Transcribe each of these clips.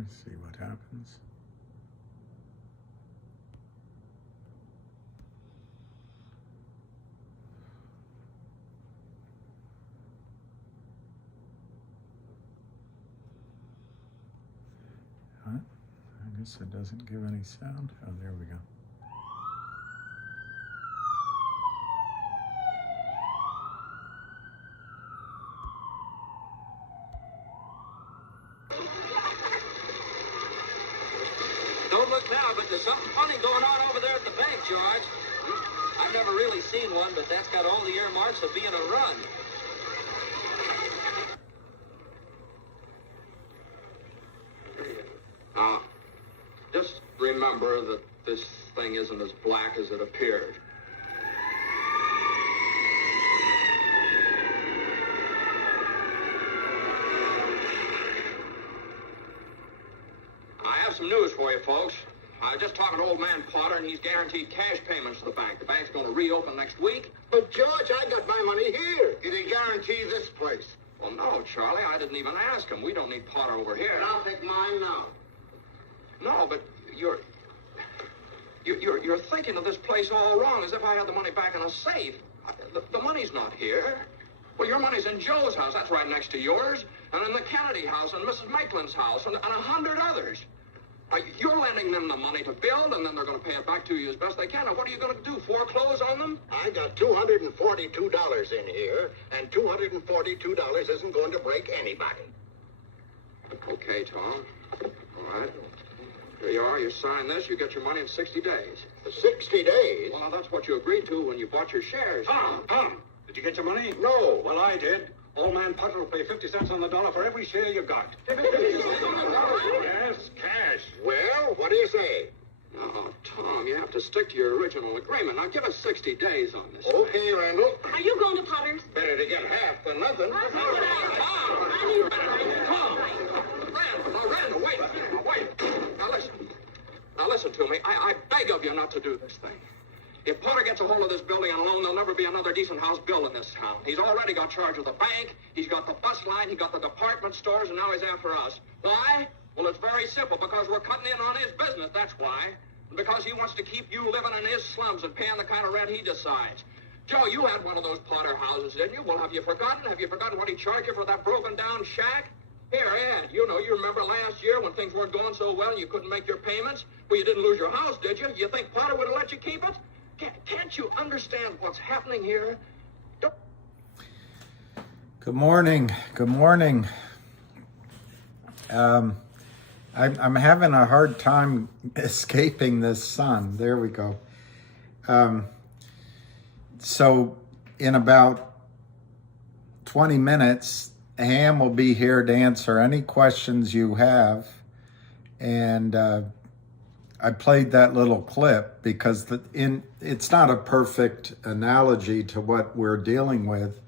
here, see what happens. Huh? I guess it doesn't give any sound. Oh, there we go. Don't look now, but there's something funny going on over there at the bank, George. I've never really seen one, but that's got all the earmarks of being a run. Just remember that this thing isn't as black as it appeared. I have some news for you, folks. I was just talking to old man Potter, and he's guaranteed cash payments to the bank. The bank's going to reopen next week. But, George, I got my money here. Did he guarantee this place? Well, no, Charlie, I didn't even ask him. We don't need Potter over here. And I'll take mine now. No, but you're thinking of this place all wrong, as if I had the money back in a safe. The money's not here. Well, your money's in Joe's house. That's right next to yours. And in the Kennedy house, and Mrs. Maitland's house, and 100 others. You're lending them the money to build, and then they're going to pay it back to you as best they can. Now, what are you going to do, foreclose on them? I got $242 in here, and $242 isn't going to break anybody. Okay, Tom. All right. Here you are. You sign this. You get your money in 60 days. 60 days? Well, now, that's what you agreed to when you bought your shares. Tom, did you get your money? No. Well, I did. Old man Potter will pay 50 cents on the dollar for every share you got. 50 cents on the dollar? Yes, cash. Well, what do you say? Oh, Tom, you have to stick to your original agreement. Now, give us 60 days on this. Okay, Randall. Are you going to Potter's? Better to get half than nothing. Randall, wait. Now, listen to me. I beg of you not to do this thing. If Potter gets a hold of this building and loan, there'll never be another decent house built in this town. He's already got charge of the bank, he's got the bus line, he got the department stores, and now he's after us. Why? Well, it's very simple. Because we're cutting in on his business, that's why. And because he wants to keep you living in his slums and paying the kind of rent he decides. Joe, you had one of those Potter houses, didn't you? Well, have you forgotten? Have you forgotten what he charged you for that broken-down shack? Here, Ed, you remember last year when things weren't going so well and you couldn't make your payments? Well, you didn't lose your house, did you? You think Potter would have let you keep it? Can't you understand what's happening here? Good morning. Good morning. I'm having a hard time escaping this sun. There we go. So in about 20 minutes, Ham will be here to answer any questions you have. And I played that little clip because it's not a perfect analogy to what we're dealing with,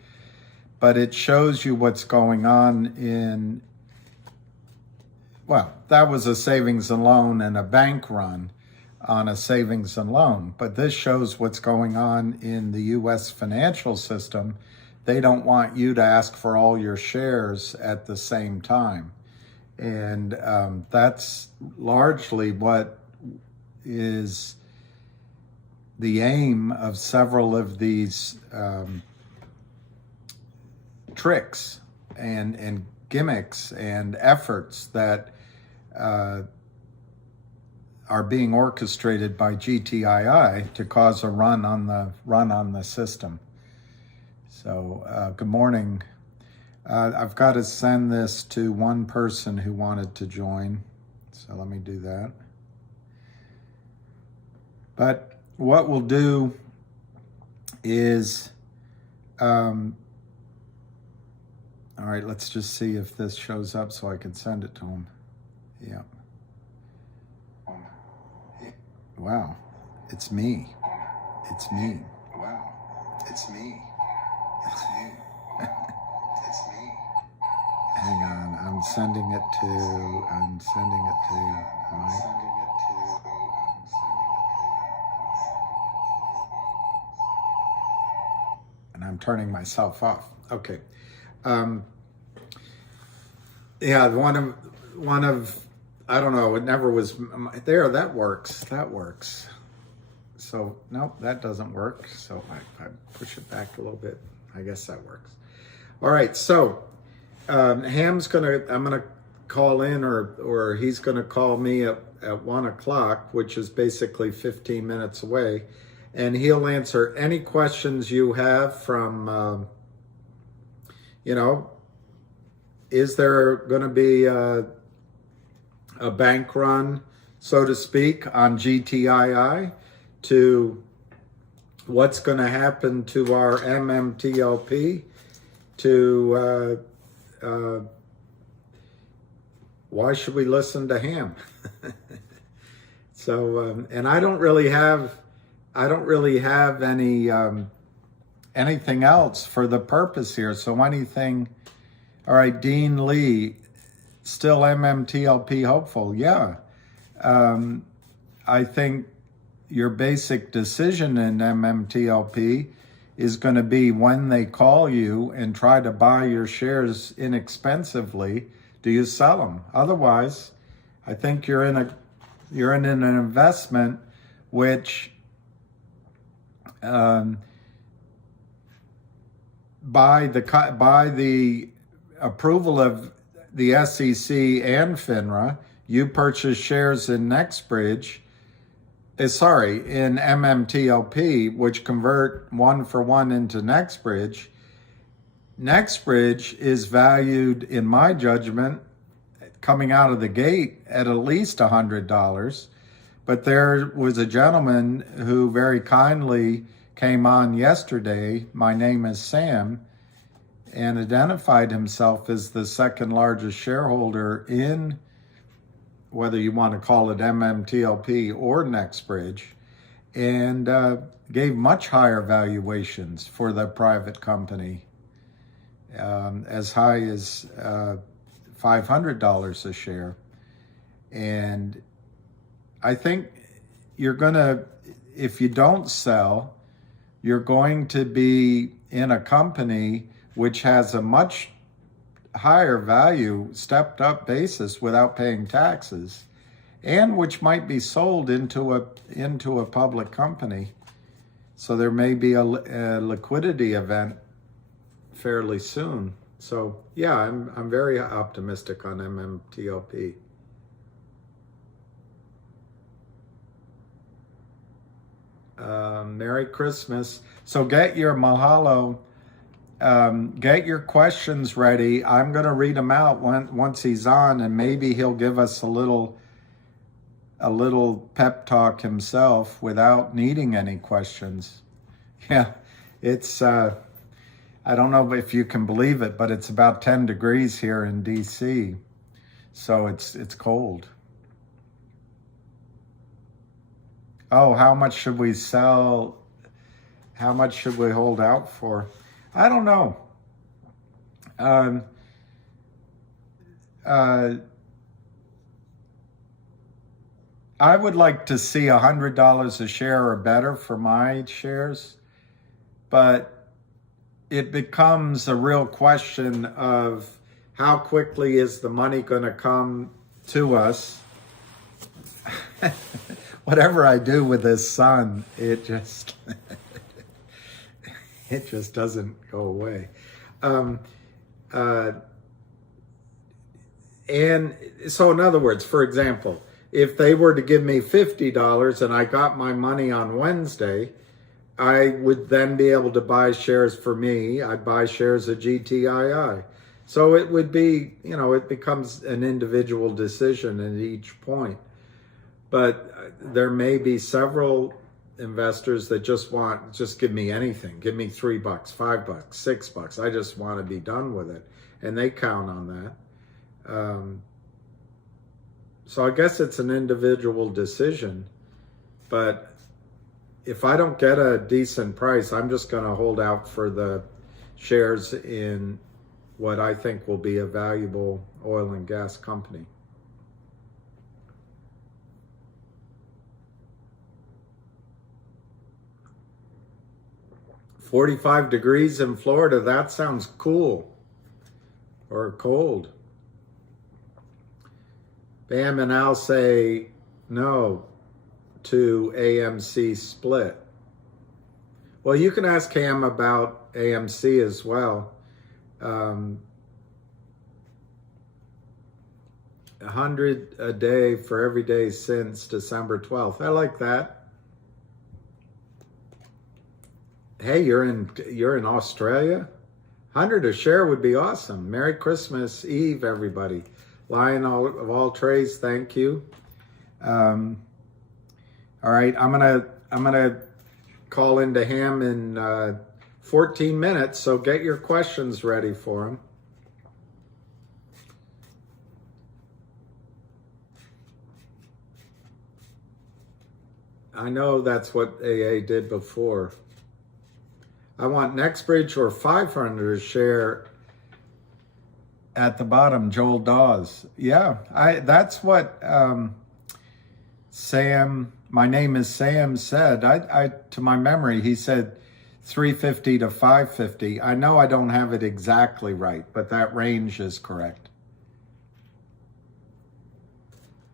but it shows you what's going on well, that was a savings and loan and a bank run on a savings and loan, but this shows what's going on in the U.S. financial system. They don't want you to ask for all your shares at the same time. And that's largely what is the aim of several of these tricks and gimmicks and efforts that are being orchestrated by GTII to cause a run on the system. So good morning. I've got to send this to one person who wanted to join. So let me do that. But what we'll do is, all right, let's just see if this shows up so I can send it to him. Yeah. Wow, it's me. It's me. Wow, it's me. It's me. It's me. Hang on, I'm sending it to Mike. And I'm turning myself off. Okay. Yeah, one of I don't know. It never was there. That works. That works. So, nope, that doesn't work. So I push it back a little bit. I guess that works. All right. So I'm gonna call in, or he's gonna call me at 1 o'clock, which is basically 15 minutes away. And he'll answer any questions you have from, is there going to be a bank run, so to speak, on GTII, to what's going to happen to our MMTLP, to why should we listen to Ham? So, and I don't really have any anything else for the purpose here. So anything, all right, Dean Lee, still MMTLP hopeful. Yeah. I think your basic decision in MMTLP is going to be when they call you and try to buy your shares inexpensively, do you sell them? Otherwise, I think you're in an investment which by the approval of the SEC and FINRA, you purchase shares in in MMTLP, which convert 1-for-1 into NextBridge. NextBridge is valued, in my judgment, coming out of the gate at least $100. But there was a gentleman who very kindly came on yesterday, my name is Sam, and identified himself as the second largest shareholder in, whether you want to call it MMTLP or NextBridge, and gave much higher valuations for the private company, as high as $500 a share. And I think if you don't sell, you're going to be in a company which has a much higher value, stepped up basis without paying taxes, and which might be sold into a public company. So there may be a liquidity event fairly soon. So yeah, I'm very optimistic on MMTLP. Merry Christmas. So get your Mahalo, get your questions ready. I'm going to read them out once he's on, and maybe he'll give us a little pep talk himself without needing any questions. Yeah, it's, I don't know if you can believe it, but it's about 10 degrees here in DC. So it's cold. Oh, how much should we sell? How much should we hold out for? I don't know. I would like to see $100 a share or better for my shares, but it becomes a real question of how quickly is the money going to come to us. Whatever I do with this sun, it just it just doesn't go away. And so in other words, for example, if they were to give me $50 and I got my money on Wednesday, I would then be able to buy shares for me. I'd buy shares of GTII. So it would be, it becomes an individual decision at each point. But there may be several investors that just give me anything. Give me $3, $5, $6. I just want to be done with it. And they count on that. So I guess it's an individual decision. But if I don't get a decent price, I'm just going to hold out for the shares in what I think will be a valuable oil and gas company. "45 degrees in Florida, that sounds cool or cold." Bam, and I'll say no to AMC split. Well, you can ask Ham about AMC as well. 100 a day for every day since December 12th. I like that. Hey, you're in Australia? 100 a share would be awesome. Merry Christmas Eve, everybody. Lion of all trades, thank you. All right, I'm gonna call into Ham in 14 minutes, so get your questions ready for him. I know that's what AA did before. I want NextBridge or 500 a share at the bottom, Joel Dawes. Yeah, that's what Sam, my name is Sam, said. I to my memory, he said 350 to 550. I know I don't have it exactly right, but that range is correct.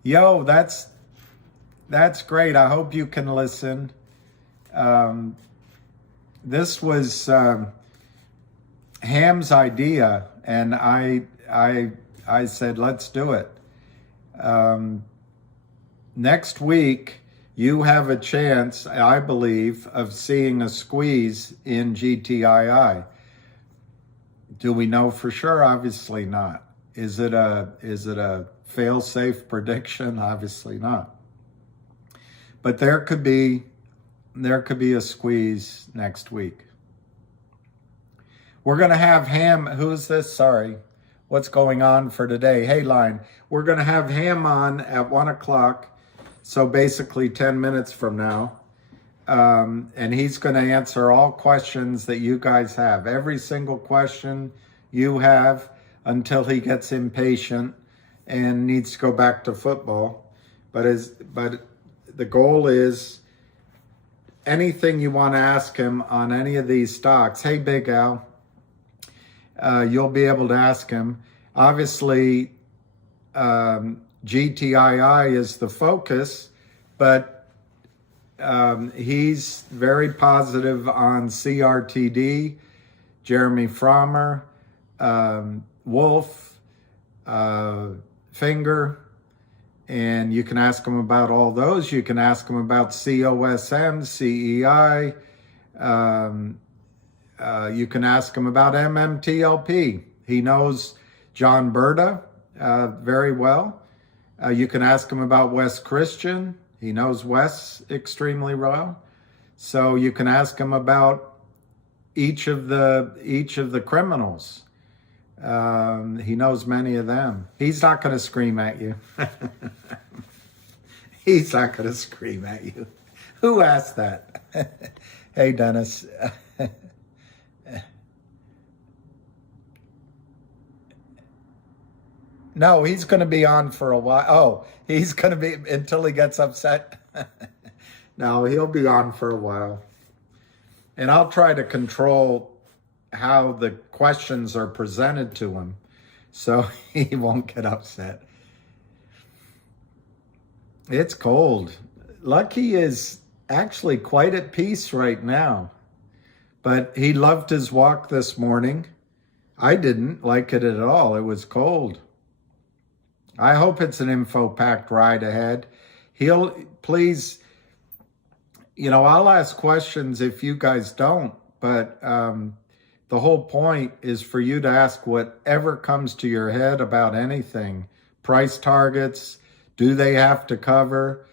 Yo, that's great. I hope you can listen. This was Ham's idea, and I said, let's do it. Next week, you have a chance, I believe, of seeing a squeeze in GTII. Do we know for sure? Obviously not. Is it a fail-safe prediction? Obviously not. But there could be a squeeze next week. We're going to have Ham. Who's this? Sorry. What's going on for today? Hey, Line. We're going to have Ham on at 1 o'clock. So basically 10 minutes from now. And he's going to answer all questions that you guys have. Every single question you have until he gets impatient and needs to go back to football. But the goal is anything you want to ask him on any of these stocks. Hey, Big Al, you'll be able to ask him. Obviously, GTII is the focus, but he's very positive on CRTD, Jeremy Frommer, Wolf, Finger, and you can ask him about all those. You can ask him about COSM, CEI. You can ask him about MMTLP. He knows John Berta very well. You can ask him about Wes Christian. He knows Wes extremely well. So you can ask him about each of the criminals. He knows many of them. He's not going to scream at you. He's not going to scream at you. Who asked that? Hey, Dennis. No, he's going to be on for a while. Oh, he's going to be until he gets upset. No, he'll be on for a while. And I'll try to control how the questions are presented to him so he won't get upset. It's cold. Lucky is actually quite at peace right now, but he loved his walk this morning. I didn't like it at all. It was cold. I hope it's an info-packed ride ahead. He'll, please, I'll ask questions if you guys don't, but the whole point is for you to ask whatever comes to your head about anything. Price targets, do they have to cover?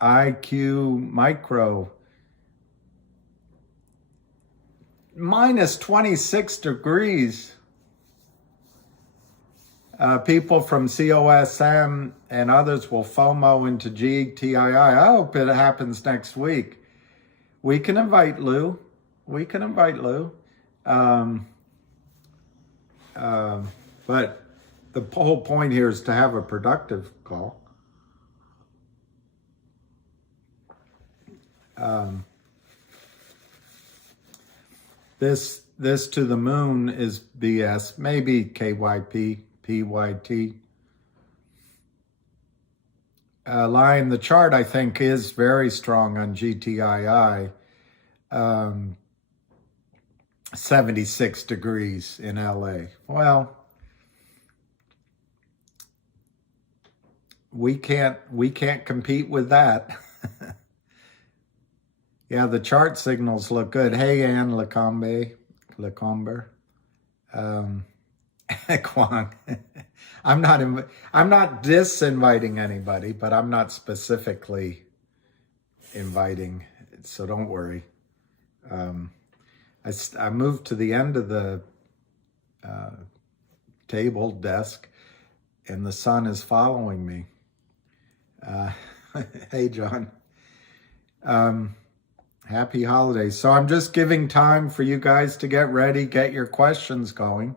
IQ Micro, minus 26 degrees. People from COSM and others will FOMO into GTII. I hope it happens next week. We can invite Lou. But the whole point here is to have a productive call. This to the moon is BS. Maybe KYP, PYT. line, the chart I think is very strong on GTII. 76 degrees in LA. Well, we can't compete with that. Yeah, the chart signals look good. Hey, Anne Lecombe. Kwang. I'm not disinviting anybody, but I'm not specifically inviting, so don't worry. I moved to the end of the table desk, and the sun is following me. Hey, John. Happy holidays. So I'm just giving time for you guys to get ready, get your questions going.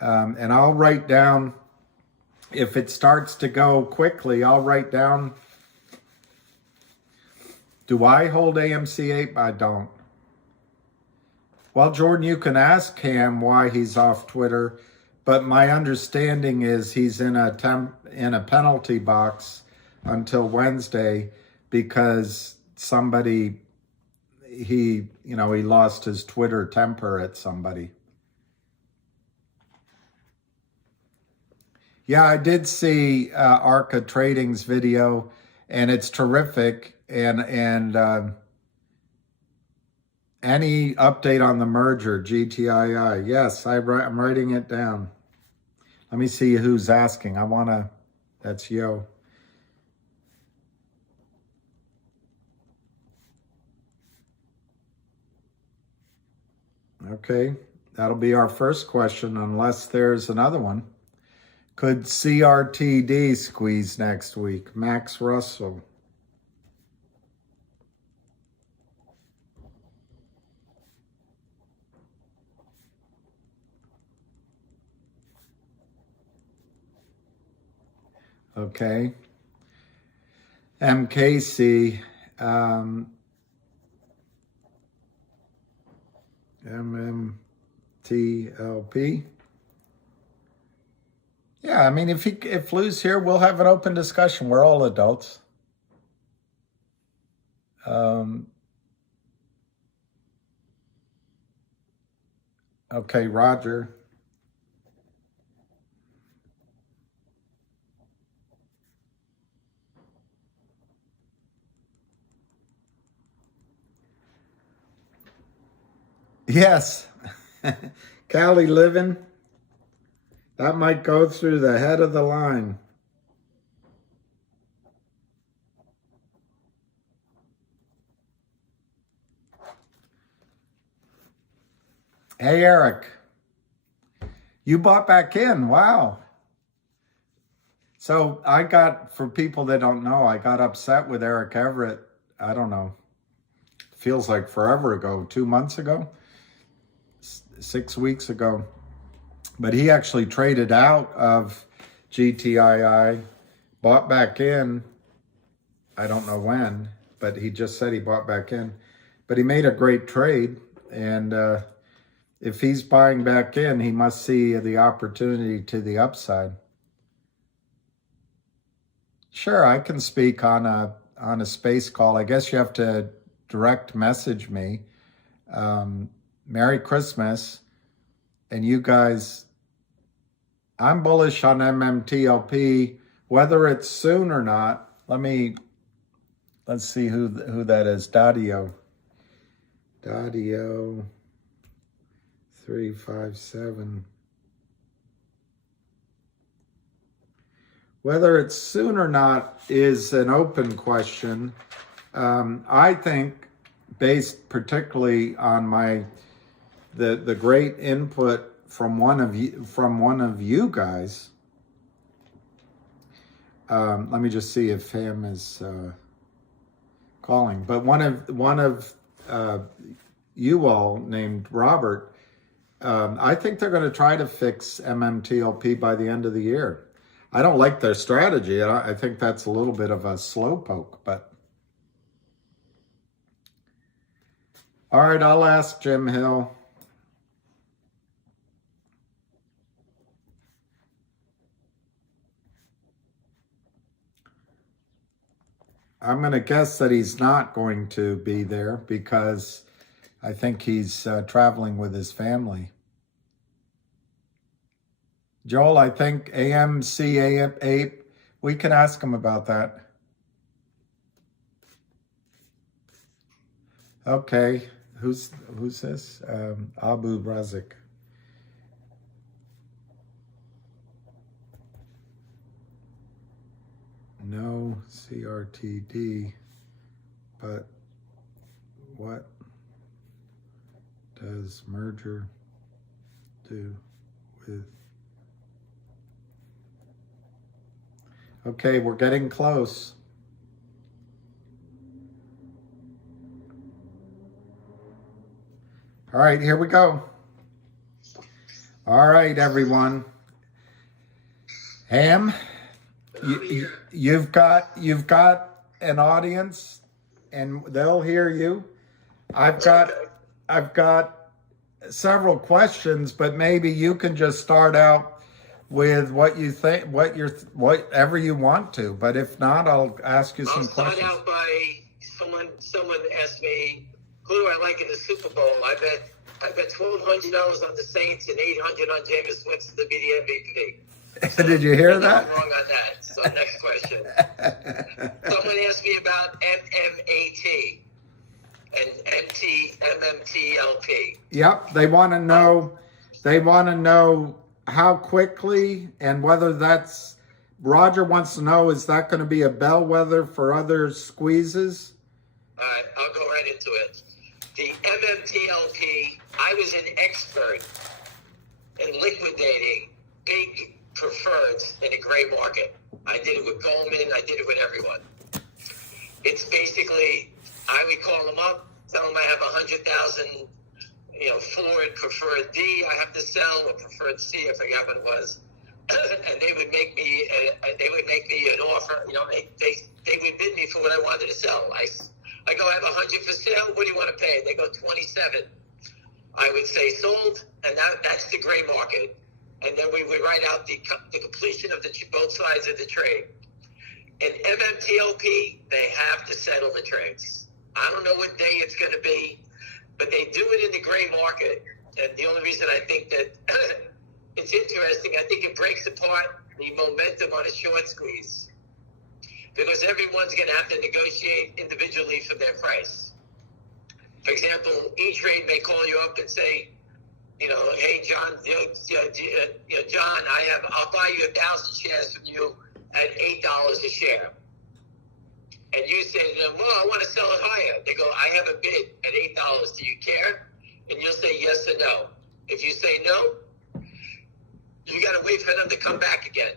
And I'll write down, if it starts to go quickly, I'll write down, do I hold AMC8? I don't. Well, Jordan, you can ask Cam why he's off Twitter, but my understanding is he's in a penalty box until Wednesday because somebody, he lost his Twitter temper at somebody. Yeah, I did see Arca Trading's video, and it's terrific. And any update on the merger, GTII? Yes, I'm writing it down. Let me see who's asking. That's Yo. Okay, that'll be our first question, unless there's another one. Could CRTD squeeze next week? Max Russell. Okay. MKC. MMTLP. Yeah, I mean, if Lou's here, we'll have an open discussion. We're all adults. Okay, Roger. Yes. Cali living. That might go through the head of the line. Hey, Eric. You bought back in. Wow. So for people that don't know, I got upset with Eric Everett. I don't know. Feels like forever ago, 2 months ago, 6 weeks ago. But he actually traded out of GTII, bought back in. I don't know when, but he just said he bought back in. But he made a great trade. And if he's buying back in, he must see the opportunity to the upside. Sure, I can speak on a space call. I guess you have to direct message me. Merry Christmas. And you guys, I'm bullish on MMTLP, whether it's soon or not. Let's see who that is. Dadio 357. Whether it's soon or not is an open question. I think, based particularly on the great input from one of you guys. Let me just see if Ham is calling. But one of you all named Robert. I think they're going to try to fix MMTLP by the end of the year. I don't like their strategy. I think that's a little bit of a slowpoke, but. All right, I'll ask Jim Hill. I'm going to guess that he's not going to be there because I think he's traveling with his family. Joel, I think AMC8, we can ask him about that. Okay, who's this? Abu Razik. No CRTD, but what does merger do with? Okay, we're getting close. All right, here we go. All right, everyone. Ham, you've got an audience, and they'll hear you. I've got several questions, but maybe you can just start out with what you think, whatever you want to. But if not, I'll ask you some questions. I'll start out by someone asked me, who do I like in the Super Bowl? I bet $1,200 on the Saints and $800 on Jameis Winston to be the MVP. So, did you hear that? I'm wrong on that. So next question. Someone asked me about MMAT and MMTLP. Yep, they want to know. They want to know how quickly and whether that's. Roger wants to know, is that going to be a bellwether for other squeezes? All right, I'll go right into it. The MMTLP, I was an expert in liquidating big preferreds in the gray market. I did it with Goldman. I did it with everyone. It's basically, I would call them up, tell them I have 100,000, Ford preferred D I have to sell, or preferred C, I forgot what it was. And they would make me an offer. They would bid me for what I wanted to sell. I go, I have 100 for sale. What do you want to pay? They go 27. I would say sold, and that's the gray market. And then we would write out the completion of both sides of the trade. In MMTLP, they have to settle the trades. I don't know what day it's going to be, but they do it in the gray market. And the only reason I think that it's interesting, I think it breaks apart the momentum on a short squeeze. Because everyone's going to have to negotiate individually for their price. For example, E-Trade may call you up and say, hey, John, John, I'll buy you 1,000 shares from you at $8 a share. And you say to them, well, I want to sell it higher. They go, I have a bid at $8. Do you care? And you'll say yes or no. If you say no, you got to wait for them to come back again.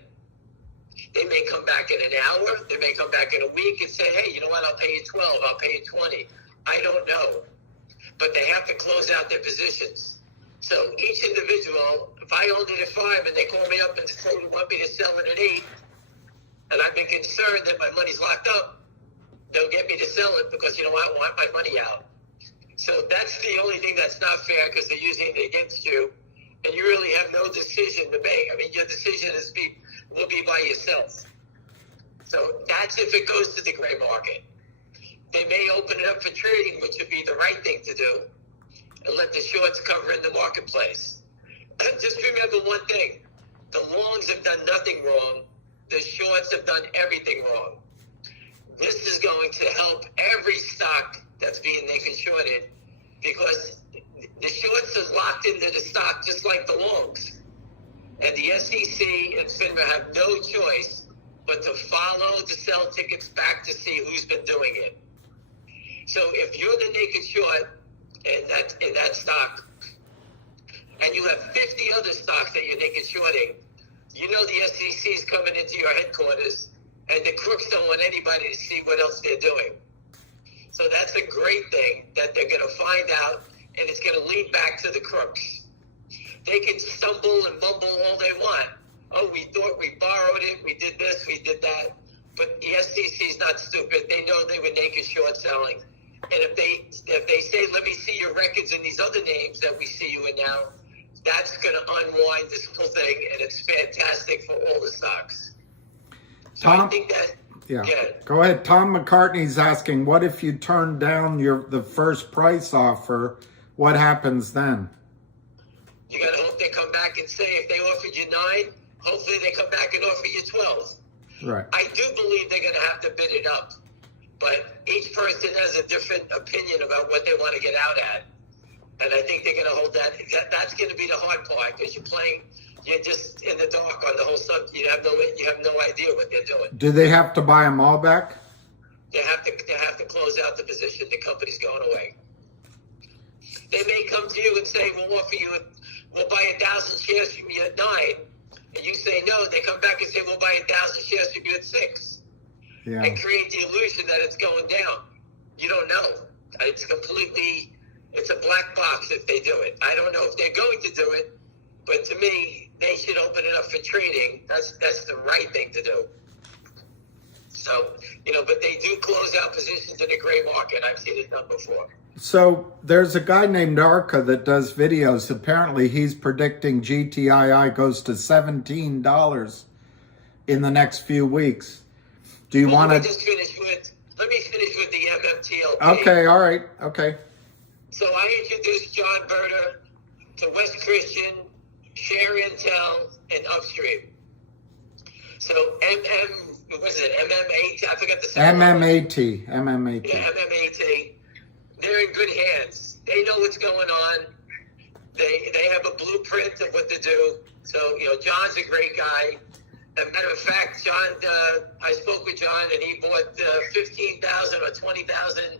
They may come back in an hour. They may come back in a week and say, hey, you know what? I'll pay you 12. I'll pay you 20. I don't know. But they have to close out their positions. So each individual, if I owned it at 5 and they call me up and say, you want me to sell it at 8, and I've been concerned that my money's locked up, they'll get me to sell it because, I want my money out. So that's the only thing that's not fair, because they're using it against you, and you really have no decision to make. I mean, your decision will be by yourself. So that's if it goes to the gray market. They may open it up for trading, which would be the right thing to do, and let the shorts cover in the marketplace. Just remember one thing. The longs have done nothing wrong. The shorts have done everything wrong. This is going to help every stock that's being naked shorted, because the shorts are locked into the stock just like the longs. And the SEC and FINRA have no choice but to follow the sell tickets back to see who's been doing it. So if you're the naked short in that stock, and you have 50 other stocks that you're naked shorting, the SEC is coming into your headquarters, and the crooks don't want anybody to see what else they're doing. So that's a great thing that they're going to find out, and it's going to lead back to the crooks. They can stumble and mumble all they want. Oh, we thought we borrowed it, we did this, we did that. But the SEC is not stupid. They know they were naked short selling. And if they say, let me see your records in these other names that we see you in now, that's going to unwind this whole thing, and it's fantastic for all the stocks. So Tom, I think that Yeah. Yeah. Go ahead. Tom McCartney's asking, what if you turn down the first price offer? What happens then? You gotta hope they come back and say if they offered you 9, hopefully they come back and offer you 12. Right. I do believe they're gonna have to bid it up, but each person has a different opinion about what they want to get out at, and I think they're gonna hold that. That's gonna be the hard part because you're just in the dark on the whole subject. You have no idea what they're doing. Do they have to buy them all back? They have to close out the position. The company's going away. They may come to you and say, we'll buy 1,000 shares from you at 9, and you say no. They come back and say, we'll buy 1,000 shares from you at 6, Yeah. and create the illusion that it's going down. You don't know. It's a black box if they do it. I don't know if they're going to do it, but to me, they should open it up for trading. That's the right thing to do. So, but they do close out positions in the gray market. I've seen it done before. So there's a guy named Arca that does videos. Apparently he's predicting GTII goes to $17 in the next few weeks. Do you want to... Let me finish with the MMTLP. Okay, all right, okay. So I introduced John Berta to West Christian, Share Intel, and Upstream. So MMAT, I forgot the second one. MMAT. Yeah, MMAT. They're in good hands. They know what's going on. They have a blueprint of what to do. So, John's a great guy. As a matter of fact, John, I spoke with John, and he bought 15,000 or 20,000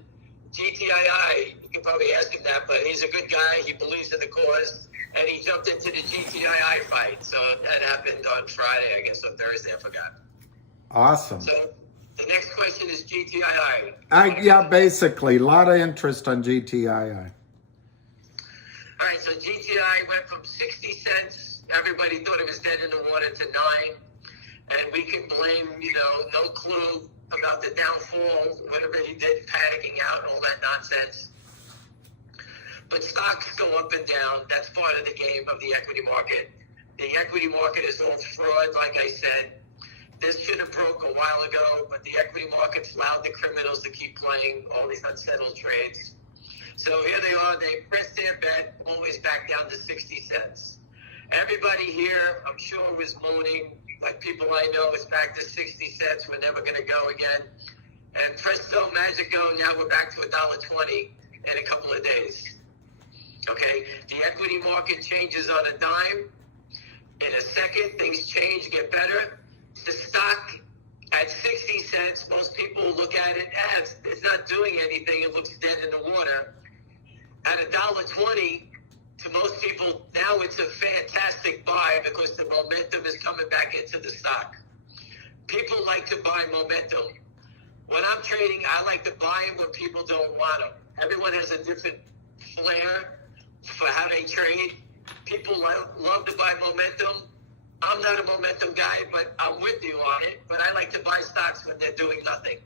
GTII. You can probably ask him that, but he's a good guy. He believes in the cause, and he jumped into the GTII fight. So that happened on Friday, I guess, or Thursday. I forgot. Awesome. So the next question is GTII. Yeah, basically, a lot of interest on GTII. All right, so GTI went from 60 cents. Everybody thought it was dead in the water to 9. And we can blame, no clue about the downfall, whatever he did, panicking out and all that nonsense. But stocks go up and down. That's part of the game of the equity market. The equity market is all fraud, like I said. This should have broke a while ago, but the equity market's allowed the criminals to keep playing all these unsettled trades. So here they are. They pressed their bet, always back down to 60 cents. Everybody here, I'm sure, was moaning, like people I know, it's back to 60 cents. We're never going to go again. And presto, magico, now we're back to $1.20 in a couple of days. Okay? The equity market changes on a dime. In a second, things change, get better. The stock at 60 cents, most people look at it as it's not doing anything. It looks dead in the water. At $1.20, to most people, now it's a fantastic buy because the momentum is coming back into the stock. People like to buy momentum. When I'm trading, I like to buy them when people don't want them. Everyone has a different flair for how they trade. People love to buy momentum. I'm not a momentum guy, but I'm with you on it. But I like to buy stocks when they're doing nothing.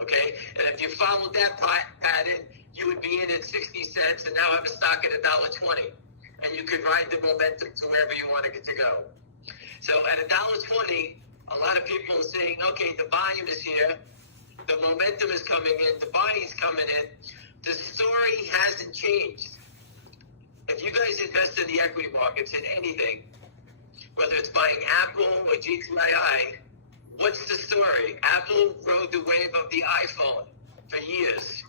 Okay? And if you followed that pattern, you would be in at 60 cents and now have a stock at $1.20. And you could ride the momentum to wherever you wanted it to go. So at $1.20, a lot of people are saying, okay, the volume is here. The momentum is coming in. The buying's coming in. The story hasn't changed. If you guys invest in the equity markets, in anything, whether it's buying Apple or GTII, what's the story? Apple rode the wave of the iPhone for years.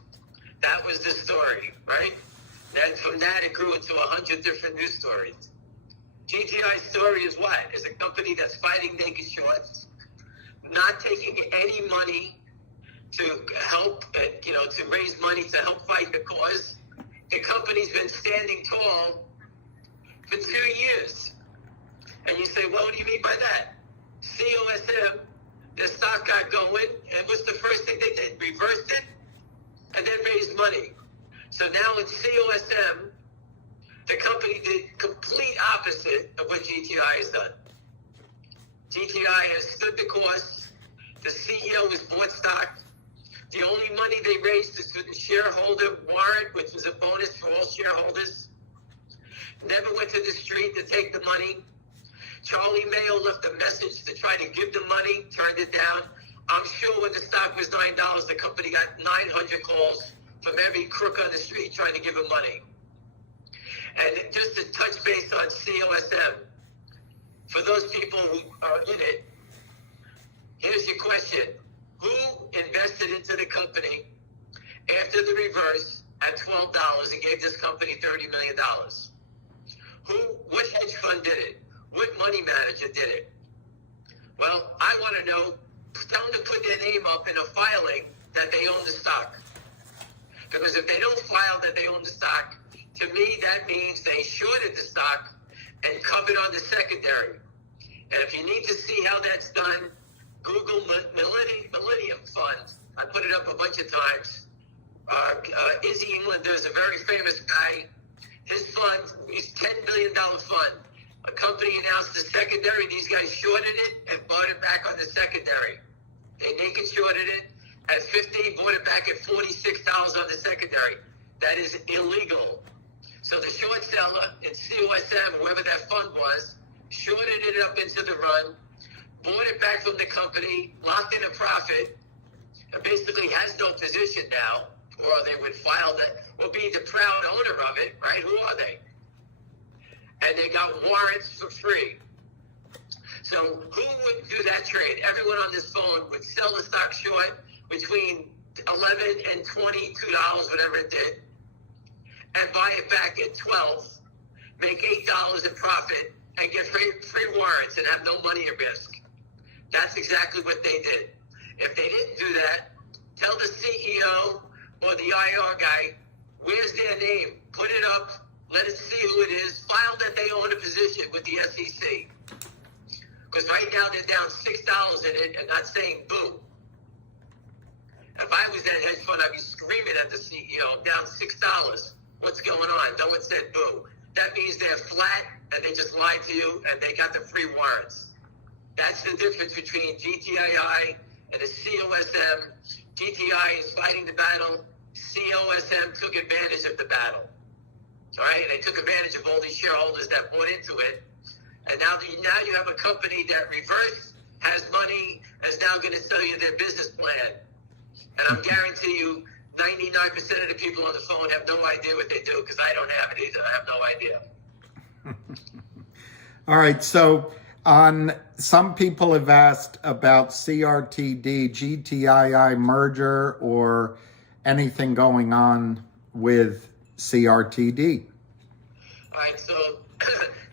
That was the story, right? Then from that, it grew into 100 different news stories. GTI's story is what? Is a company that's fighting naked shorts, not taking any money to help, to raise money to help fight the cause. The company's been standing tall for 2 years. And you say, well, what do you mean by that? COSM, the stock got going, and what's the first thing they did? Reversed it, and then raised money. So now it's COSM. The company did complete opposite of what GTI has done. GTI has stood the course. The CEO has bought stock. The only money they raised is through the shareholder warrant, which was a bonus for all shareholders. Never went to the street to take the money. Charlie Mayo left a message to try to give the money, turned it down. I'm sure when the stock was $9, the company got 900 calls from every crook on the street trying to give him money. And just to touch base on COSM, for those people who are in it, here's your question. Who invested into the company after the reverse at $12 and gave this company $30 million? What hedge fund did it? What money manager did it? Well, I want to know, tell them to put their name up in a filing that they own the stock. Because if they don't file that they own the stock, to me, that means they shorted the stock and covered on the secondary. And if you need to see how that's done, Google Millennium Fund. I put it up a bunch of times. Izzy Englander is a very famous guy. His fund, his $10 billion fund. A company announced the secondary. These guys shorted it and bought it back on the secondary. They naked shorted it at 50, bought it back at $46 on the secondary. That is illegal. So the short seller in COSM, whoever that fund was, shorted it up into the run, bought it back from the company, locked in a profit, and basically has no position now, or they would file that, or be the proud owner of it, right? Who are they? And they got warrants for free. So who would do that trade? Everyone on this phone would sell the stock short between $11 and $22, whatever it did, and buy it back at 12, make $8 in profit, and get free warrants and have no money at risk. That's exactly what they did. If they didn't do that, tell the CEO or the IR guy, where's their name? Put it up, let us see who it is, file that they own a position with the SEC. Because right now they're down $6 in it and not saying boo. If I was that hedge fund, I'd be screaming at the CEO, down $6. What's going on? No one said boo. That means they're flat and they just lied to you and they got the free warrants. That's the difference between GTII and the COSM. GTI is fighting the battle. COSM took advantage of the battle. All right? And they took advantage of all these shareholders that bought into it. And now you have a company that reverse has money and is now going to sell you their business plan. And I'm guarantee you 99% of the people on the phone have no idea what they do because I don't have it either. I have no idea. All right. So some people have asked about CRTD-GTII merger or anything going on with CRTD. All right. So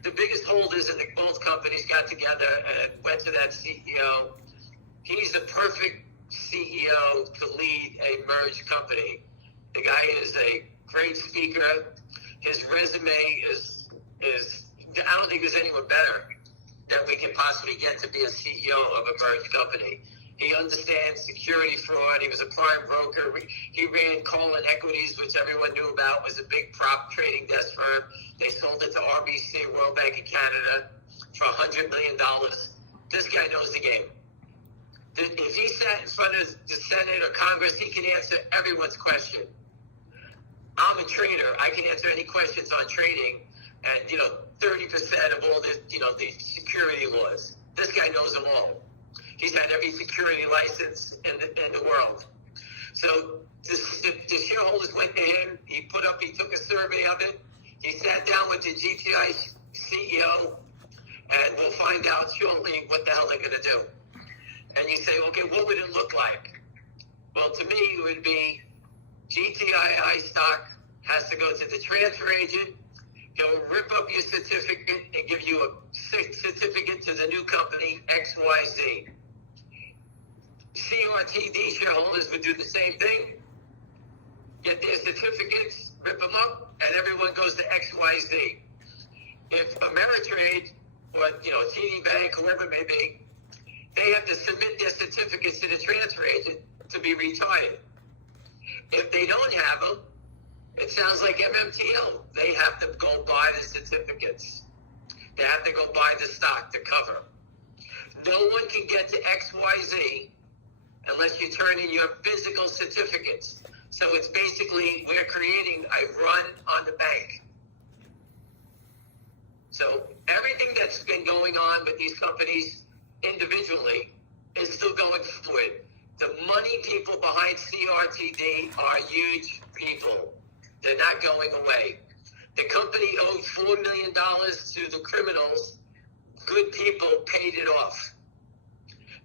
the biggest holders in both companies got together and went to that CEO. He's the perfect CEO to lead a merged company. The guy is a great speaker. His resume is I don't think there's anyone better that we can possibly get to be a CEO of a merged company. He understands security fraud. He was a prime broker. He ran Colin Equities, which everyone knew about, was a big prop trading desk firm. They sold it to RBC, World Bank of Canada, for $100 million. This guy knows the game. If he sat in front of the Senate or Congress, he can answer everyone's question. I'm a trader. I can answer any questions on trading and, 30% of all the, the security laws. This guy knows them all. He's had every security license in the world. So the shareholders went to him. He took a survey of it. He sat down with the GTI CEO, and we'll find out shortly what the hell they're going to do. And you say, okay, what would it look like? Well, to me, it would be GTII stock has to go to the transfer agent. He'll rip up your certificate and give you a certificate to the new company, XYZ. CRTD shareholders would do the same thing. Get their certificates, rip them up, and everyone goes to XYZ. If Ameritrade or, TD Bank, whoever it may be, they have to submit their certificates to the transfer agent to be retired. If they don't have them, it sounds like MMTL. They have to go buy the certificates. They have to go buy the stock to cover. No one can get to XYZ unless you turn in your physical certificates. So it's basically, we're creating a run on the bank. So everything that's been going on with these companies individually is still going forward. are huge people. They're not going away. The company owed $4 million to the criminals. Good people paid it off.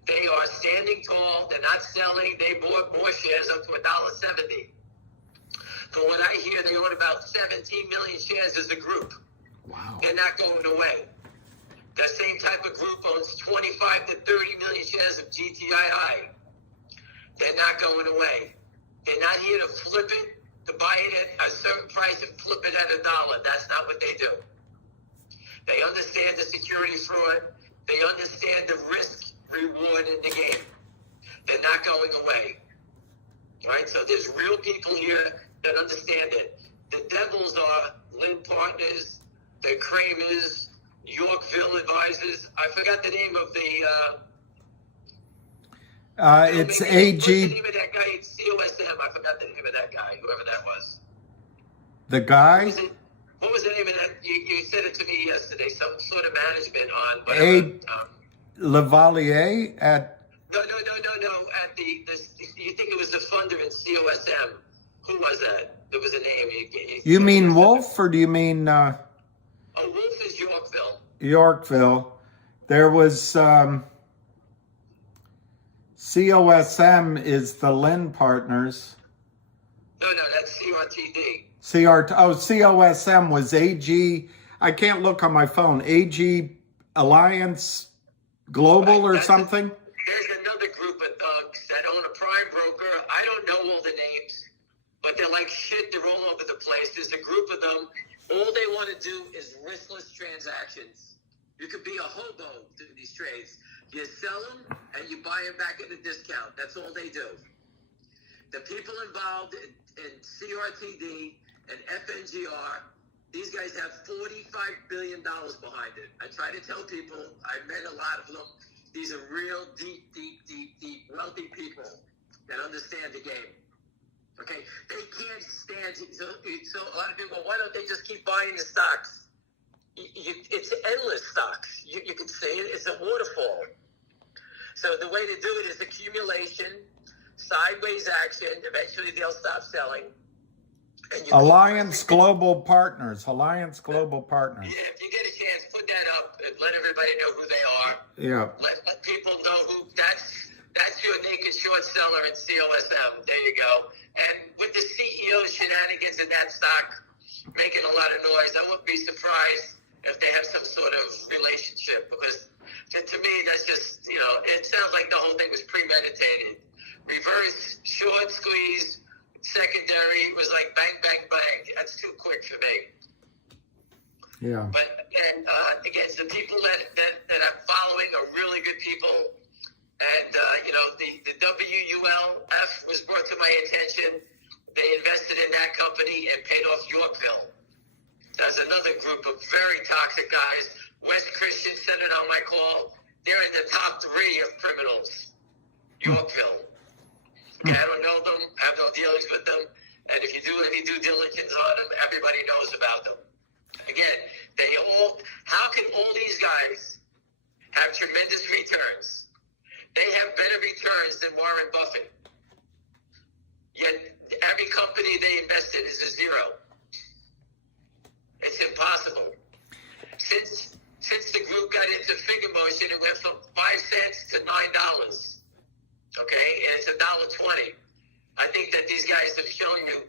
They are standing tall. They're not selling. They bought more shares up to $1.70. From what I hear, they own about 17 million shares as a group. Wow. They're not going away. The same type of group owns 25 to 30 million shares of GTII. They're not going away. They're not here to flip it, to buy it at a certain price and flip it at $1. That's not what they do. They understand the security fraud. They understand the risk reward in the game. They're not going away. Right? So there's real people here that understand it. The devils are Lynn Partners, the Kramers, Yorkville Advisors. I forgot the name of the... it's what's AG. the name of that guy? It's COSM. I forgot the name of that guy, whoever that was. The guy? What was the name of that? You said it to me yesterday. Some sort of management on whatever. Lavalier at... No. At the you think it was the funder in COSM? Who was that? There was a name. You mean Wolf, or do you mean... Wolf is Yorkville. Yorkville. There was... COSM is the Lynn Partners. No, that's CRTD. COSM was AG. I can't look on my phone. AG Alliance Global or something? There's another group of thugs that own a prime broker. I don't know all the names, but they're like shit. They're all over the place. There's a group of them. All they want to do is riskless transactions. You could be a hobo doing these trades. You sell them and you buy them back at a discount. That's all they do. The people involved in CRTD and FNGR, these guys have $45 billion behind it. I try to tell people, I've met a lot of them. These are real deep, wealthy people that understand the game. Okay? They can't stand it. So a lot of people go, why don't they just keep buying the stocks? It's endless stocks. You can say it. It's a waterfall. So the way to do it is accumulation, sideways action. Eventually they'll stop selling. And Alliance Global Partners. Alliance Global Partners. Yeah, if you get a chance, put that up and let everybody know who they are. Yeah. Let people know who that's your naked short seller in COSM. There you go. And with the CEO shenanigans in that stock making a lot of noise, I wouldn't be surprised if they have some sort of relationship, because to me, that's just, it sounds like the whole thing was premeditated. Reverse, short squeeze, secondary was like bang, bang, bang. That's too quick for me. Yeah. But again, the people that I'm following are really good people. And, the WULF was brought to my attention. They invested in that company and paid off Yorkville. There's another group of very toxic guys. West Christian said it on my call. They're in the top 3 of criminals. Yorkville. Okay, I don't know them. I have no dealings with them. And if you do any due diligence on them, everybody knows about them. Again, how can all these guys have tremendous returns? They have better returns than Warren Buffett. Yet every company they invest in is a zero. It's impossible. Since the group got into figure motion, it went from 5 cents to $9. Okay, and it's $1.20. I think that these guys have shown you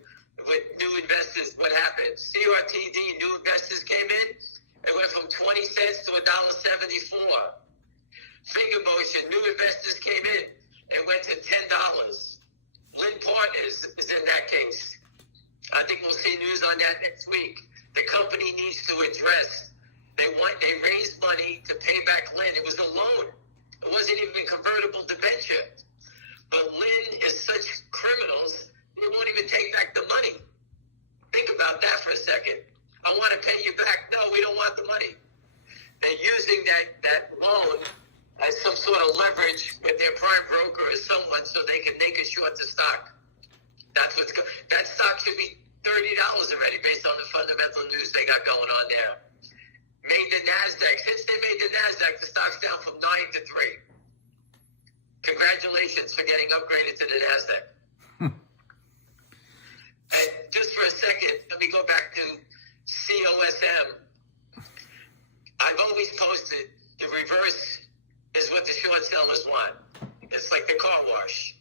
with new investors what happened. CRTD, new investors came in, it went from 20 cents to $1.74. Figure motion, new investors came in, it went to $10. Lynn Partners is in that case. I think we'll see news on that next week. The company needs to address. They raised money to pay back Lynn. It was a loan. It wasn't even convertible debenture. But Lynn is such criminals, they won't even take back the money. Think about that for a second. I want to pay you back. No, we don't want the money. They're using that loan as some sort of leverage with their prime broker or someone so they can make a short the stock. That stock should be $30 already based on the fundamental news they got going on there. Made the NASDAQ. Since they made the NASDAQ, the stock's down from 9 to 3. Congratulations for getting upgraded to the NASDAQ. for a second, let me go back to COSM. I've always posted the reverse is what the short sellers want. It's like the car wash.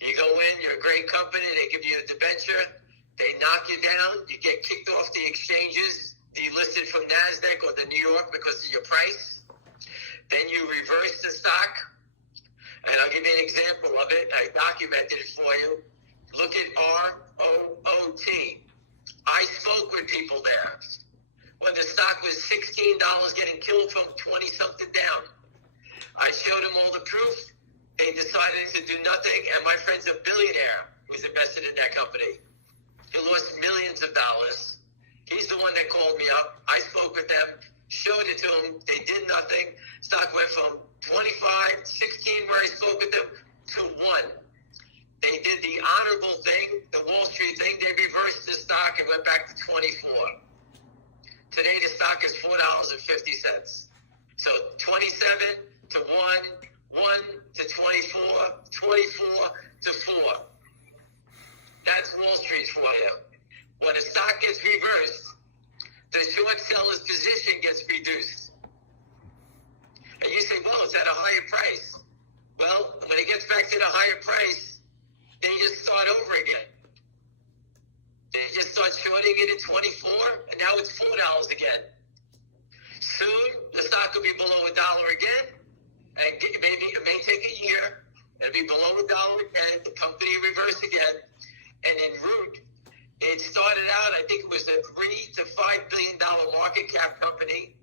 You go in, you're a great company, they give you a debenture, they knock you down, you get kicked off the exchanges, delisted from NASDAQ or the New York because of your price. Then you reverse the stock, and I'll give you an example of it. I documented it for you. Look at ROOT. I spoke with people there when the stock was $16 getting killed from 20-something down. I showed them all the proof. They decided to do nothing, and my friend's a billionaire who's invested in that company. He lost millions of dollars. He's the one that called me up. I spoke with them, showed it to them. They did nothing. Stock went from 25, 16 where I spoke with them to 1. They did the honorable thing, the Wall Street thing. They reversed the stock and went back to 24. Today the stock is $4.50. So 27 to 1, 1 to 24, 24 to 4. That's Wall Street for you. When a stock gets reversed, the short seller's position gets reduced. And you say, well, it's at a higher price. Well, when it gets back to the higher price, they just start over again. They just start shorting it at 24, and now it's $4 again. Soon, the stock will be below $1 again, and maybe it may take a year, and be below $1 again, the company reverse again, and in root, it started out, I think it was a $3 to $5 billion market cap company,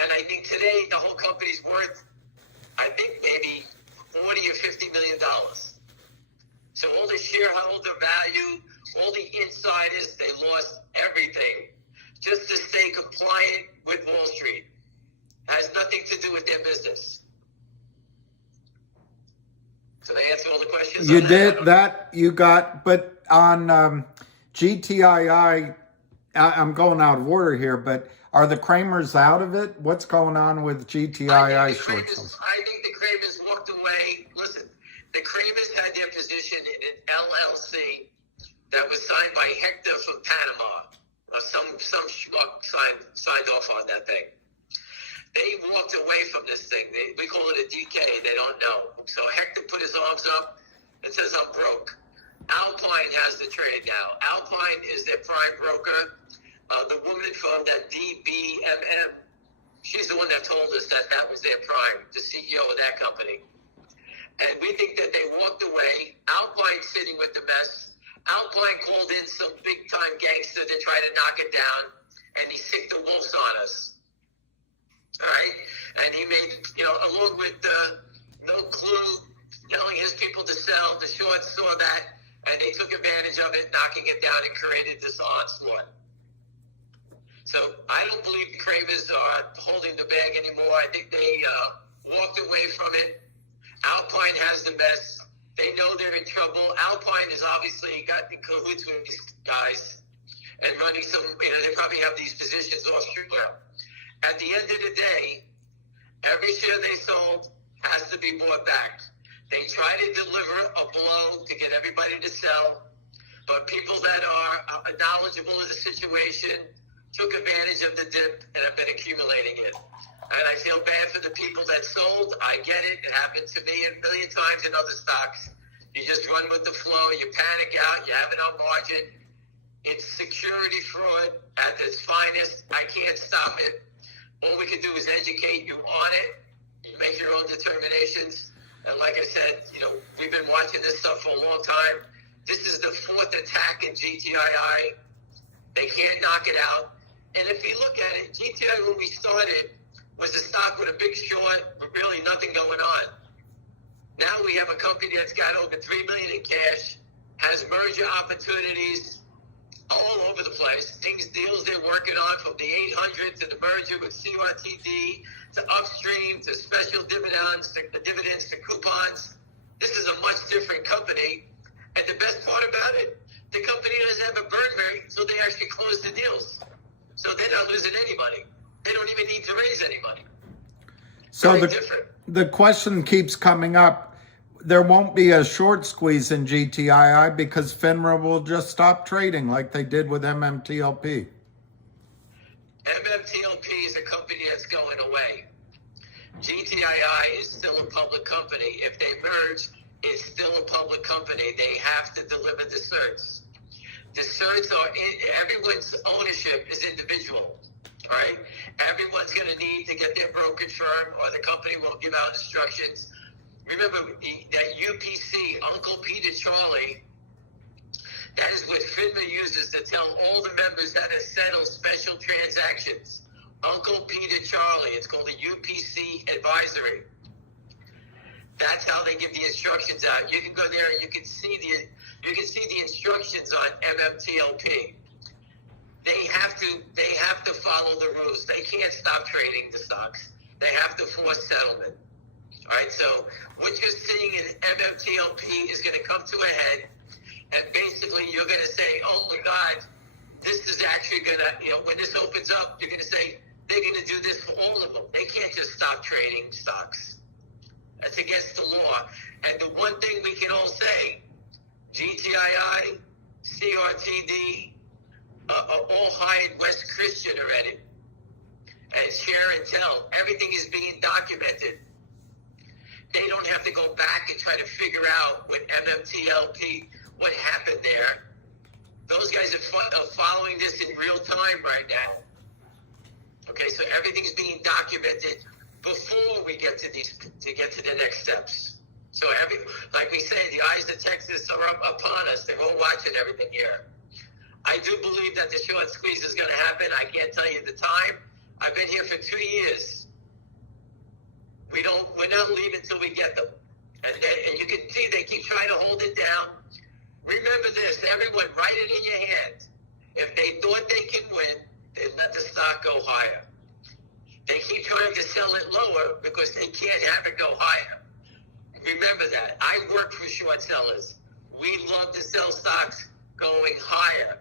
and I think today the whole company's worth, I think maybe $40 or $50 million. So all the shareholder value, all the insiders, they lost everything just to stay compliant with Wall Street. Has nothing to do with their business. So they answer all the questions? You did that, you got, but on GTII, I'm going out of order here, but are the Kramers out of it? What's going on with GTII short sales? I think the Kramers walked away. Listen, the Kramers had their position in an LLC that was signed by Hector from Panama. Some schmuck signed off on that thing. They walked away from this thing. We call it a DK. They don't know. So Hector put his arms up and says, I'm broke. Alpine has the trade now. Alpine is their prime broker. The woman from that DBMM, she's the one that told us that was their prime, the CEO of that company. And we think that they walked away. Alpine sitting with the best. Alpine called in some big-time gangster to try to knock it down, and he sicked the wolves on us. All right? And he made, along with No Clue, telling his people to sell, the shorts saw that, and they took advantage of it, knocking it down, and created this onslaught. So I don't believe the Kramers are holding the bag anymore. I think they walked away from it. Alpine has the best. They know they're in trouble. Alpine has obviously got in cahoots with these guys and running some, they probably have these positions offshore. At the end of the day, every share they sold has to be bought back. They try to deliver a blow to get everybody to sell, but people that are knowledgeable of the situation took advantage of the dip and have been accumulating it. And I feel bad for the people that sold. I get it. It happened to me a million times in other stocks. You just run with the flow. You panic out. You have it on margin. It's security fraud at its finest. I can't stop it. All we can do is educate you on it. You make your own determinations. And like I said, we've been watching this stuff for a long time. This is the 4th attack in GTII. They can't knock it out. And if you look at it, GTI, when we started, was a stock with a big short, with really nothing going on. Now we have a company that's got over $3 million in cash, has merger opportunities all over the place. Deals they're working on, from the 800 to the merger with CRTD, to upstream, to special dividends, to coupons. This is a much different company. And the best part about it, the company doesn't have a burn rate, so they actually close the deals. So they're not losing any money. They don't even need to raise any money. So Very different. The question keeps coming up. there won't be a short squeeze in GTII because FINRA will just stop trading like they did with MMTLP. MMTLP is a company that's going away. GTII is still a public company. If they merge, it's still a public company. They have to deliver the certs. The certs are everyone's ownership is individual, right? Everyone's going to need to get their brokerage firm, or the company will give out instructions. Remember that UPC, Uncle Peter Charlie, that is what FINRA uses to tell all the members how to settle special transactions. Uncle Peter Charlie, it's called a UPC advisory. That's how they give the instructions out. You can go there and you can see the instructions on MMTLP. They have to follow the rules. They can't stop trading the stocks. They have to force settlement. All right, so what you're seeing in MMTLP is going to come to a head, and basically you're going to say, oh my God, this is actually going to, when this opens up, you're going to say, they're going to do this for all of them. They can't just stop trading stocks. That's against the law. And the one thing we can all say, GTII, CRTD, are all hired West Christian already. And share and tell. Everything is being documented. They don't have to go back and try to figure out with MMTLP what happened there. Those guys are following this in real time right now. Okay, so everything's being documented before we get to the next steps. So like we say, the eyes of Texas are up upon us. They're all watching everything here. I do believe that the short squeeze is going to happen. I can't tell you the time. I've been here for 2 years. We're not leaving until we get them. And you can see they keep trying to hold it down. Remember this, everyone, write it in your hand. If they thought they can win, they'd let the stock go higher. They keep trying to sell it lower because they can't have it go higher. Remember that. I work for short sellers. We love to sell stocks going higher.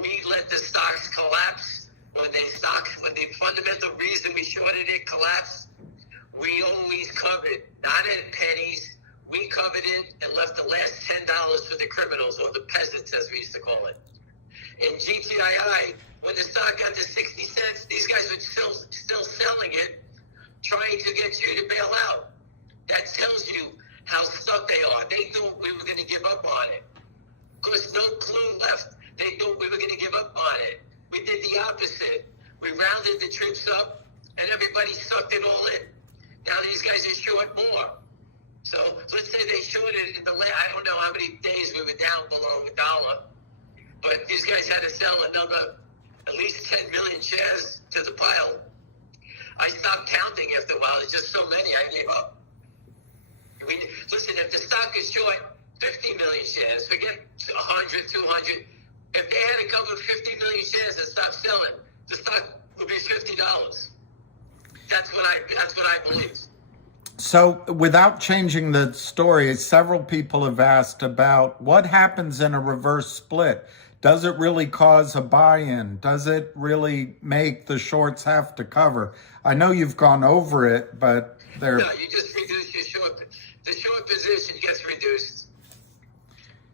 We let the stocks collapse. When the fundamental reason we shorted it collapsed, we always covered, not in pennies. We covered it and left the last $10 for the criminals, or the peasants, as we used to call it. In GTII, when the stock got to 60 cents, these guys were still selling it, trying to get you to bail out. That tells you how stuck they are. They thought we were going to give up on it. Because no clue left. They thought we were going to give up on it. We did the opposite. We rounded the troops up, and everybody sucked it all in. Now these guys are short more. So let's say they shorted in the last, I don't know how many days we were down below $1. But these guys had to sell another at least 10 million shares to the pile. I stopped counting after a while. There's just so many, I gave up. Listen, if the stock is short 50 million shares, forget 100, 200. If they had to cover 50 million shares and stop selling, the stock would be $50. That's what I believe. So without changing the story, several people have asked about what happens in a reverse split. Does it really cause a buy-in? Does it really make the shorts have to cover? I know you've gone over it, but No, you just reduce your short. The short position gets reduced.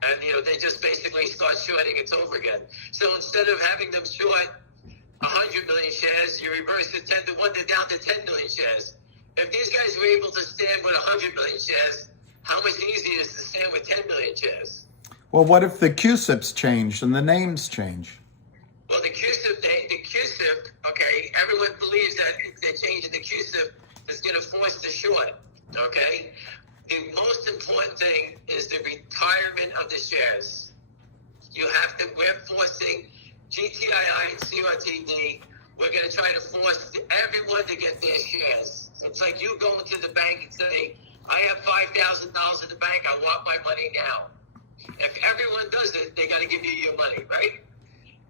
And, they just basically start shorting it over again. So instead of having them short 100 million shares, you reverse it 10 to 1, they're down to 10 million shares. If these guys were able to stand with 100 million shares, how much easier is it to stand with 10 million shares? Well, what if the QSIPs change and the names change? Well, the QSIP, okay, everyone believes that the change in the QSIP is going to force the short, okay? The most important thing is the retirement of the shares. We're forcing GTII and CRTD, we're going to try to force everyone to get their shares. It's like you go into the bank and say, I have $5,000 in the bank, I want my money now. If everyone does it, they got to give you your money, right?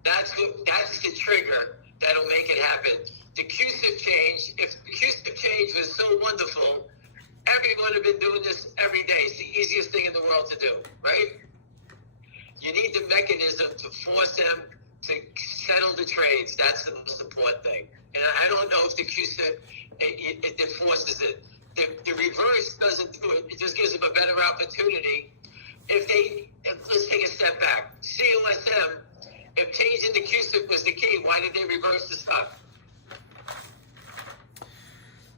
That's the trigger that'll make it happen. The QSIP change, if the QSIP change was so wonderful, everyone would have been doing this every day. It's the easiest thing in the world to do, right? You need the mechanism to force them to settle the trades. That's the most important thing. And I don't know if the QSIP, it forces it. The reverse doesn't do it. It just gives opportunity. Let's take a step back. COSM, if changing the CUSIP was the key, why did they reverse the stock?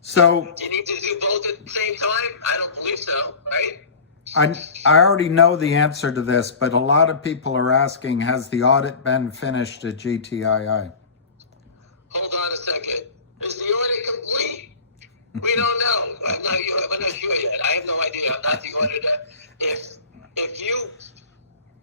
So You need to do both at the same time? I don't believe so, right? I already know the answer to this, but a lot of people are asking, has the audit been finished at GTII? Hold on a second. Is the audit complete? We don't know. I'm not sure yet. I have no idea. I'm not the auditor.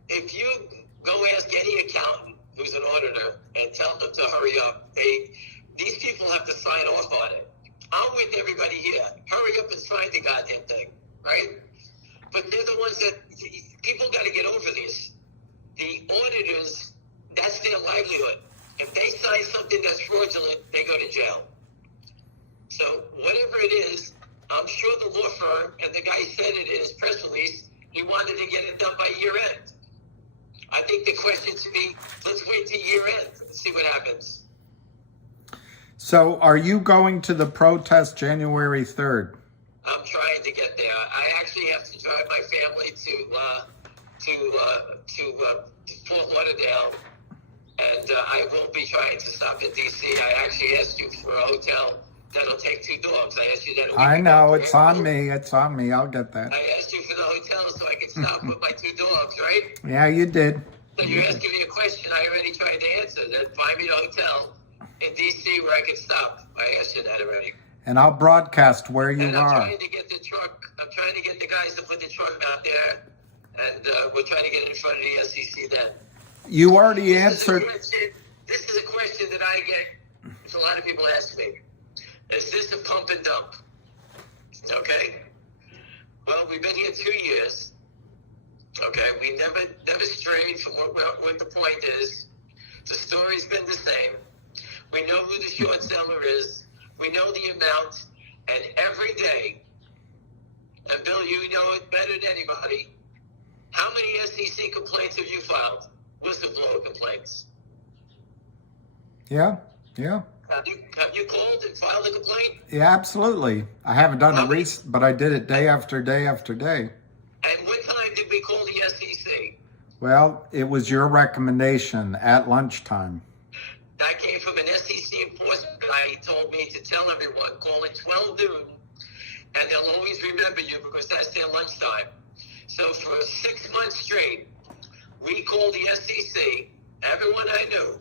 If you go ask any accountant who's an auditor and tell them to hurry up, these people have to sign off on it. I'm with everybody here. Hurry up and sign the goddamn thing, right? But they're the ones that people got to get over this. The auditors, that's their livelihood. If they sign something that's fraudulent, they go to jail. So whatever it is, I'm sure the law firm and the guy said it in his press release, he wanted to get it done by year end. I think the question should be, let's wait till year end and see what happens. So are you going to the protest January 3rd? I'm trying to get there. I actually have to drive my family to Fort Lauderdale, and I will be trying to stop in D.C. I actually asked you for a hotel that'll take 2 dogs. I asked you that a week I ago. know, it's on me. It's on me. I'll get that. I asked you for the hotel so I could stop with my 2 dogs, right? Yeah, you did. So you're asking me a question I already tried to answer. Then find me the hotel in D.C. where I can stop. I asked you that already. And I'll broadcast where you And are. I'm trying to get the truck. I'm trying to get the guys to put the truck out there, and we're trying to get it in front of the SEC then. You already answered. This is a question that I get. A lot of people ask me. Is this a pump and dump? Okay. Well, we've been here 2 years. Okay. We never strayed from what the point is. The story's been the same. We know who the short seller is. We know the amount. And every day, and Bill, you know it better than anybody, how many SEC complaints have you filed? Whistleblower complaints. Yeah. Have you called and filed a complaint? Yeah, absolutely. I haven't done it recent, but I did it day after day after day. And what time did we call the SEC? Well, it was your recommendation at lunchtime. That came from an SEC enforcement guy. He told me to tell everyone, call at 12 noon, and they'll always remember you because that's their lunchtime. So for 6 months straight, we called the SEC, everyone I knew.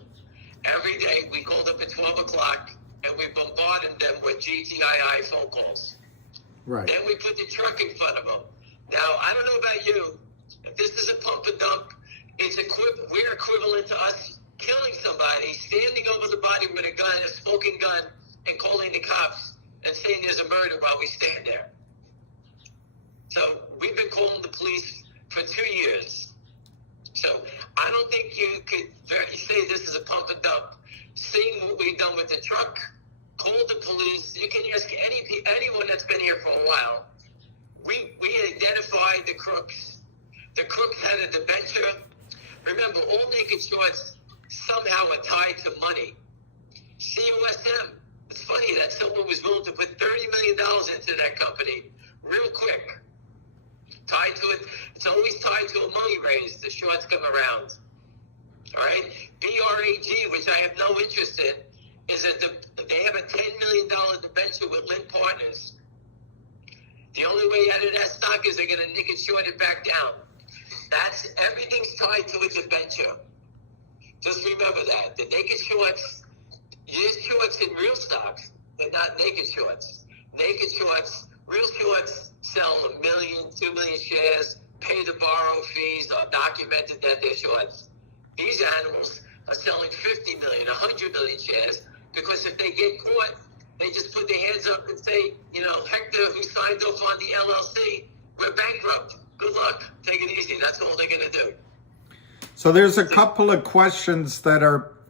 Every day we called up at 12 o'clock and we bombarded them with GTII phone calls. Right. Then we put the truck in front of them. Now, I don't know about you. If this is a pump and dump, we're equivalent to us killing somebody, standing over the body with a gun, a smoking gun, and calling the cops and saying there's a murder while we stand there. So we've been calling the police for 2 years. So I don't think you could say this is a pump and dump. Seeing what we've done with the truck, call the police. You can ask anyone that's been here for a while. We identified the crooks. The crooks had a debenture. Remember, all naked shorts somehow are tied to money. COSM. It's funny that someone was willing to put $30 million into that company real quick. Tied to it. It's always tied to a money raise. The shorts come around. All right. BRAG, which I have no interest in, is that they have a $10 million debenture with Lynn Partners. The only way out of that stock is they're going to nick it short it back down. Everything's tied to a debenture. Just remember that. The naked shorts, use shorts in real stocks. They're not naked shorts. Naked shorts, real shorts sell 1 million, 2 million shares, pay the borrow fees, are documented that they're shorts. These animals are selling 50 million, 100 million shares, because if they get caught, they just put their hands up and say, Hector, who signed off on the LLC, we're bankrupt. Good luck. Take it easy. That's all they're going to do. So there's a couple of questions that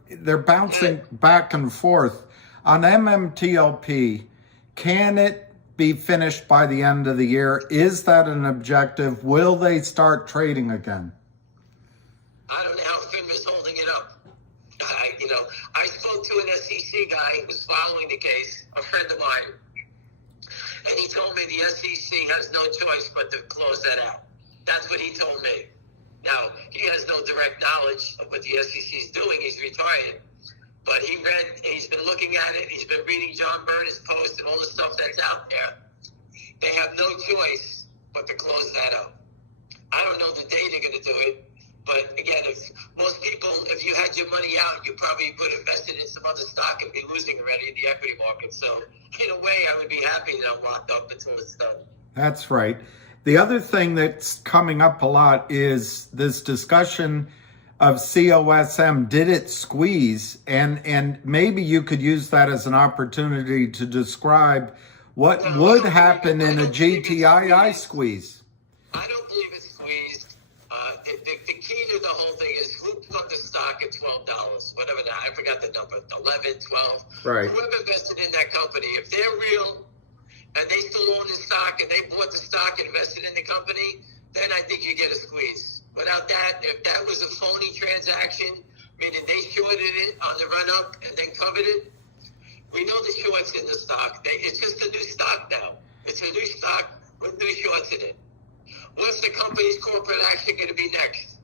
they're bouncing back and forth. On MMTLP, can it be finished by the end of the year? Is that an objective? Will they start trading again? I don't know how FINRA's holding it up. I spoke to an SEC guy who was following the case, a friend of mine, And he told me the SEC has no choice but to close that out. That's what he told me. Now, he has no direct knowledge of what the SEC is doing. He's retired. But he's been looking at it. He's been reading John Berners' post and all the stuff that's out there. They have no choice but to close that out. I don't know the day they're going to do it. But again, if most people, if you had your money out, you probably would have invested in some other stock and be losing already in the equity market. So in a way, I would be happy that I'm locked up until it's done. That's right. The other thing that's coming up a lot is this discussion of COSM. Did it squeeze? And maybe you could use that as an opportunity to describe what would happen in a GTII squeeze. I don't believe it squeezed. The key to the whole thing is who put the stock at $12, whatever that, I forgot the number, 11, 12. Right. Whoever invested in that company, if they're real and they still own the stock and they bought the stock and invested in the company, then I think you get a squeeze. Without that, if that was a phony transaction, meaning they shorted it on the run-up and then covered it, we know the shorts in the stock. It's just a new stock now. It's a new stock with new shorts in it. What's the company's corporate action going to be next?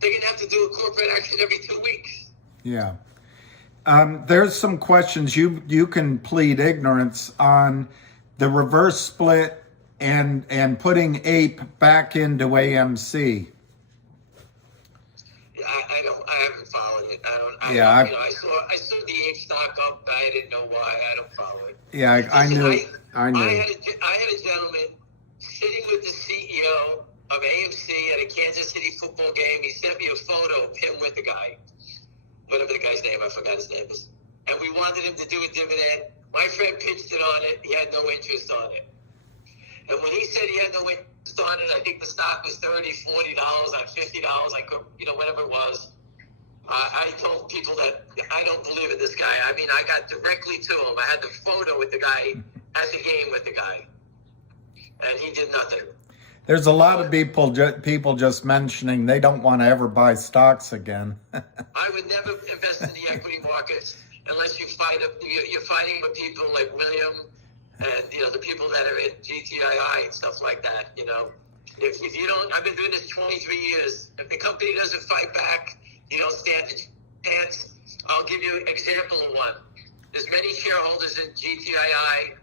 They're going to have to do a corporate action every 2 weeks. Yeah. There's some questions. You can plead ignorance on the reverse split and putting APE back into AMC. I haven't followed it. I saw the APE stock up. I didn't know why. I don't follow it. Yeah, I knew. I had a gentleman sitting with the CEO of AMC at a Kansas City football game. He sent me a photo of him with the guy, whatever the guy's name, I forgot his name is. And we wanted him to do a dividend. My friend pitched it on it. He had no interest on it. And when he said he had no interest on it, I think the stock was $30, $40, like $50, like, whatever it was. I told people that I don't believe in this guy. I mean, I got directly to him. I had the photo with the guy at the game with the guy. And he did nothing. There's a lot of people just mentioning they don't want to ever buy stocks again. I would never invest in the equity markets unless you're fighting with people like William and the people that are in GTII and stuff like that. If you don't, I've been doing this 23 years. If the company doesn't fight back, you don't stand a chance. I'll give you an example of one. There's many shareholders in GTII,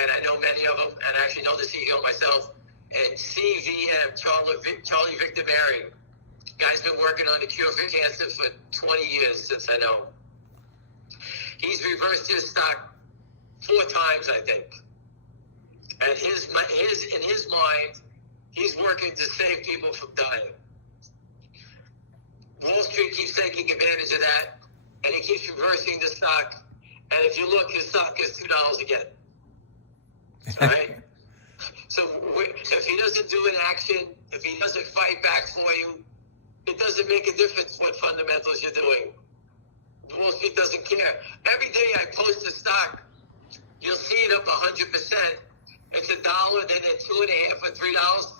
and I know many of them, and I actually know the CEO myself. And CVM, Charlie Victor Mary, guy's been working on the cure for cancer for 20 years since I know. He's reversed his stock 4 times, I think. And in his mind, he's working to save people from dying. Wall Street keeps taking advantage of that, and he keeps reversing the stock. And if you look, his stock is $2 again. All right? So if he doesn't do an action, if he doesn't fight back for you, it doesn't make a difference what fundamentals you're doing. Wall Street doesn't care. Every day I post a stock, you'll see it up 100%. It's $1, then at $2.50 or $3.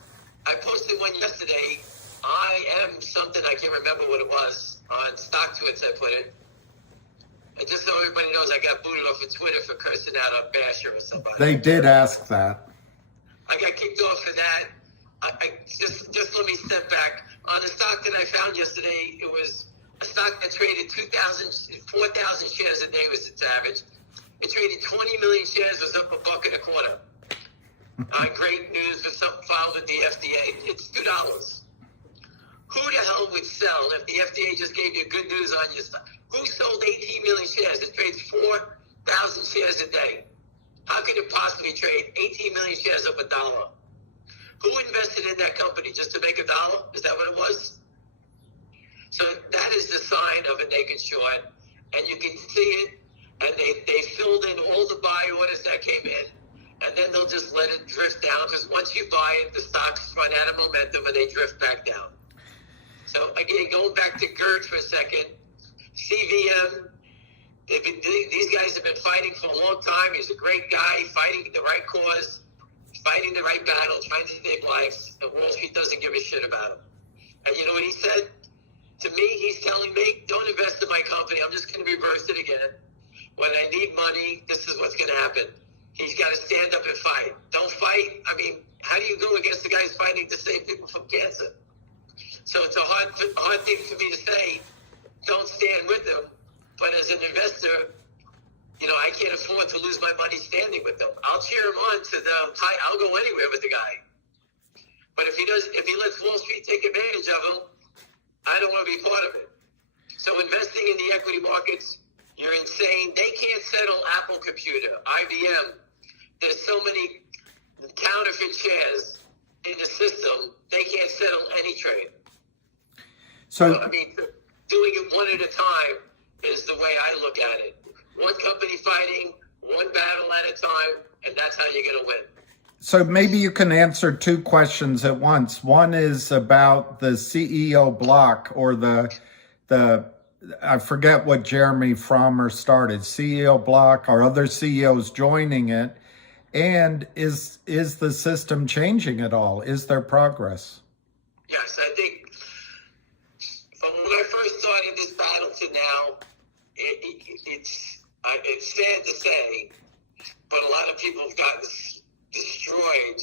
I posted one yesterday. I am something, I can't remember what it was. On Stock Twits I put it. And just so everybody knows, I got booted off of Twitter for cursing out a basher or somebody. They did ask that. I got kicked off for that. Just let me step back. On the stock that I found yesterday, it was a stock that traded 4,000 shares a day was its average. It traded 20 million shares, was up $1.25. Great news for something filed with the FDA. It's $2. Who the hell would sell if the FDA just gave you good news on your stock? Who sold 18 million shares? It trades 4,000 shares a day. How could it possibly trade 18 million shares up $1? Who invested in that company just to make $1? Is that what it was? So that is the sign of a naked short, and you can see it. And they filled in all the buy orders that came in, and then they'll just let it drift down, because once you buy it, the stocks run out of momentum and they drift back down. So again, going back to Gert for a second, CVM, these guys have been fighting for a long time. He's a great guy, fighting the right cause, fighting the right battle, trying to save lives, and Wall Street doesn't give a shit about him. And you know what he said? To me, he's telling me, don't invest in my company. I'm just going to reverse it again. When I need money, this is what's going to happen. He's got to stand up and fight. Don't fight. I mean, how do you go against the guys fighting to save people from cancer? So it's a hard thing for me to say. Don't stand with them. But as an investor, you know, I can't afford to lose my money standing with them. I'll cheer him on to the high. I'll go anywhere with the guy. But if he lets Wall Street take advantage of him, I don't want to be part of it. So investing in the equity markets, you're insane. They can't settle Apple Computer, IBM. There's so many counterfeit shares in the system, they can't settle any trade. So I mean, doing it one at a time is the way I look at it. One company fighting, one battle at a time, and that's how you're going to win. So maybe you can answer two questions at once. One is about the CEO block, or the I forget what Jeremy Frommer started, CEO block. Are other CEOs joining it? And is the system changing at all? Is there progress? Yes, I think from when I first started this battle to now, it's sad to say, but a lot of people have gotten destroyed.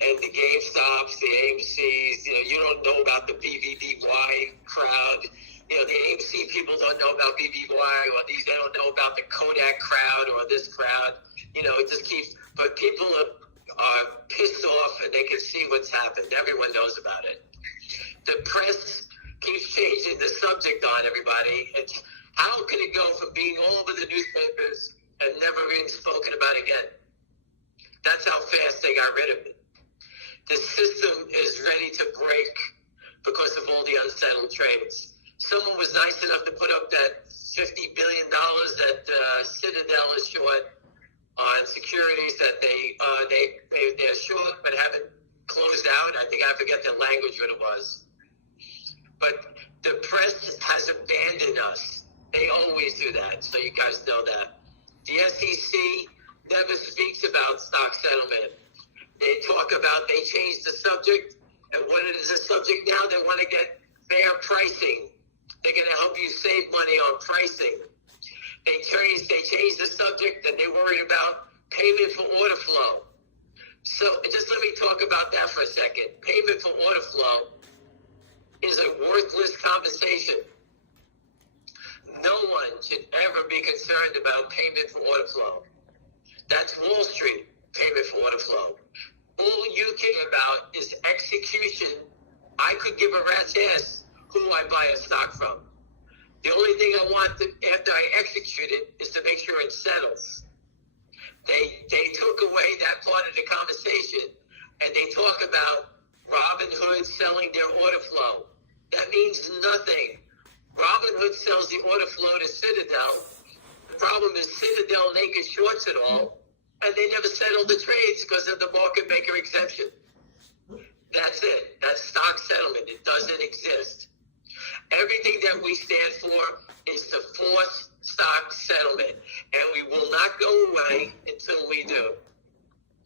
And the GameStops, the AMCs, you know, you don't know about the BBBY crowd. You know, the AMC people don't know about BBY, or they don't know about the Kodak crowd or this crowd. You know, it just keeps, but people are pissed off and they can see what's happened. Everyone knows about it. The press keeps changing the subject on everybody. It's, how can it go from being all over the newspapers and never being spoken about again? That's how fast they got rid of it. The system is ready to break because of all the unsettled trades. Someone was nice enough to put up that $50 billion that Citadel is short on securities that they're short but haven't closed out. I think I forget the language what it was. But the press has abandoned us. They always do that, so you guys know that. The SEC never speaks about stock settlement. They talk about, they change the subject, and what is the subject now? They want to get fair pricing. They're going to help you save money on pricing. They changed the subject, and they're worried about payment for order flow. So just let me talk about that for a second. Payment for order flow is a worthless conversation. No one should ever be concerned about payment for order flow. That's Wall Street, payment for order flow. All you care about is execution. I could give a rat's ass who I buy a stock from. The only thing I want after I execute it is to make sure it settles. They took away that part of the conversation, and they talk about Robinhood selling their order flow. That means nothing. Robinhood sells the order flow to Citadel. The problem is Citadel naked shorts it all, and they never settled the trades because of the market maker exemption. That's it. That's stock settlement. It doesn't exist. Everything that we stand for is to force stock settlement, and we will not go away until we do.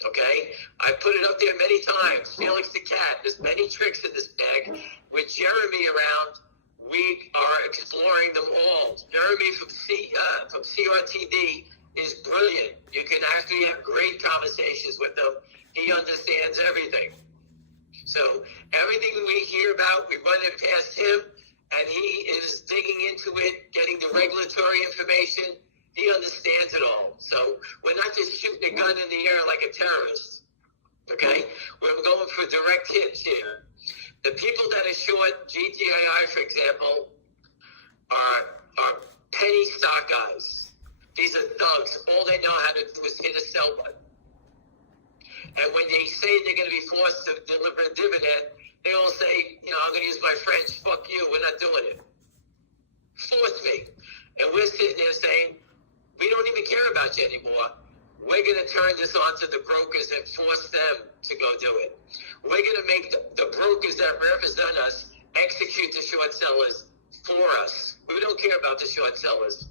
Okay? I put it up there many times. Felix the Cat. There's many tricks in this bag. With Jeremy around, we are exploring them all. Jeremy from CRTD is brilliant. You can actually have great conversations with him. He understands everything. So everything we hear about, we run it past him, and he is digging into it, getting the regulatory information. He understands it all. So we're not just shooting a gun in the air like a terrorist, okay? We're going for direct hits here. The people that are short GTII, for example, are penny stock guys. These are thugs. All they know how to do is hit a sell button. And when they say they're going to be forced to deliver a dividend, they all say, you know, I'm going to use my French, fuck you, we're not doing it. Force me. And we're sitting there saying, we don't even care about you anymore. We're going to turn this on to the brokers and force them to go do it. We're going to make the brokers that represent us execute the short sellers for us. We don't care about the short sellers.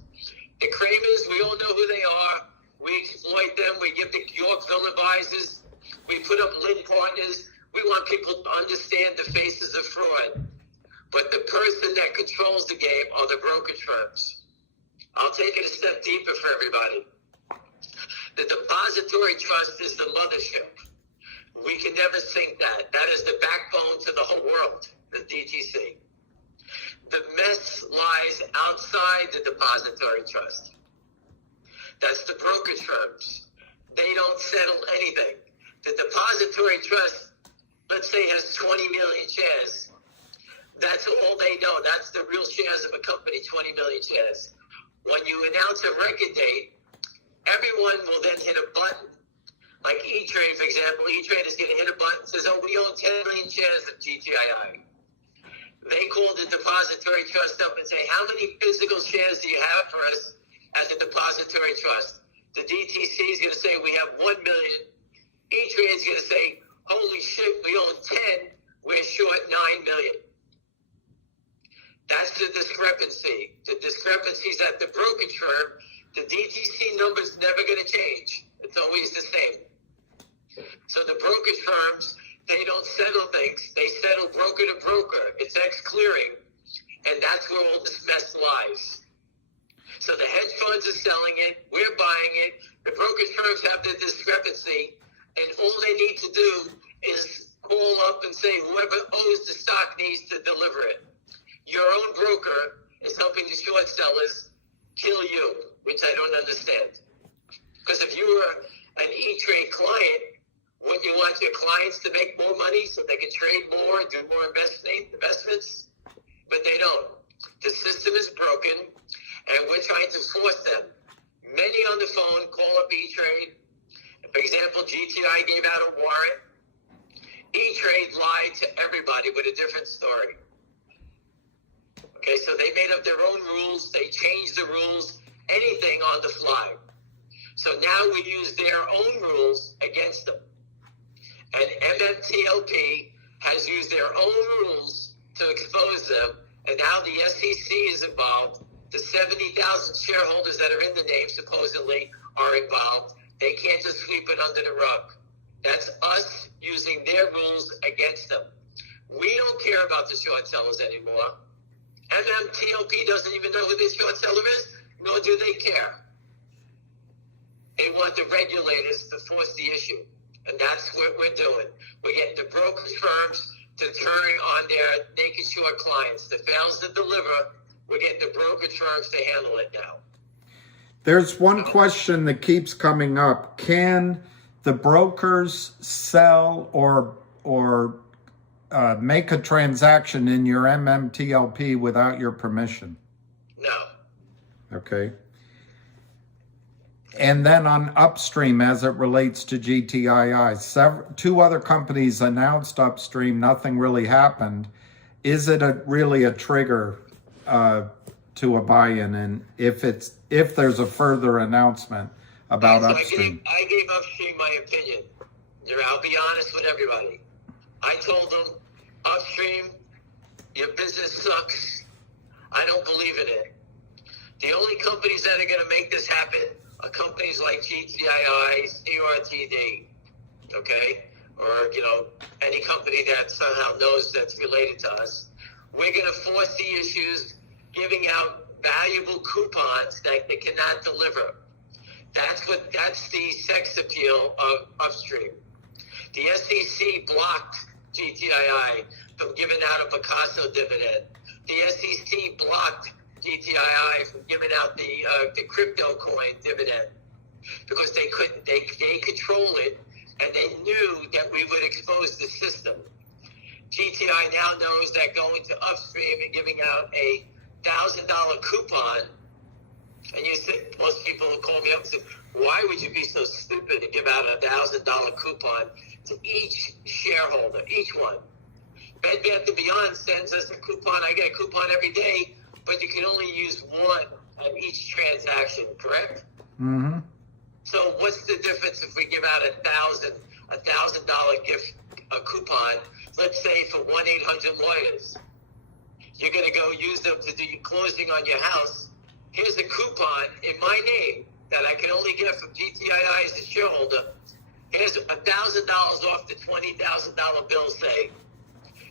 The Kramers, we all know who they are. We exploit them. We give the York film advisors. We put up Lynn partners. We want people to understand the faces of fraud. But the person that controls the game are the brokerage firms. I'll take it a step deeper for everybody. The depository trust is the mothership. We can never sink that. That is the backbone to the whole world, the DTC. The mess lies outside the depository trust. That's the brokerage firms. They don't settle anything. The depository trust, let's say, has 20 million shares. That's all they know. That's the real shares of a company, 20 million shares. When you announce a record date, everyone will then hit a button. Like E-Trade, for example, E-Trade is going to hit a button that says, oh, we own 10 million shares of GTII. They call the depository trust up and say, how many physical shares do you have for us as a depository trust? The DTC is going to say, we have 1 million. E-Trade is going to say, holy shit, we own 10. We're short 9 million. That's the discrepancy. The discrepancies at the brokerage firm. The DTC number's never going to change. It's always the same. So the brokerage firms, they don't settle things. They settle broker to broker. It's ex-clearing. And that's where all this mess lies. So the hedge funds are selling it. We're buying it. The brokerage firms have the discrepancy. And all they need to do is call up and say, whoever owes the stock needs to deliver it. Your own broker is helping the short sellers kill you, which I don't understand. Because if you were an E-Trade client, wouldn't you want your clients to make more money so they can trade more and do more investments? But they don't. The system is broken, and we're trying to force them. Many on the phone call up E-Trade. For example, GTI gave out a warrant. E-Trade lied to everybody with a different story. Okay, so they made up their own rules. They changed the rules, anything on the fly. So now we use their own rules against them. And MMTLP has used their own rules to expose them. And now the SEC is involved. The 70,000 shareholders that are in the name supposedly are involved. They can't just sweep it under the rug. That's us using their rules against them. We don't care about the short sellers anymore. MMTLP doesn't even know who this short seller is, nor do they care. They want the regulators to force the issue. And that's what we're doing. We're getting the brokerage firms to turn on their naked short clients. That fails to deliver, we're getting the brokerage firms to handle it now. There's one question that keeps coming up. Can the brokers sell or make a transaction in your MMTLP without your permission? No. Okay. And then on upstream, as it relates to GTII, two other companies announced upstream, nothing really happened. Is it really a trigger to a buy-in? And if there's a further announcement about upstream? I gave upstream my opinion. I'll be honest with everybody. I told them, upstream, your business sucks. I don't believe in it. The only companies that are going to make this happen are companies like GTII, CRTD, okay? Or, any company that somehow knows that's related to us. We're going to force the issues, giving out valuable coupons that they cannot deliver. That's the sex appeal of upstream. The SEC blocked GTII from giving out a Picasso dividend. The SEC blocked GTII from giving out the crypto coin dividend because they couldn't. They control it, and they knew that we would expose the system. GTI now knows that going to upstream and giving out a $1,000 coupon, and you say, most people will call me up and say, why would you be so stupid to give out a $1,000 coupon to each shareholder, each one? Bed Bath & Beyond sends us a coupon. I get a coupon every day, but you can only use one at each transaction, correct? Mm-hmm. So what's the difference if we give out a $1,000 gift coupon, let's say for 1-800-Lawyers? You're going to go use them to do your closing on your house. Here's a coupon in my name that I can only get from GTII as a shareholder. Here's $1,000 off the $20,000 bill, say.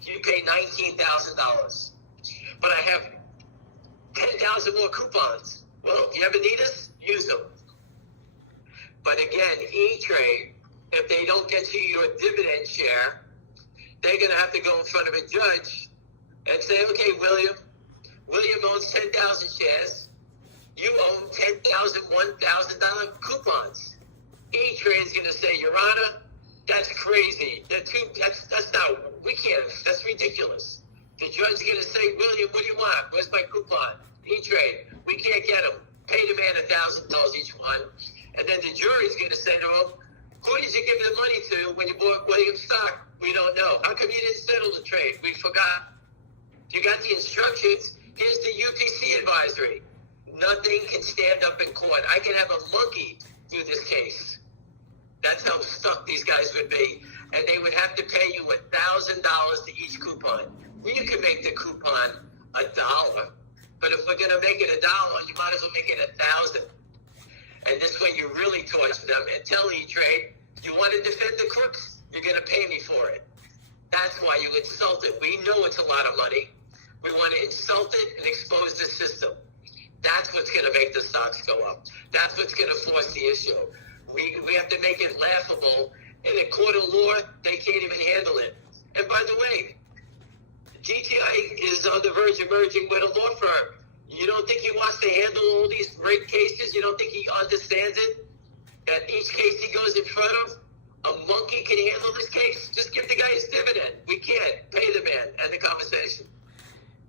You pay $19,000. But I have 10,000 more coupons. Well, if you ever need us, use them. But again, E-Trade, if they don't get you your dividend share, they're going to have to go in front of a judge and say, okay, William owns 10,000 shares. You own 10,000, $1,000 coupons. E-Trade's going to say, Your Honor, that's crazy. That's not, we can't, that's ridiculous. The judge's going to say, William, what do you want? Where's my coupon? E-Trade, we can't get them. Pay the man $1,000 each one. And then the jury's going to say to him, who did you give the money to when you bought William's stock? We don't know. How come you didn't settle the trade? We forgot. You got the instructions. Here's the UTC advisory. Nothing can stand up in court. I can have a monkey do this case. That's how stuck these guys would be. And they would have to pay you $1,000 to each coupon. You can make the coupon $1. But if we're going to make it $1, you might as well make it 1,000. And this way you really torture them and tell E-Trade, you want to defend the crooks? You're going to pay me for it. That's why you insult it. We know it's a lot of money. We want to insult it and expose the system. That's what's going to make the stocks go up. That's what's going to force the issue. We have to make it laughable. In a court of law, they can't even handle it. And by the way, GTI is on the verge of merging with a law firm. You don't think he wants to handle all these great cases? You don't think he understands it? That each case he goes in front of, a monkey can handle this case? Just give the guy his dividend. We can't. Pay the man. End the conversation.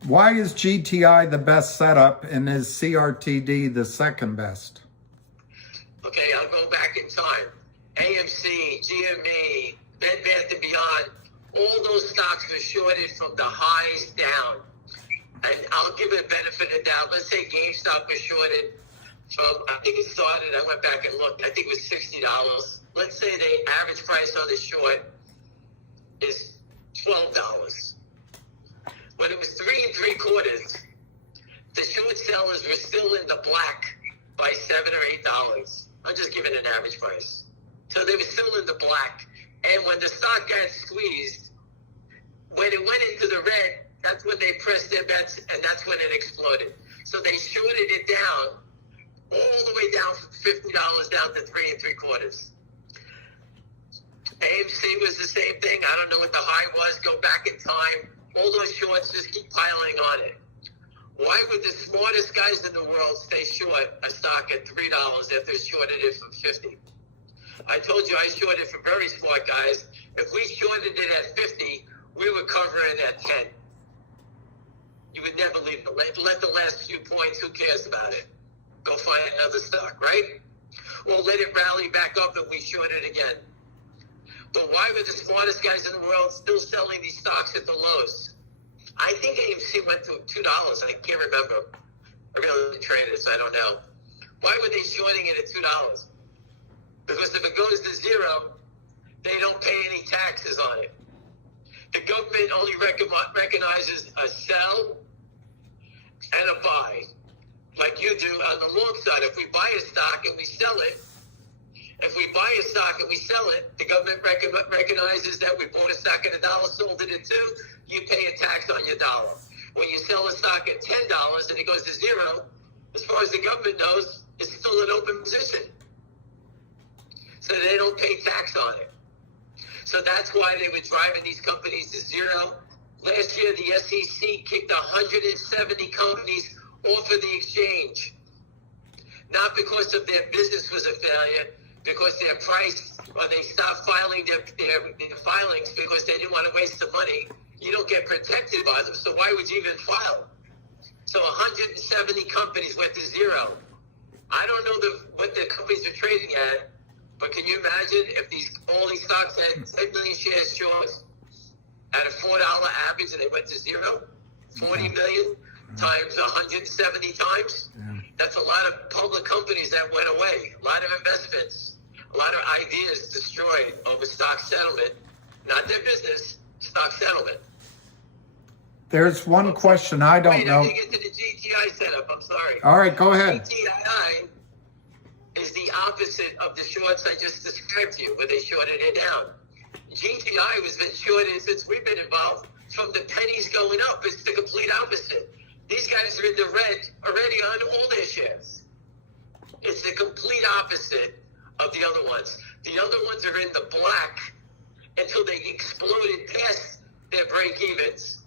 Why is GTI the best setup and is CRTD the second best? Okay, I'll go back in time. AMC, GME, Bed Bath & Beyond, all those stocks were shorted from the highs down. And I'll give it a benefit of the doubt. Let's say GameStop was shorted from, I think it started, I went back and looked, I think it was $60. Let's say the average price on the short is $12. When it was 3 3/4, the short sellers were still in the black by $7 or $8. I'm just giving an average price. So they were still in the black. And when the stock got squeezed, when it went into the red, that's when they pressed their bets, and that's when it exploded. So they shorted it down, all the way down from $50 down to 3 3/4. AMC was the same thing. I don't know what the high was. Go back in time. All those shorts just keep piling on it. Why would the smartest guys in the world stay short a stock at $3 if they shorted it from 50? I told you I shorted for very smart guys. If we shorted it at 50, we would cover it at 10. You would never leave it. Let the last few points, who cares about it? Go find another stock, right? Or let it rally back up and we short it again. But why were the smartest guys in the world still selling these stocks at the lows? I think AMC went to $2. I can't remember. I really didn't trade it, so I don't know. Why were they shorting it at $2? Because if it goes to zero, they don't pay any taxes on it. The government only recognizes a sell and a buy, like you do on the long side. If we buy a stock and we sell it, the government recognizes that we bought a stock at $1, sold it at $2, you pay a tax on your dollar. When you sell a stock at $10 and it goes to zero, as far as the government knows, it's still an open position. So they don't pay tax on it. So that's why they were driving these companies to zero. Last year, the SEC kicked 170 companies off of the exchange. Not because of their business was a failure, because their price, or they stopped filing their filings because they didn't want to waste the money. You don't get protected by them, so why would you even file? So 170 companies went to zero. I don't know what the companies are trading at, but can you imagine if all these stocks had 10 million shares short at a $4 average and they went to zero? 40 million times 170 times? Yeah. That's a lot of public companies that went away. A lot of investments, a lot of ideas destroyed over stock settlement. Not their business, stock settlement. There's one question I don't know. I didn't get to the GTI setup. I'm sorry. All right, go ahead. GTII is the opposite of the shorts I just described to you, where they shorted it down. GTI has been shorted since we've been involved from the pennies going up. It's the complete opposite. These guys are in the red already on all their shares. It's the complete opposite of the other ones. The other ones are in the black until they exploded past their break-evens.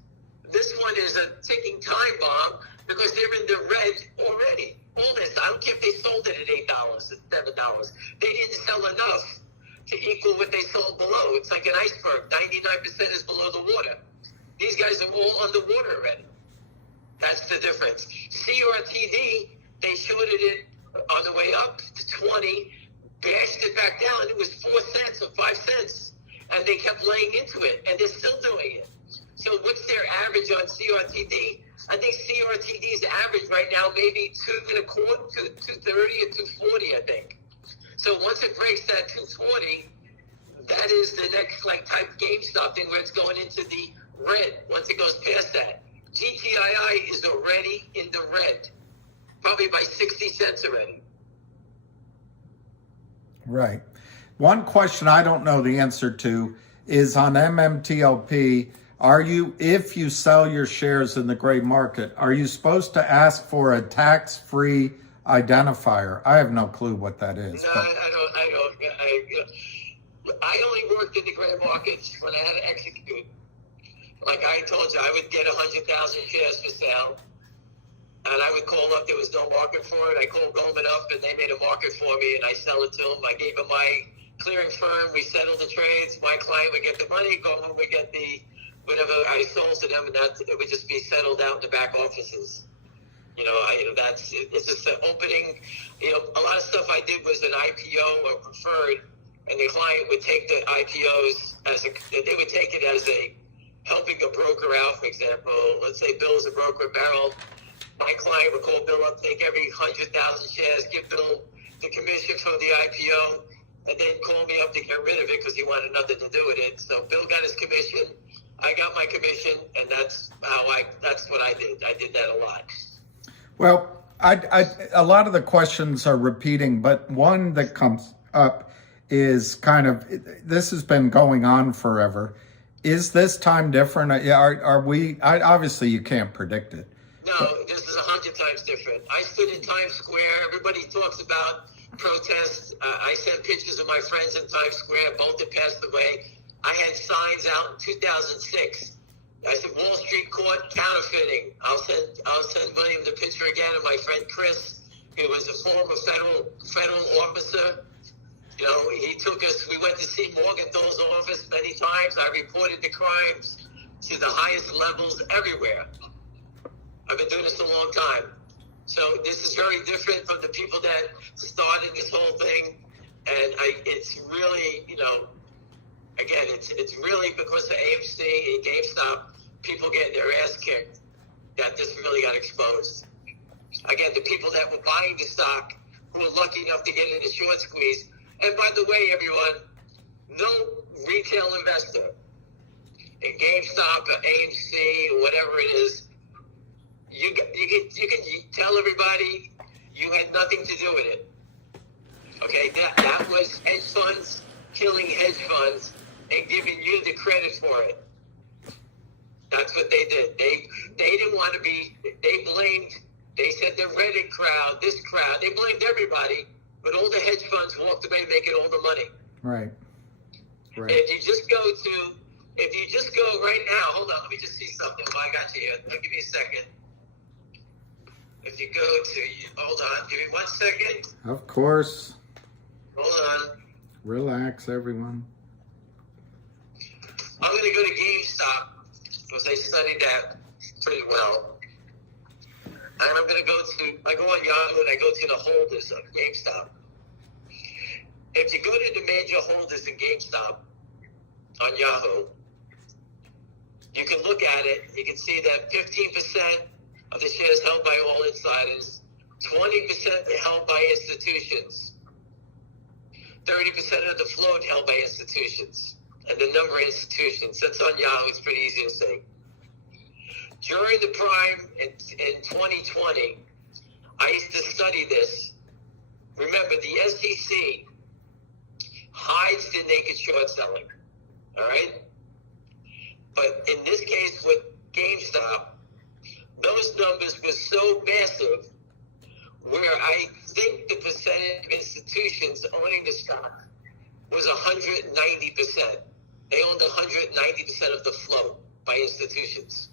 This one is a ticking time bomb because they're in the red already. All this, I don't care if they sold it at $8, at $7. They didn't sell enough to equal what they sold below. It's like an iceberg. 99% is below the water. These guys are all underwater already. That's the difference. CRTD, they shorted it on the way up to 20, bashed it back down. It was 4 cents or 5 cents. And they kept laying into it, and they're still doing it. So what's their average on CRTD? I think CRTD's average right now maybe 2.25, 230 or 240, I think. So once it breaks that 240, that is the next like type GameStop thing where it's going into the red. Once it goes past that, GTII is already in the red, probably by 60 cents already. Right. One question I don't know the answer to is on MMTLP, if you sell your shares in the gray market, are you supposed to ask for a tax-free identifier? I have no clue what that is. No, I don't. I only worked in the gray markets when I had to execute. Like I told you, I would get 100,000 shares for sale, and I would call up. There was no market for it. I called Goldman up, and they made a market for me, and I sell it to them. I gave them my clearing firm. We settled the trades. My client would get the money. Goldman would get the whatever I sold to them, and it would just be settled out in the back offices. It's just an opening. A lot of stuff I did was an IPO or preferred, and the client would take the IPOs they would take it as helping a broker out. For example, let's say Bill's a broker at Merrill. My client would call Bill up, take every 100,000 shares, give Bill the commission from the IPO, and then call me up to get rid of it because he wanted nothing to do with it. So Bill got his commission. I got my commission, and that's what I did. I did that a lot. Well, a lot of the questions are repeating, but one that comes up is this has been going on forever. Is this time different? Are we, obviously you can't predict it. No, this is 100 times different. I stood in Times Square. Everybody talks about protests. I sent pictures of my friends in Times Square, both that passed away. I had signs out in 2006. I said, Wall Street caught counterfeiting. I'll send William the picture again of my friend Chris, who was a former federal officer. He took us, we went to see Morgenthal's office many times. I reported the crimes to the highest levels everywhere. I've been doing this a long time. So this is very different from the people that started this whole thing. And it's really, again, it's really because of AMC and GameStop, people getting their ass kicked, that this really got exposed. Again, the people that were buying the stock, who were lucky enough to get in the short squeeze. And by the way, everyone, no retail investor in GameStop or AMC or whatever it is, you can tell everybody you had nothing to do with it. Okay, that was hedge funds killing hedge funds and giving you the credit for it. That's what they did. They didn't want to be, they said the Reddit crowd, this crowd, they blamed everybody, but all the hedge funds walked away making all the money. Right. If you just go right now, hold on, let me just see something while I got you here. Give me a second. If you go to, hold on, give me 1 second. Of course. Hold on. Relax, everyone. I'm going to go to GameStop because I studied that pretty well. And I'm going to I go on Yahoo and I go to the holders of GameStop. If you go to the major holders in GameStop on Yahoo, you can look at it. You can see that 15% of the shares held by all insiders, 20% held by institutions, 30% of the float held by institutions, and the number of institutions. That's on Yahoo. It's pretty easy to see. During the prime in 2020, I used to study this. Remember, the SEC hides the naked short selling, all right? But in this case with GameStop, those numbers were so massive where I think the percentage of institutions owning the stock was 190%. They owned 190% of the float by institutions.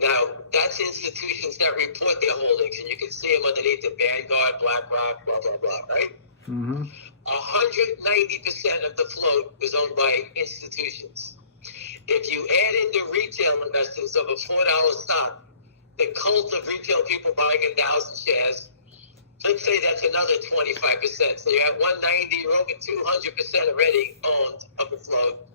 Now, that's institutions that report their holdings, and you can see them underneath the Vanguard, BlackRock, blah, blah, blah, right? 190% of the float was owned by institutions. If you add in the retail investors of a $4 stock, the cult of retail people buying 1,000 shares, let's say that's another 25%. So you're at 190, you're over 200% already owned of the float.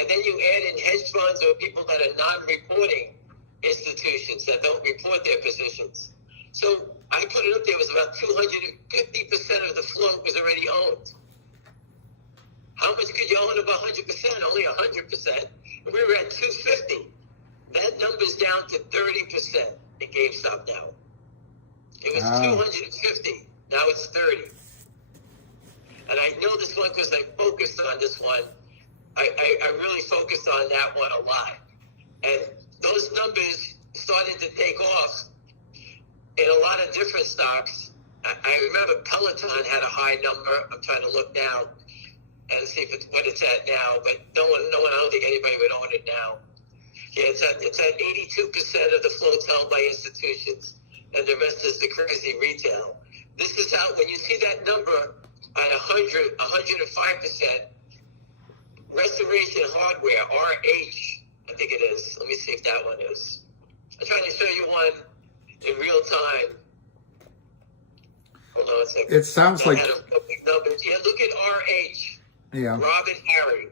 And then you add in hedge funds or people that are non-reporting institutions that don't report their positions. So I put it up there, it was about 250% of the float was already owned. How much could you own of 100%? Only 100%. We were at 250. That number's down to 30% in GameStop now. It was 250. Now it's 30. And I know this one because I focused on this one. I really focused on that one a lot. And those numbers started to take off in a lot of different stocks. I remember Peloton had a high number. I'm trying to look now and see what it's at now, but no one, I don't think anybody would own it now. Yeah, it's at 82% of the floats held by institutions, and the rest is the crazy retail. This is how, when you see that number at 105%, Restoration Hardware, RH, I think it is. Let me see if that one is. I'm trying to show you one in real time. Hold on a second. It sounds like... Yeah, look at RH. Yeah. Robin Harry.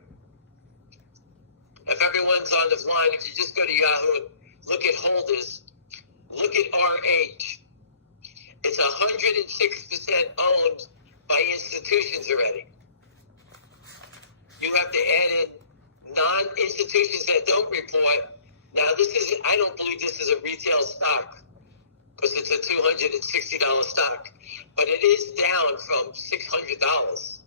If everyone's on the line, if you just go to Yahoo, look at holders, look at RH. It's 106% owned by institutions already. You have to add in non-institutions that don't report. Now, I don't believe this is a retail stock because it's a $260 stock, but it is down from $600.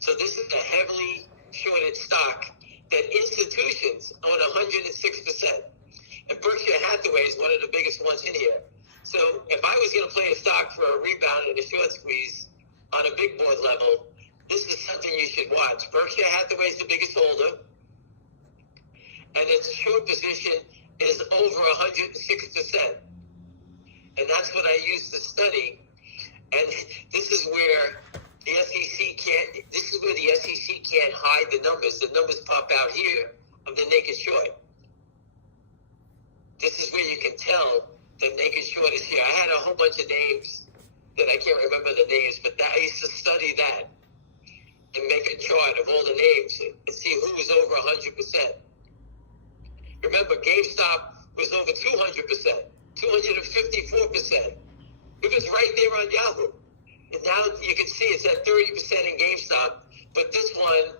So this is a heavily shorted stock that institutions own 106%. And Berkshire Hathaway is one of the biggest ones in here. So if I was going to play a stock for a rebound and a short squeeze on a big board level, this is something you should watch. Berkshire Hathaway is the biggest holder, and its short position is over 106%. And that's what I used to study. And this is where the SEC can't hide the numbers. The numbers pop out here of the naked short. This is where you can tell the naked short is here. I had a whole bunch of names that I can't remember the names, but I used to study that and make a chart of all the names and see who was over 100%. Remember, GameStop was over 200%, 254%. It was right there on Yahoo. And now you can see it's at 30% in GameStop. But this one,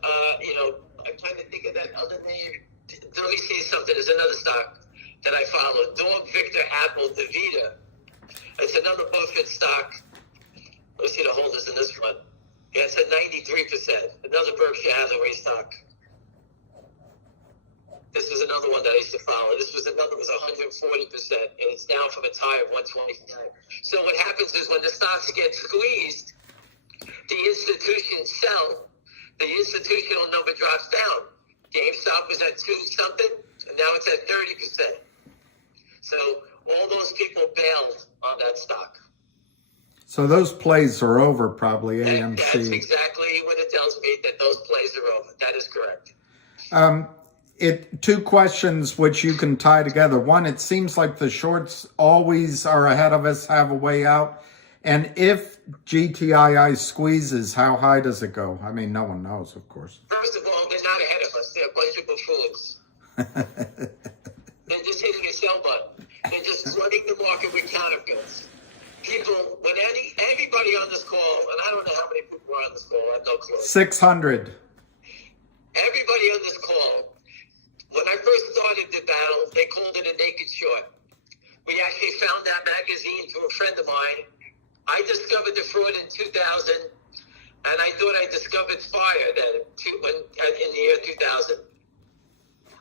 I'm trying to think of that other name. Let me see something. There's another stock that I follow. Dog, Victor, Apple, DaVita. It's another Buffett stock. Let's see the holders in this one. Yeah, it's at 93%. Another Berkshire Hathaway stock. This was another one that I used to follow. This was another, was 140%, and it's down from its high of 129. So what happens is when the stocks get squeezed, the institutions sell, the institutional number drops down. GameStop was at 2-something, and now it's at 30%. So all those people bailed on that stock. So those plays are over, probably, AMC. That's exactly what it tells me, that those plays are over. That is correct. Two questions which you can tie together. One, it seems like the shorts always are ahead of us, have a way out. And if GTII squeezes, how high does it go? I mean, no one knows, of course. First of all, they're not ahead of us. They're a bunch of buffoons. They're just hitting a sell button. They're just flooding the market with counterfeits. People, when everybody on this call, and I don't know how many people are on this call, I have no clue. 600. Everybody on this call, when I first started the battle, they called it a naked short. We actually found that magazine through a friend of mine. I discovered the fraud in 2000, and I thought I discovered fire then, in the year 2000.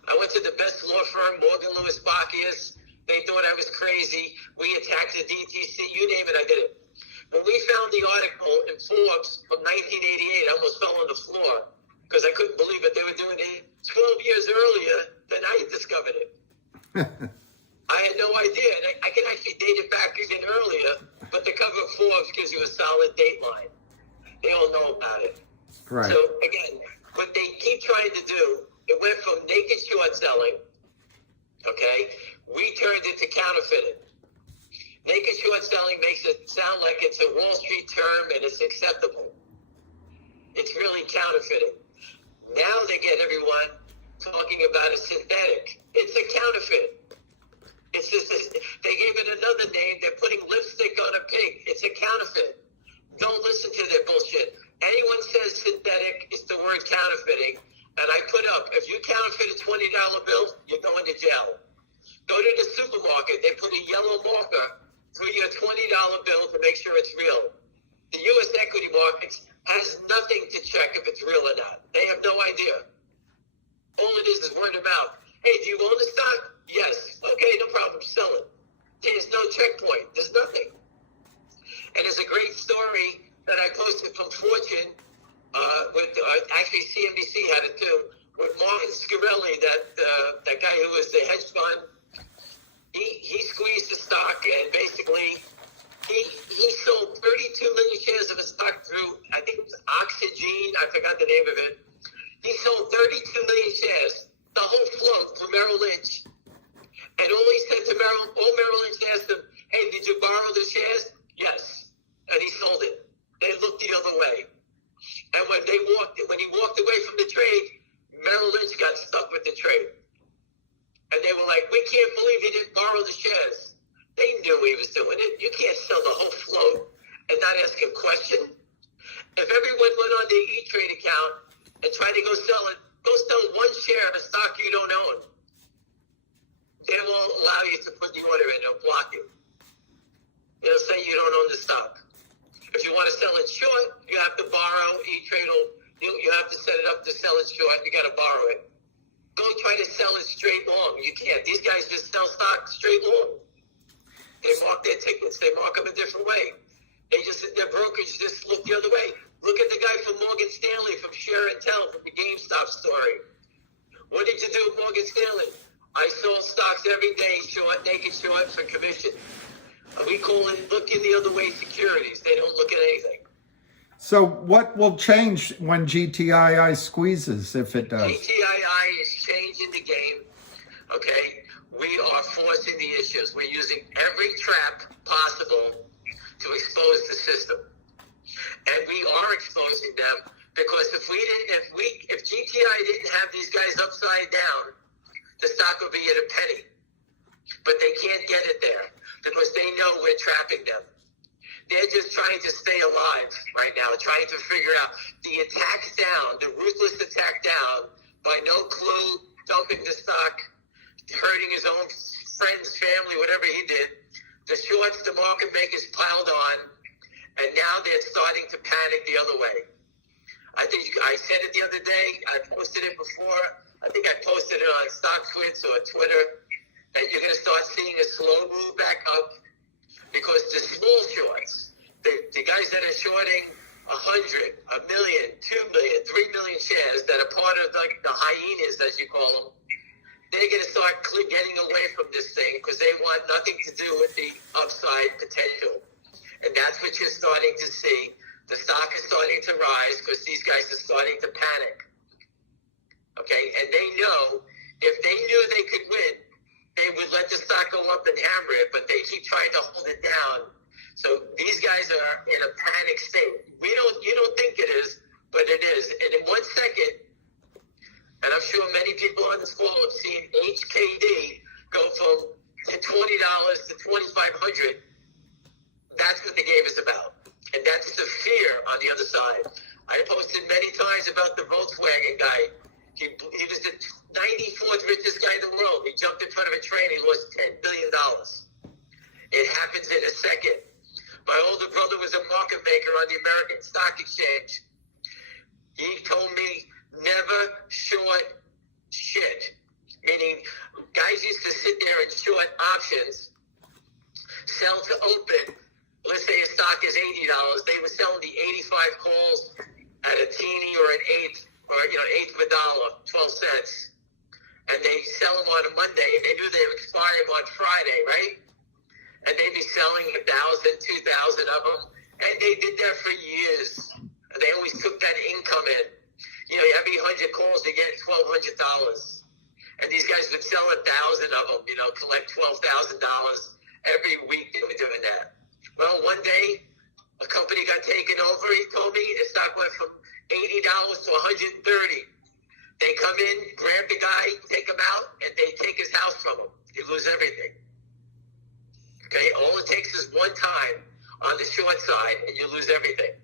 I went to the best law firm, Morgan Lewis Bacchius. They thought I was crazy. We attacked the DTC. You name it, I did it. When we found the article in Forbes from 1988, I almost fell on the floor because I couldn't believe it. They were doing it 12 years earlier than I discovered it. I had no idea. And I can actually date it back even earlier, but the cover of Forbes gives you a solid date line. They all know about it. Right. So, again, what they keep trying to do, it went from naked short selling, okay? We turned it to counterfeiting. Naked short selling makes it sound like it's a Wall Street term and it's acceptable. It's really counterfeiting. Now they get everyone talking about a synthetic. It's a counterfeit. It's just they gave it another name. They're putting lipstick on a pig. It's a counterfeit. Don't listen to their bullshit. Anyone says synthetic, it's the word counterfeiting. And I put up, if you counterfeit a $20 bill, you're going to jail. Go to the supermarket. They put a yellow marker through your $20 bill to make sure it's real. The U.S. equity markets has nothing to check if it's real or not. They have no idea. All it is word of mouth. Hey, do you own the stock? Yes. Okay, no problem. Sell it. There's no checkpoint. There's nothing. And there's a great story that I posted from Fortune. Actually, CNBC had it too. With Martin Scarelli, that guy who was the hedge fund. He squeezed the stock and basically he sold 32 million shares of his stock through, I think it was Oxygen, I forgot the name of it. He sold 32 million shares, the whole float through Merrill Lynch. And all he said to Merrill Lynch asked him, hey, did you borrow the shares? Yes. And he sold it. They looked the other way. And when he walked away from the trade, Merrill Lynch got stuck with the trade. And they were like, we can't believe he didn't borrow the shares. They knew he was doing it. You can't sell the whole float and not ask him a question. If everyone went on their E-Trade account and tried to go sell one share of a stock you don't own, they won't allow you to put the order in. They'll block you. They'll say you don't own the stock. If you want to sell it short, you have to borrow. E-Trade you have to set it up to sell it short. You got to borrow it. Go try to sell it straight long. You can't. These guys just sell stock straight long. They mark their tickets. They mark them a different way. Their brokerage just look the other way. Look at the guy from Morgan Stanley, from Share and Tell, from the GameStop story. What did you do with Morgan Stanley? I sold stocks every day, short, naked short for commission. We call it looking the other way securities. They don't look at anything. So what will change when GTII squeezes, if it does? GTII is changing the game, okay? We are forcing the issues. We're using every trap possible to expose the system. And we are exposing them because if GTI didn't have these guys upside down, the stock would be at a penny. But they can't get it there because they know we're trapping them. They're just trying to stay alive right now, trying to figure out the attacks down, the ruthless attack down, by no clue, dumping the stock, hurting his own friends, family, whatever he did. The shorts, the market makers piled on, and now they're starting to panic the other way. I think I said it the other day, I posted it before, I think I posted it on StockTwits or Twitter, and you're going to start seeing a slow move back up. Because the small shorts, the guys that are shorting 100, 1 million, 2 million, 3 million shares that are part of the hyenas, as you call them, they're going to start getting away from this thing because they want nothing to do with the upside potential. And that's what you're starting to see. The stock is starting to rise because these guys are starting to panic. Okay? And they know if they knew they could win, they would let the stock go up and hammer it, but they keep trying to hold it down. So these guys are in a panic state. You don't think it is, but it is. And in 1 second, and I'm sure many people on this call have seen HKD go from $20 to $2,500. That's what the game is about. And that's the fear on the other side. I posted many times about the Volkswagen guy. He was the 94th richest guy in the world. He jumped in front of a train. He lost $10 billion. It happens in a second. My older brother was a market maker on the American Stock Exchange. He told me never short shit. Meaning guys used to sit there and short options, sell to open, let's say a stock is $80, they were selling the 85 calls at a teeny or an eighth, or eighth of a dollar, 12 cents. And they sell them on a Monday, and they knew they would expire on Friday, right? And they'd be selling 1,000, 2,000 of them. And they did that for years. And they always took that income in. Every 100 calls, they get $1,200. And these guys would sell 1,000 of them, collect $12,000 every week. They were doing that. Well, one day, a company got taken over. He told me the stock went from $80 to $130. They come in, grab the guy, take him out, and they take his house from him. You lose everything. Okay? All it takes is one time on the short side, and you lose everything.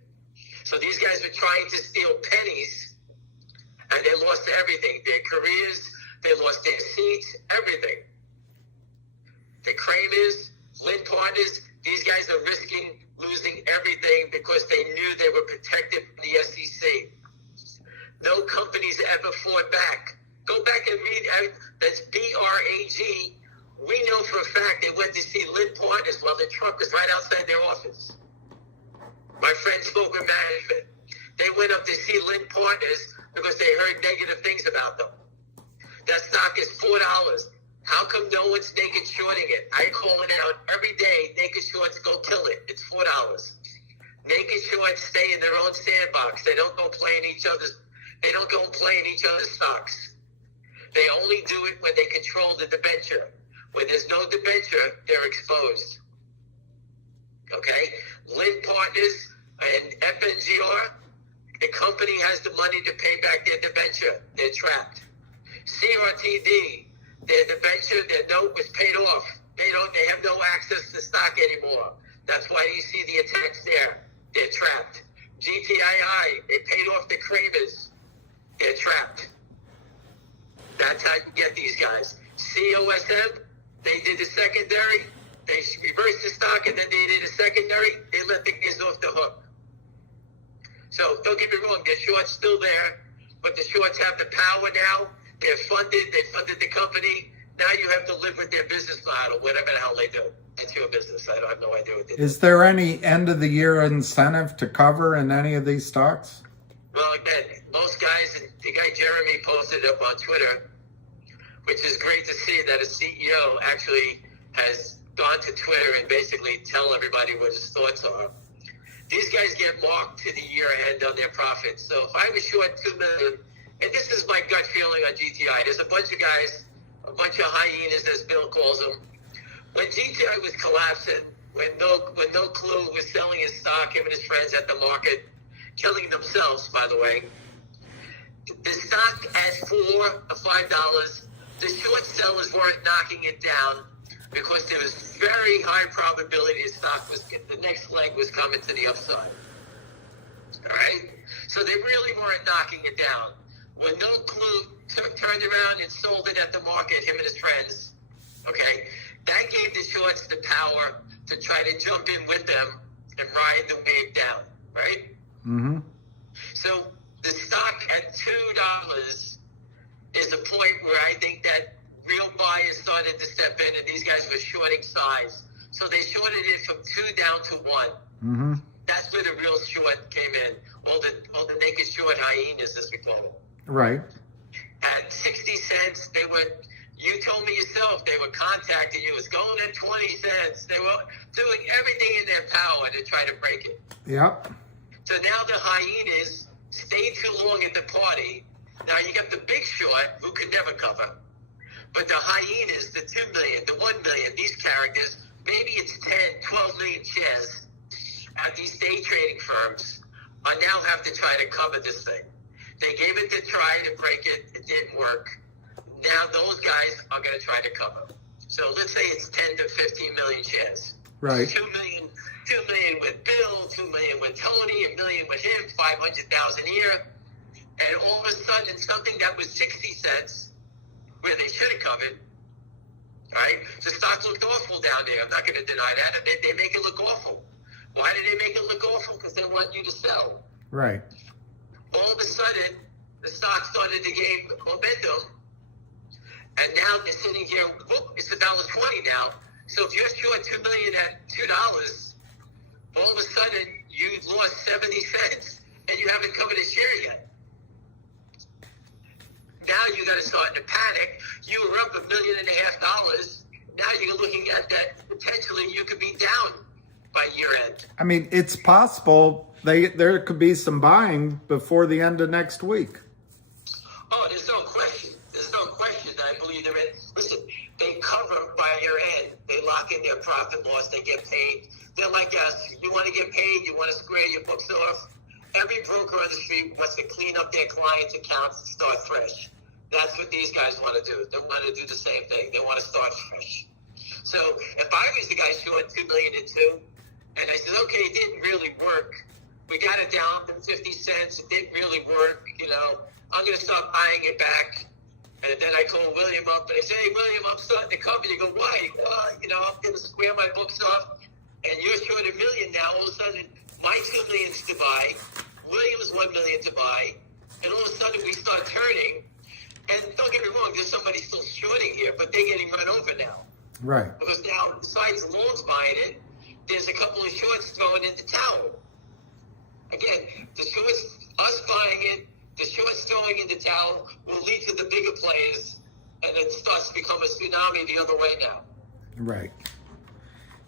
So these guys were trying to steal pennies, and they lost everything. Their careers, they lost their seats, everything. The Kramers, Lynn Partners, these guys are risking losing everything because they knew they were protected from the SEC. No companies ever fought back. Go back and read, that's BRAG. We know for a fact they went to see Lynn Partners while the truck was right outside their office. My friend spoke with management. They went up to see Lynn Partners because they heard negative things about them. That stock is $4. How come no one's naked shorting it? I call it out every day. Naked shorts, go kill it. It's $4. Naked shorts stay in their own sandbox. They don't go play in each other's. They don't go and play in each other's stocks. They only do it when they control the debenture. When there's no debenture, they're exposed. Okay? Lynn Partners and FNGR, the company has the money to pay back their debenture. They're trapped. CRTD, their debenture, their note was paid off. They have no access to stock anymore. That's why you see the attacks there. They're trapped. GTII, they paid off the Kramers. They're trapped. That's how you get these guys. COSM, they did the secondary. They reversed the stock, and then they did a secondary. They let the guys off the hook. So don't get me wrong, the short's still there, but the shorts have the power now. They're funded. They funded the company. Now you have to live with their business model, whatever the hell they do. It's your business. I have no idea what they do. Is there any end of the year incentive to cover in any of these stocks? Well, again, most guys, and the guy Jeremy posted up on Twitter, which is great to see that a CEO actually has gone to Twitter and basically tell everybody what his thoughts are. These guys get marked to the year end on their profits. So if I was short $2 million, and this is my gut feeling on GTI, there's a bunch of guys, a bunch of hyenas, as Bill calls them. When GTI was collapsing, when no Clue was selling his stock, him and his friends at the market, killing themselves, by the way, the stock at $4 or $5, the short sellers weren't knocking it down because there was very high probability the next leg was coming to the upside. All right? So they really weren't knocking it down. When no Clue turned around and sold it at the market, him and his friends, okay, that gave the shorts the power to try to jump in with them and ride the wave down, right? Mm-hmm. So the stock at $2 is the point where I think that real buyers started to step in, and these guys were shorting size. So they shorted it from 2 down to 1. Mm-hmm. That's where the real short came in. All the naked short hyenas, as we call them. Right. At 60 cents, you told me yourself, they were contacting you. It was going at 20 cents. They were doing everything in their power to try to break it. Yep. So now the hyenas stayed too long at the party. Now you got the big short who could never cover. But the hyenas, the 2 million, the 1 million, these characters, maybe it's 10, 12 million shares at these day trading firms, I now have to try to cover this thing. They gave it to try to break it. It didn't work. Now those guys are going to try to cover. So let's say it's 10 to 15 million shares. Right. 2 million with Bill, 2 million with Tony, $1 million with him, 500,000 a year. And all of a sudden, something that was 60 cents, where they should have covered, right? The stock looked awful down there. I'm not going to deny that. They make it look awful. Why did they make it look awful? Because they want you to sell. Right. All of a sudden, the stock started to gain momentum, and now they're sitting here. Look, it's $1.20 now. So if you're short $2 million at $2, all of a sudden you lost 70 cents and you haven't covered a share yet. Now you got to start to panic. You were up $1.5 million. Now you're looking at that potentially you could be down by year end. I mean, it's possible there could be some buying before the end of next week. Oh, there's no question. There's no question that I believe they're in. Listen, they cover by year end. They lock in their profit loss. They get paid. They're like us. You want to get paid. You want to square your books off. Every broker on the street wants to clean up their clients' accounts and start fresh. That's what these guys want to do. They want to do the same thing. They want to start fresh. So if I was the guy short $2 million in two, and I said, okay, it didn't really work. We got it down to 50 cents. It didn't really work. You know, I'm going to start buying it back. And then I call William up and I say, hey, William, I'm starting to cover. You go, why? You know, I'm going to square my books off. And you're short $1 million now. All of a sudden, my $2 million's to buy. William's $1 million to buy. And all of a sudden, we start turning. And don't get me wrong, there's somebody still shorting here, but they're getting run over now. Right. Because now, besides Loans buying it, there's a couple of shorts throwing in the towel. Again, the shorts, us buying it, the shorts throwing in the towel will lead to the bigger players, and it starts to become a tsunami the other way now. Right.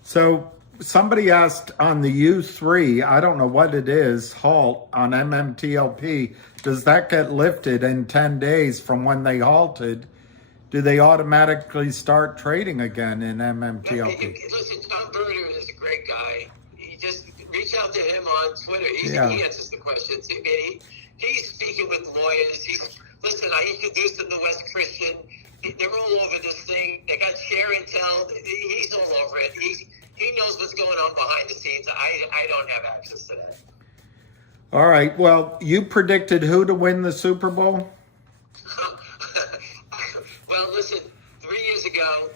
So somebody asked on the U3, I don't know what it is, halt on MMTLP. Does that get lifted in 10 days from when they halted? Do they automatically start trading again in MMTLP? Listen, Tom Berger is a great guy. He just reach out to him on Twitter. He answers the questions. I mean, he's speaking with lawyers. Listen, I introduced him to West Christian. They're all over this thing. They got share intel. He's all over it. He knows what's going on behind the scenes. I don't have access to that. All right. Well, you predicted who to win the Super Bowl? Well, listen, 3 years ago,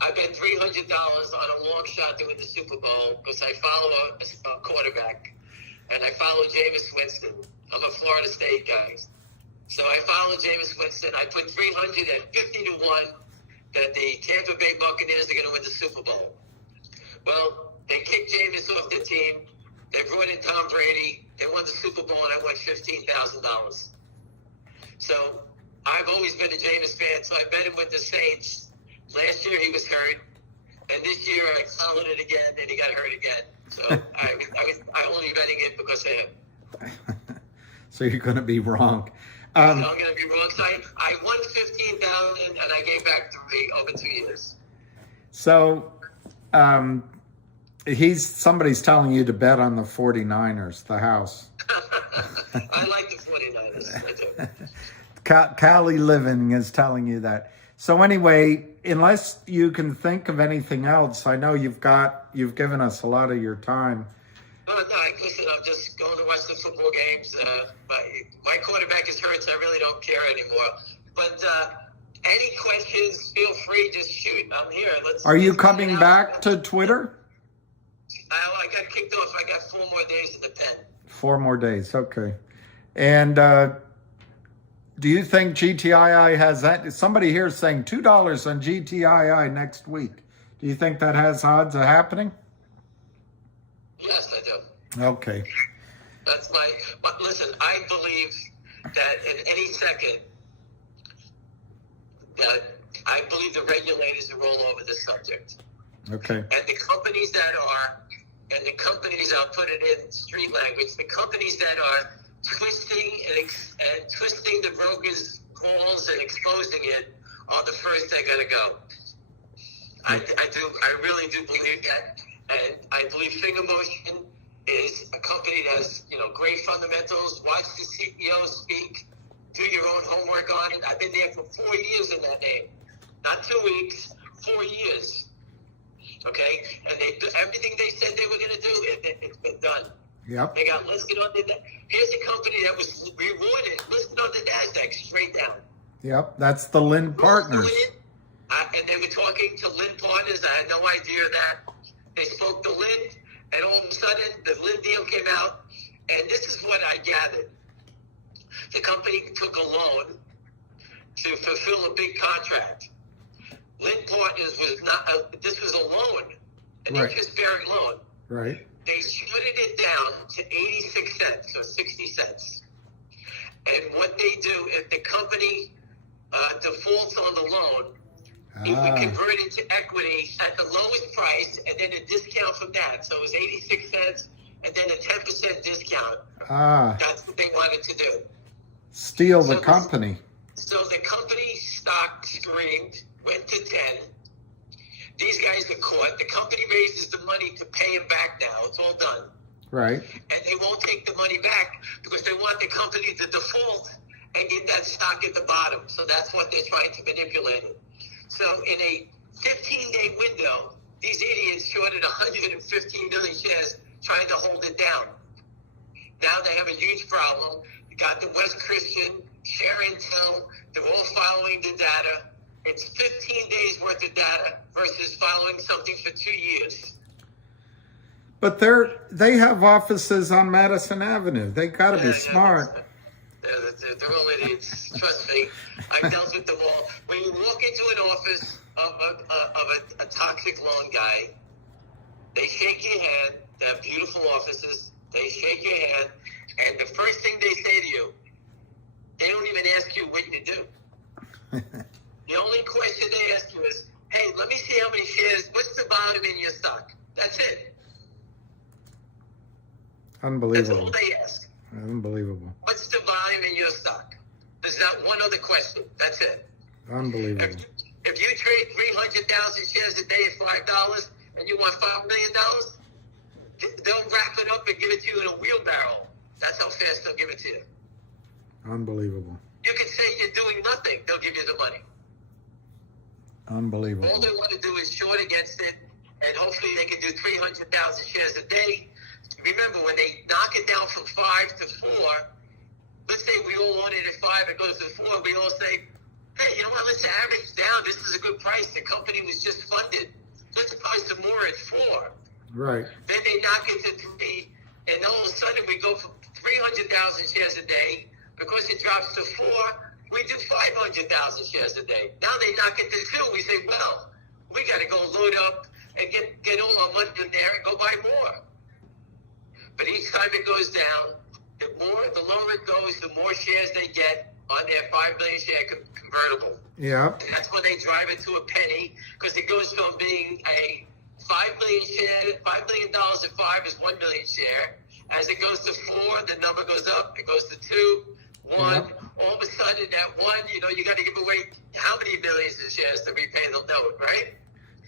I bet $300 on a long shot to win the Super Bowl because I follow a quarterback, and I follow Jameis Winston. I'm a Florida State guy. So I follow Jameis Winston. I put 350 to 1 that the Tampa Bay Buccaneers are going to win the Super Bowl. Well, they kicked Jameis off the team. They brought in Tom Brady. They won the Super Bowl, and I won $15,000. So I've always been a Jameis fan, so I bet him with the Saints. Last year he was hurt, and this year I followed it again, and he got hurt again. So I only betting it because of him. So you're going to be wrong. I'm going to be wrong. So I won $15,000, and I gave back $3 over 2 years. So somebody's telling you to bet on the 49ers, the house. I like the 49ers. I do. Cali Living is telling you that. So anyway, unless you can think of anything else, I know you've given us a lot of your time. No, listen, I'm just going to watch the football games. My quarterback is hurt, so I really don't care anymore. But any questions, feel free, just shoot. I'm here. Are you coming back to Twitter? I got kicked off. I got 4 more days in the pen. 4 more days, okay. And do you think GTII has that? Somebody here is saying $2 on GTII next week. Do you think that has odds of happening? Yes, I do. Okay. That's but listen, I believe that in any second, that I believe the regulators will roll over this subject. Okay. And the companies that are, and the companies, I'll put it in street language, the companies that are twisting and twisting the brokers' calls and exposing it are the first they're going to go. I really do believe that. And I believe Finger Motion is a company that has, great fundamentals. Watch the CEO speak. Do your own homework on it. I've been there for 4 years in that name. Not 2 weeks, 4 years. Okay? And everything they said they were going to do, it's been done. Yep. They got listed on the here's a company that was rewarded, listed on the NASDAQ, straight down. Yep, that's the Lynn Partners. And they were talking to Lynn Partners. I had no idea that. They spoke to Lynn, and all of a sudden, the Lynn deal came out, and this is what I gathered. The company took a loan to fulfill a big contract. Lynn Partners was not, this was a loan, an interest-bearing loan. Right. They shorted it down to 86 cents or 60 cents. And what they do, if the company defaults on the loan, it would convert into equity at the lowest price and then a discount from that. So it was 86 cents and then a 10% discount. That's what they wanted to do. Steal the company. So the company stock screamed, went to 10. These guys are caught. The company raises the money to pay him back now. It's all done. Right. And they won't take the money back because they want the company to default and get that stock at the bottom. So that's what they're trying to manipulate it. So in a 15-day window, these idiots shorted 115 million shares trying to hold it down. Now they have a huge problem. You got the West Christian, Share Intel, they're all following the data. It's 15 days worth of data versus following something for 2 years. But they have offices on Madison Avenue. They got to be smart. They're all idiots. Trust me. I've dealt with them all. When you walk into an office of a toxic loan guy, they shake your hand. They have beautiful offices. They shake your hand. And the first thing they say to you, they don't even ask you what you do. The only question they ask you is, hey, let me see how many shares, what's the bottom in your stock? That's it. Unbelievable. That's all they ask. Unbelievable. What's the volume in your stock? There's not one other question. That's it. Unbelievable. If you trade 300,000 shares a day at $5 and you want $5 million, they'll wrap it up and give it to you in a wheelbarrow. That's how fast they'll give it to you. Unbelievable. You can say you're doing nothing. They'll give you the money. Unbelievable. All they want to do is short against it, and hopefully they can do 300,000 shares a day. Remember, when they knock it down from 5 to 4, let's say we all want it at 5, it goes to 4, we all say, hey, you know what, let's average down. This is a good price. The company was just funded. Let's buy some more at 4. Right. Then they knock it to 3, and all of a sudden we go from 300,000 shares a day. Because it drops to 4, we do 500,000 shares a day. Now they knock it to 2. We say, well, we got to go load up and get all our money in there and go buy more. But each time it goes down, the lower it goes, the more shares they get on their 5 million share convertible. Yeah. And that's when they drive it to a penny, because it goes from being a 5 million share, $5 million at 5 is 1 million share. As it goes to 4, the number goes up. It goes to 2, 1. Yep. All of a sudden, at 1, you got to give away how many millions of shares to repay the note, right?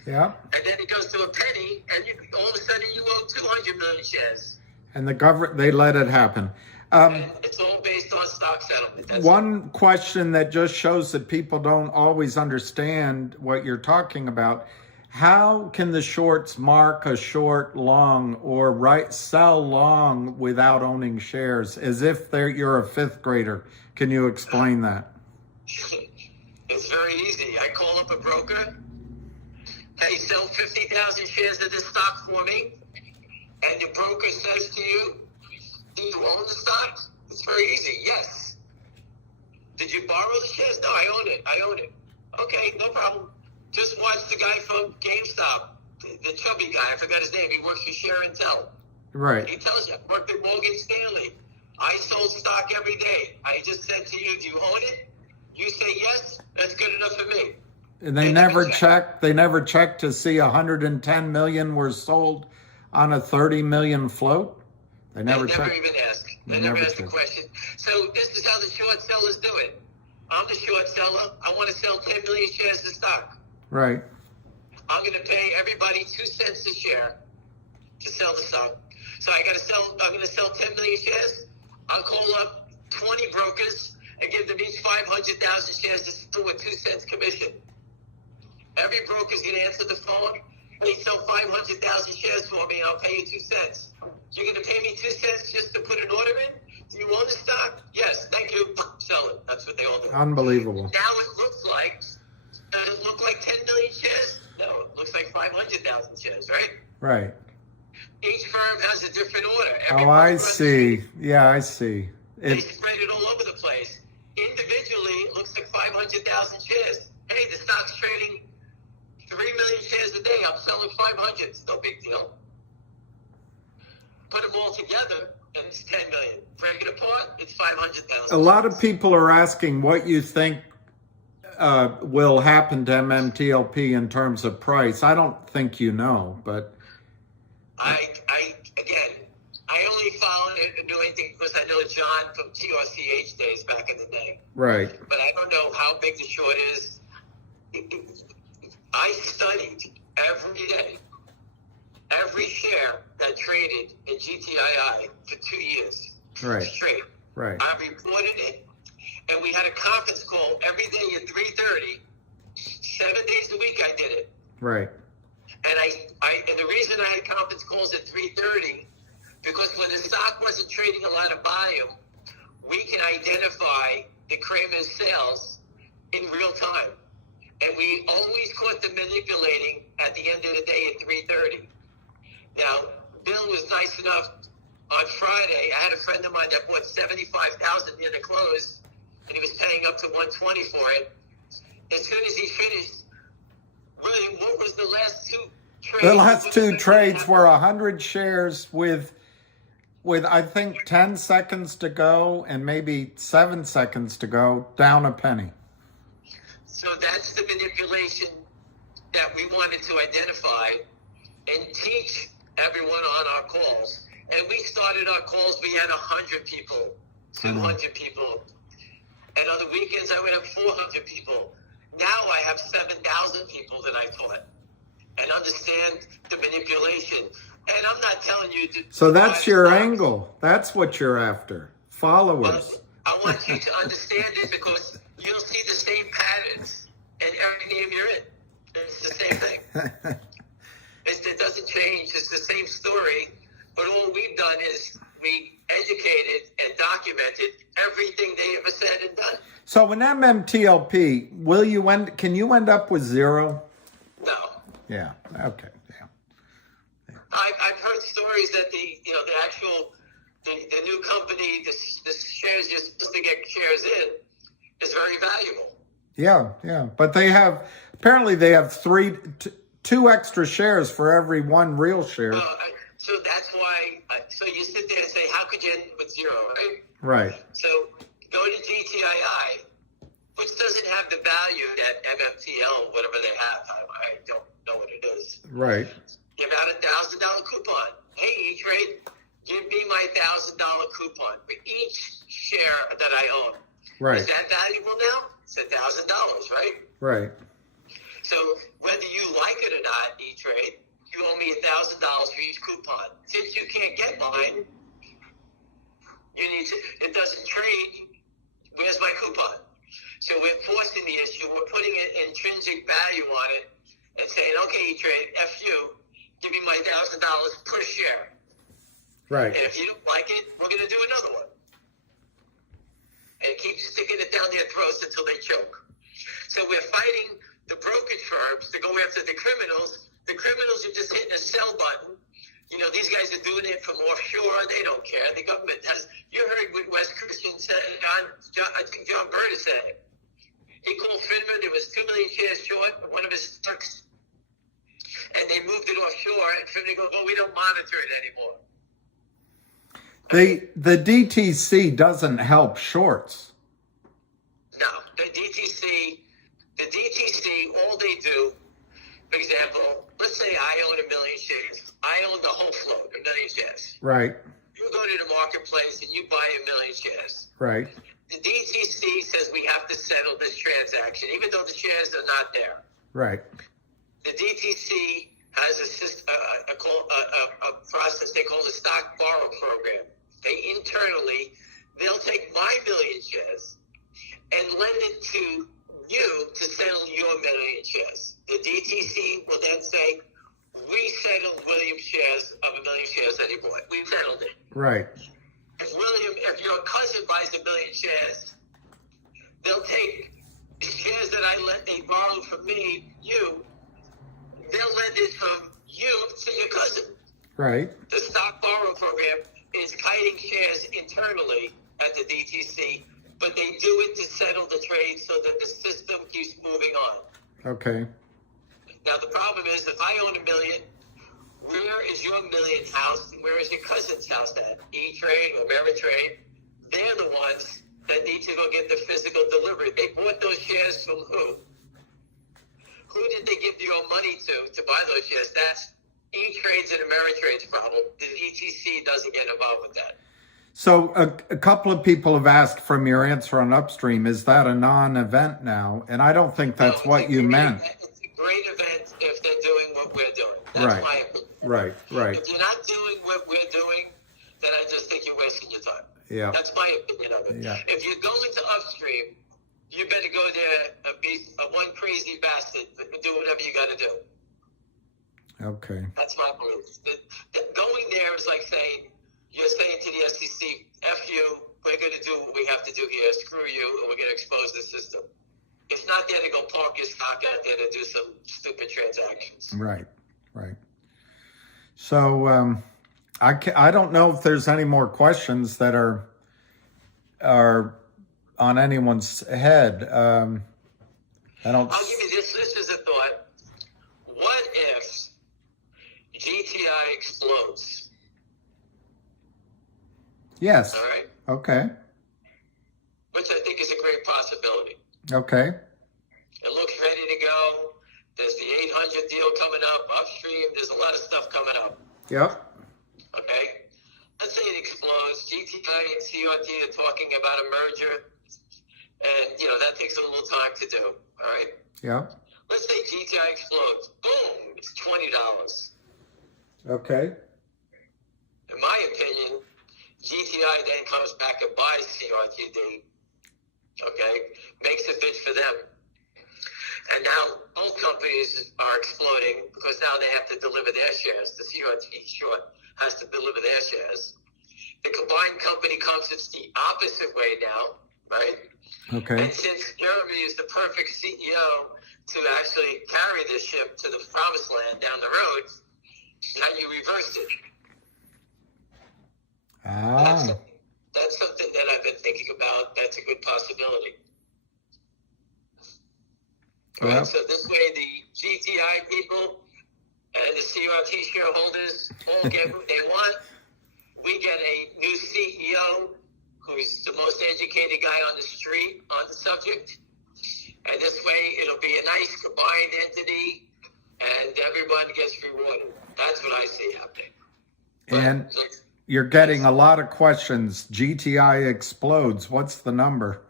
Yeah. And then it goes to a penny, and all of a sudden you owe 200 million shares. And the government, they let it happen. And it's all based on stock settlement. That's one question that just shows that people don't always understand what you're talking about. How can the shorts mark a short long or sell long without owning shares, as if you're a fifth grader? Can you explain that? It's very easy. I call up a broker. Hey, sell 50,000 shares of this stock for me. And the broker says to you, do you own the stock? It's very easy. Yes. Did you borrow the shares? No, I own it. I own it. Okay, no problem. Just watch the guy from GameStop, the chubby guy. I forgot his name. He works for Share Intel. Right. He tells you, I worked at Morgan Stanley. I sold stock every day. I just said to you, do you own it? You say yes, that's good enough for me. And they never checked. They never checked to see 110 million were sold on a 30 million float. They never even ask. They never ask the question. So this is how the short sellers do it. I'm the short seller. I want to sell 10 million shares of stock. Right. I'm going to pay everybody 2 cents a share to sell the stock. So I'm going to sell 10 million shares. I'll call up 20 brokers and give them each 500,000 shares to do a 2 cents commission. Every broker's going to answer the phone. Hey, sell 500,000 shares for me, and I'll pay you 2 cents. You're going to pay me 2 cents just to put an order in? Do you own the stock? Yes, thank you. Sell it. That's what they all do. Unbelievable. Now it looks like, does it look like 10 million shares? No, it looks like 500,000 shares, right? Right. Each firm has a different order. I see. Yeah, I see. They spread it all over the place. Individually, it looks like 500,000 shares. Hey, the stock's trading 3 million shares a day. I'm selling 500. It's no big deal. Put them all together, and it's 10 million. Break it apart, it's 500,000. A lot of people are asking what you think will happen to MMTLP in terms of price. I don't think you know, but I only followed it and knew anything because I know John from TRCH days back in the day. right, But I don't know how big the short is. I studied every day, every share that traded in GTII for 2 years right, straight. right, I reported it, and we had a conference call every day at 3:30, 7 days a week. I did it, right, and and the reason I had conference calls at 3:30 because when the stock wasn't trading a lot of volume, we can identify the Kramer's sales in real time, and we always caught them manipulating at the end of the day at 3:30. Now, Bill was nice enough on Friday. I had a friend of mine that bought 75,000 in the close, and he was paying up to 120 for it. As soon as he finished, William, what was the last two trades? The last two trades were 100 shares with I think 10 seconds to go and maybe 7 seconds to go, down a penny. So that's the manipulation that we wanted to identify and teach everyone on our calls. And we started our calls, we had 100 people, 200 people. And on the weekends, I would have 400 people. Now I have 7,000 people that I taught and understand the manipulation. And I'm not telling you to... So that's your angle. That's what you're after. Followers. But I want you to understand it because you'll see the same patterns in every name you're in. It's the same thing. It doesn't change. It's the same story. But all we've done is we educated and documented everything they ever said and done. So in MMTLP, can you end up with zero? No. Yeah. Okay. Yeah. I've heard stories that the new company, the shares you're supposed to get shares in, is very valuable. Yeah. Yeah. But apparently they have two extra shares for every one real share. So that's why. So you sit there and say, how could you end with zero, right? Right. So go to GTII, which doesn't have the value that MMTL, whatever they have. I don't know what it is. Right. Give out $1,000 coupon. Hey, E-Trade, give me my $1,000 coupon for each share that I own. Right. Is that valuable now? It's $1,000, right? Right. So whether you like it or not, E-Trade, you owe me $1,000 for each coupon. Since you can't get mine, it doesn't trade. Where's my coupon? So we're forcing the issue. We're putting an intrinsic value on it and saying, okay, E-Trade, F you, give me my $1,000 per share. Right. And if you don't like it, we're going to do another one. And keep sticking it down their throats until they choke. So we're fighting the brokerage firms to go after the criminals. The criminals are just hitting a sell button. You know, these guys are doing it from offshore. They don't care. The government has. You heard what Wes Christian said. I think John Burtis said it. He called Finman. There was 2 million shares short of one of his stocks. And they moved it offshore. And Finman goes, well, we don't monitor it anymore. The DTC doesn't help shorts. No, the DTC, all they do, for example, let's say I own 1 million shares. I own the whole float, 1 million shares. Right. You go to the marketplace and you buy 1 million shares. Right. The DTC says we have to settle this transaction, even though the shares are not there. Right. The DTC has a process they call the stock borrow program. They'll take my 1 million shares and lend it to you to settle your 1 million shares. The DTC will then say, we settled William's shares of 1 million shares that he bought. We settled it. Right. If your cousin buys 1 million shares, they'll take the shares that they borrowed from me, they'll lend it from you to your cousin. Right. The stock borrow program is kiting shares internally at the DTC, but they do it to settle the trade so that the system keeps moving on. Okay. Now, the problem is if I own 1 million, where is your millionth house? Where is your cousin's house at? E-Trade or Ameritrade? They're the ones that need to go get the physical delivery. They bought those shares from who? Who did they give your money to buy those shares? That's E-Trade's and Ameritrade's problem. The ETC doesn't get involved with that. So a couple of people have asked from your answer on Upstream, is that a non-event now? And I don't think that's what you meant. It's a great event if they're doing what we're doing. That's Right. my opinion. Right. If you're not doing what we're doing, then I just think you're wasting your time. Yeah. That's my opinion of it. Yeah. If you're going to Upstream, you better go there and be one crazy bastard and do whatever you got to do. Okay. That's my belief. Going there is like saying, you're saying to the SEC, F you, we're going to do what we have to do here, screw you, and we're going to expose the system. It's not there to go park your stock out there to do some stupid transactions. Right. So I don't know if there's any more questions that are on anyone's head. I don't. I'll give you this. This is a thought. What if GTI explodes? Yes. All right. Okay. Which I think is a great possibility. Okay. It looks ready to go. There's the 800 deal coming up, Upstream. There's a lot of stuff coming up. Yep. Okay? Let's say it explodes. GTI and CRT are talking about a merger. And, that takes a little time to do. All right? Yep. Let's say GTI explodes. Boom! It's $20. Okay. In my opinion, GTI then comes back and buys CRTD. Okay? Makes a bid for them. And now both companies are exploding because now they have to deliver their shares. The CRT short has to deliver their shares. The combined company comes, it's the opposite way now, right? Okay. And since Jeremy is the perfect CEO to actually carry this ship to the promised land down the road, now you reverse it. That's something that I've been thinking about. That's a good possibility. Yep. Right, so this way the GTI people and the CRT shareholders all get what they want. We get a new CEO who's the most educated guy on the street on the subject. And this way it'll be a nice combined entity and everyone gets rewarded. That's what I see happening. And you're getting a lot of questions. GTI explodes. What's the number?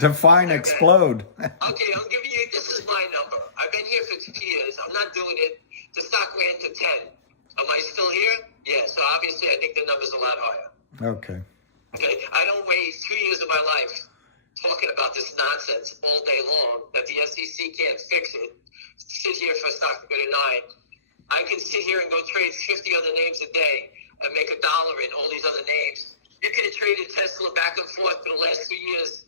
Define explode. Okay, I'm giving you, this is my number. I've been here for 2 years. I'm not doing it. The stock ran to 10. Am I still here? Yeah, so obviously I think the number's a lot higher. Okay. Okay, I don't waste 2 years of my life talking about this nonsense all day long that the SEC can't fix it. Sit here for a stock to go to 9. I can sit here and go trade 50 other names a day and make $1 in all these other names. You could have traded Tesla back and forth for the last 2 years,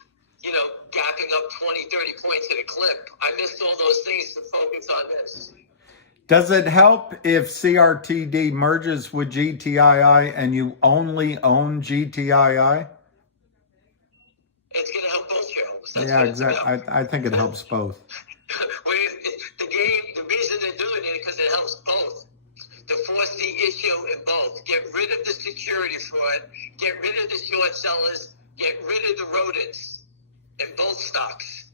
gapping up 20, 30 points at a clip. I missed all those things to focus on this. Does it help if CRTD merges with GTII and you only own GTII? It's going to help both shareholders. That's Yeah, what it's exactly. about. I think it helps both. The reason they're doing it is because it helps both. To force the issue in both. Get rid of the security fraud. Get rid of the short sellers. Get rid of the rodents in both stocks.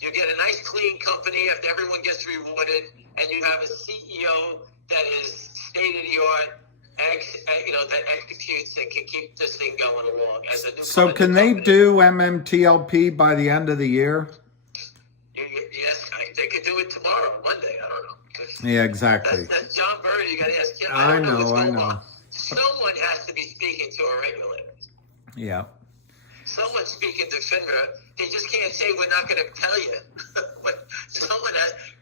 You get a nice clean company after everyone gets rewarded, and you have a CEO that is state-of-the-art, that executes and can keep this thing going along. So can they do MMTLP by the end of the year? Yes, they could do it tomorrow, Monday. I don't know. Yeah, exactly. That's John Bird. You got to ask him. I don't know what's going know. on. Someone has to be speaking to a regulator. Yeah. Someone's speaking to FINRA. They just can't say we're not going to tell you.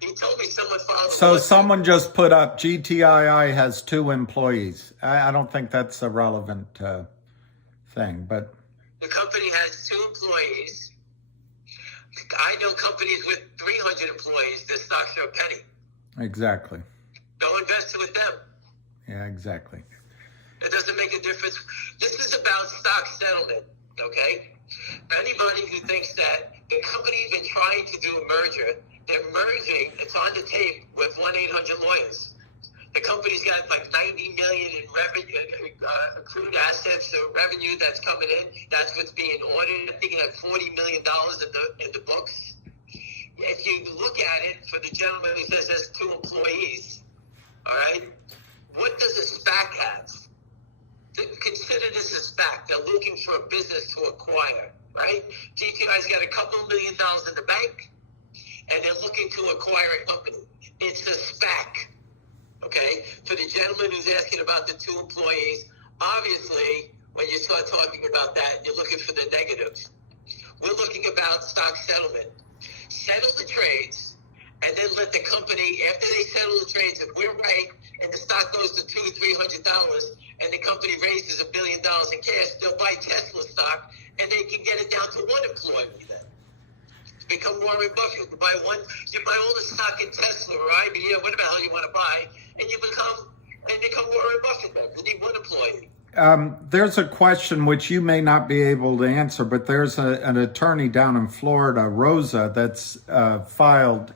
He told me someone filed. So someone just put up GTII has 2 employees. I don't think that's a relevant thing, but the company has 2 employees. I know companies with 300 employees. Their stocks are a penny. exactly. Go invest with them. Yeah, exactly. It doesn't make a difference. This is about stock settlement, okay? Anybody who thinks that the company's been trying to do a merger, they're merging, it's on the tape with 1-800 lawyers. company's got like 90 million in revenue, accrued assets or revenue that's coming in. That's what's being audited. I think it had $40 million in the books. If you look at it, for the gentleman who says there's 2 employees, all right, what does a SPAC have? Consider this a SPAC. They're looking for a business to acquire, right? GTI's got a couple $1 million in the bank, and they're looking to acquire a company. It's a SPAC, okay? For the gentleman who's asking about the 2 employees, obviously, when you start talking about that, you're looking for the negatives. We're looking about stock settlement. Settle the trades, and then let the company, after they settle the trades, if we're right, and the stock goes to $200-300, and the company raises $1 billion in cash, they'll buy Tesla stock, and they can get it down to 1 employee then. Become Warren Buffett. You buy all the stock in Tesla or IBM, whatever the hell you want to buy, and you become Warren Buffett then. You need 1 employee. There's a question which you may not be able to answer, but there's an attorney down in Florida, Rosa, that's filed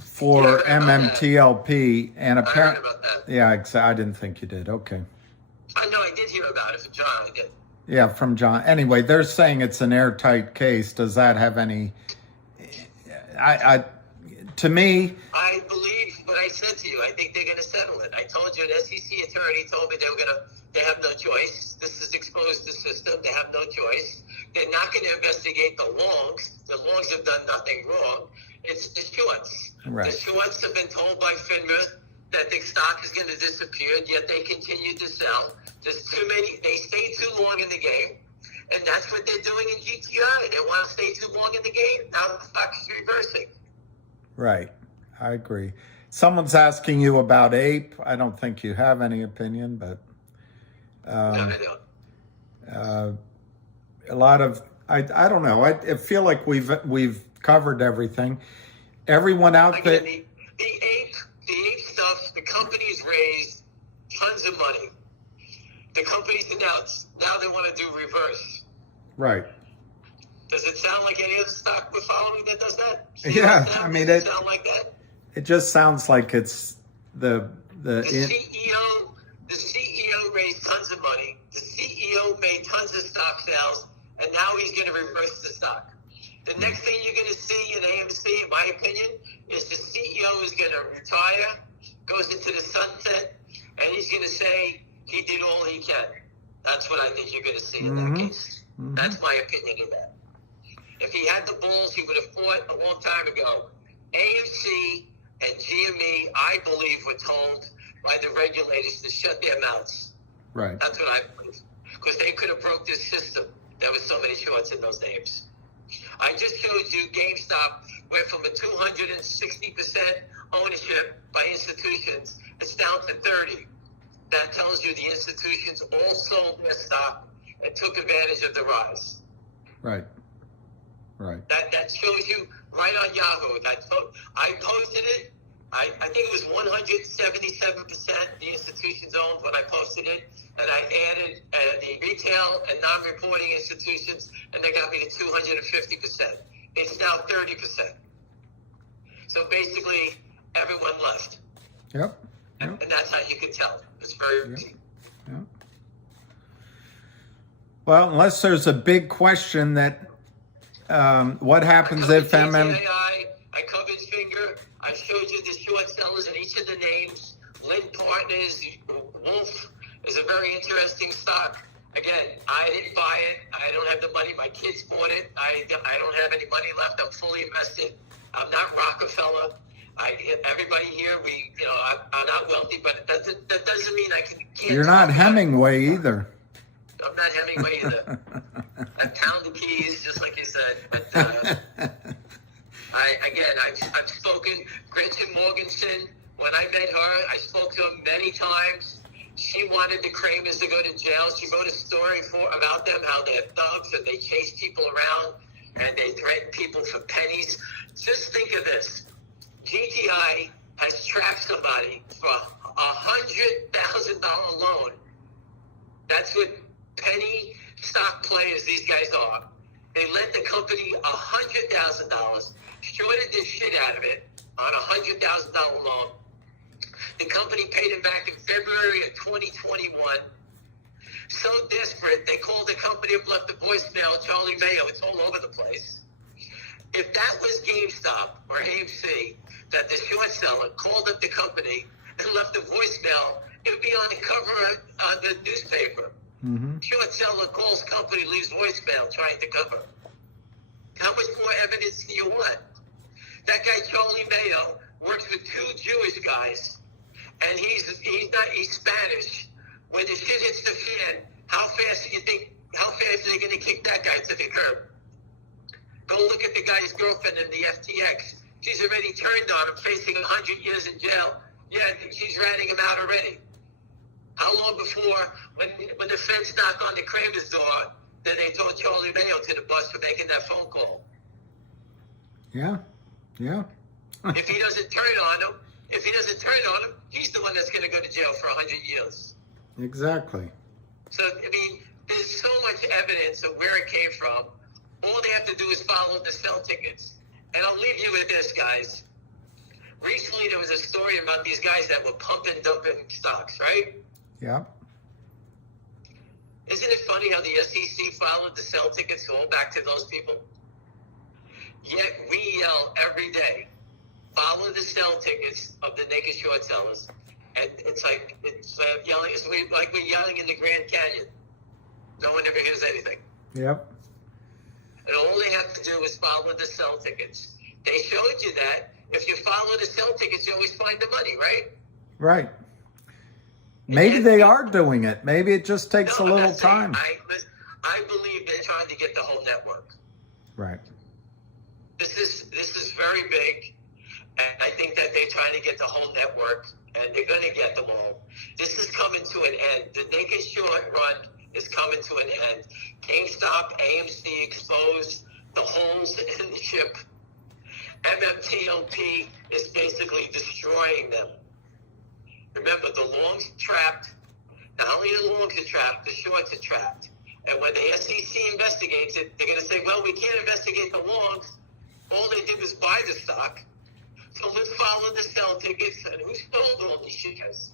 for MMTLP, and apparently, I didn't think you did. Okay. No, I did hear about it from John. I did. Yeah, from John. Anyway, they're saying it's an airtight case. Does that have any? To me, I believe what I said to you. I think they're going to settle it. I told you an SEC attorney told me they have no choice. This is exposed to the system. They have no choice. They're not going to investigate the longs. The longs have done nothing wrong. It's the shorts. Right. The shorts have been told by FINRA that the stock is going to disappear, yet they continue to sell. There's too many. They stay too long in the game, and that's what they're doing in GTI. They want to stay too long in the game. Now the stock is reversing. Right. I agree. Someone's asking you about APE. I don't think you have any opinion, but No, I don't. a lot of I don't know. I feel like we've covered everything. Everyone out there. The ape stuff. The companies raised tons of money. The companies announced now they want to do reverse. Right. Does it sound like any other stock we're following that does that? Yeah, I mean, does it sound like that? It just sounds like it's the CEO raised tons of money. The CEO made tons of stock sales, and now he's going to reverse the stock. The next thing you're going to see in AMC, in my opinion, is the CEO is going to retire, goes into the sunset, and he's going to say he did all he can. That's what I think you're going to see in that case. Mm-hmm. That's my opinion of that. If he had the balls, he would have fought a long time ago. AMC and GME, I believe, were told by the regulators to shut their mouths. Right. That's what I believe. Because they could have broke this system. There was so many shorts in those names. I just showed you GameStop went from a 260% ownership by institutions. It's down to 30. That tells you the institutions all sold their stock and took advantage of the rise. Right. Right. That shows you right on Yahoo. I posted it. I think it was 177% the institutions owned when I posted it, and I added the retail and non-reporting institutions, and they got me to 250%. It's now 30%. So basically, everyone left. Yep. And that's how you can tell. It's very easy. Yep. Well, unless there's a big question that what happens if GTII, I covered Finger. I showed you the short sellers in each of the names. Lynn Partners, Wolf is a very interesting stock. Again, I didn't buy it. I don't have the money. My kids bought it. I don't have any money left. I'm fully invested. I'm not Rockefeller. Everybody here, I'm not wealthy, but that doesn't mean I can't. You're not Hemingway either. I'm not Hemingway either. I pound the keys, just like you said. But I've spoken. Gretchen Morgensen, when I met her, I spoke to her many times. She wanted the Kramers to go to jail. She wrote a story about them, how they're thugs and they chase people around and they threaten people for pennies. Just think of this. GTI has trapped somebody for $100,000 loan. That's what penny stock players these guys are. They lent the company $100,000, shorted the shit out of it on a $100,000 loan. The company paid him back in February of 2021. So desperate, they called the company and left a voicemail, Charlie Mayo. It's all over the place. If that was GameStop or AMC, that the short seller called up the company and left a voicemail, it would be on the cover of the newspaper. Short seller calls company, leaves voicemail trying to cover. How much more evidence do you want? That guy Charlie Mayo works with two Jewish guys, and he's Spanish. When the shit hits the fan, how fast are they going to kick that guy to the curb? Go look at the guy's girlfriend in the FTX. She's already turned on him, facing 100 years in jail. Yeah, she's ratting him out already. How long before, when the feds knocked on the Kramer's door, that they told Charlie Mayo to the bus for making that phone call? Yeah. If he doesn't turn on him, he's the one that's going to go to jail for 100 years. Exactly. So, I mean, there's so much evidence of where it came from. All they have to do is follow the sell tickets. And I'll leave you with this, guys. Recently, there was a story about these guys that were pumping, dumping stocks, right? Yeah. Isn't it funny how the SEC followed the sell tickets all back to those people? Yet we yell every day, follow the sell tickets of the naked short sellers. And it's like yelling. It's like we're yelling in the Grand Canyon. No one ever hears anything. Yep. And all they have to do is follow the sell tickets. They showed you that if you follow the sell tickets, you always find the money, right? Right. Maybe they are doing it. Maybe it just takes a little time. I believe they're trying to get the whole network. Right. This is very big, and I think that they're trying to get the whole network, and they're going to get them all. This is coming to an end. The naked short run is coming to an end. GameStop, AMC exposed the holes in the ship. MMTLP is basically destroying them. Remember, the longs trapped. Not only the longs are trapped, the shorts are trapped. And when the SEC investigates it, they're going to say, well, we can't investigate the longs. All they did was buy the stock. So let's follow the sell tickets and who sold all these shares.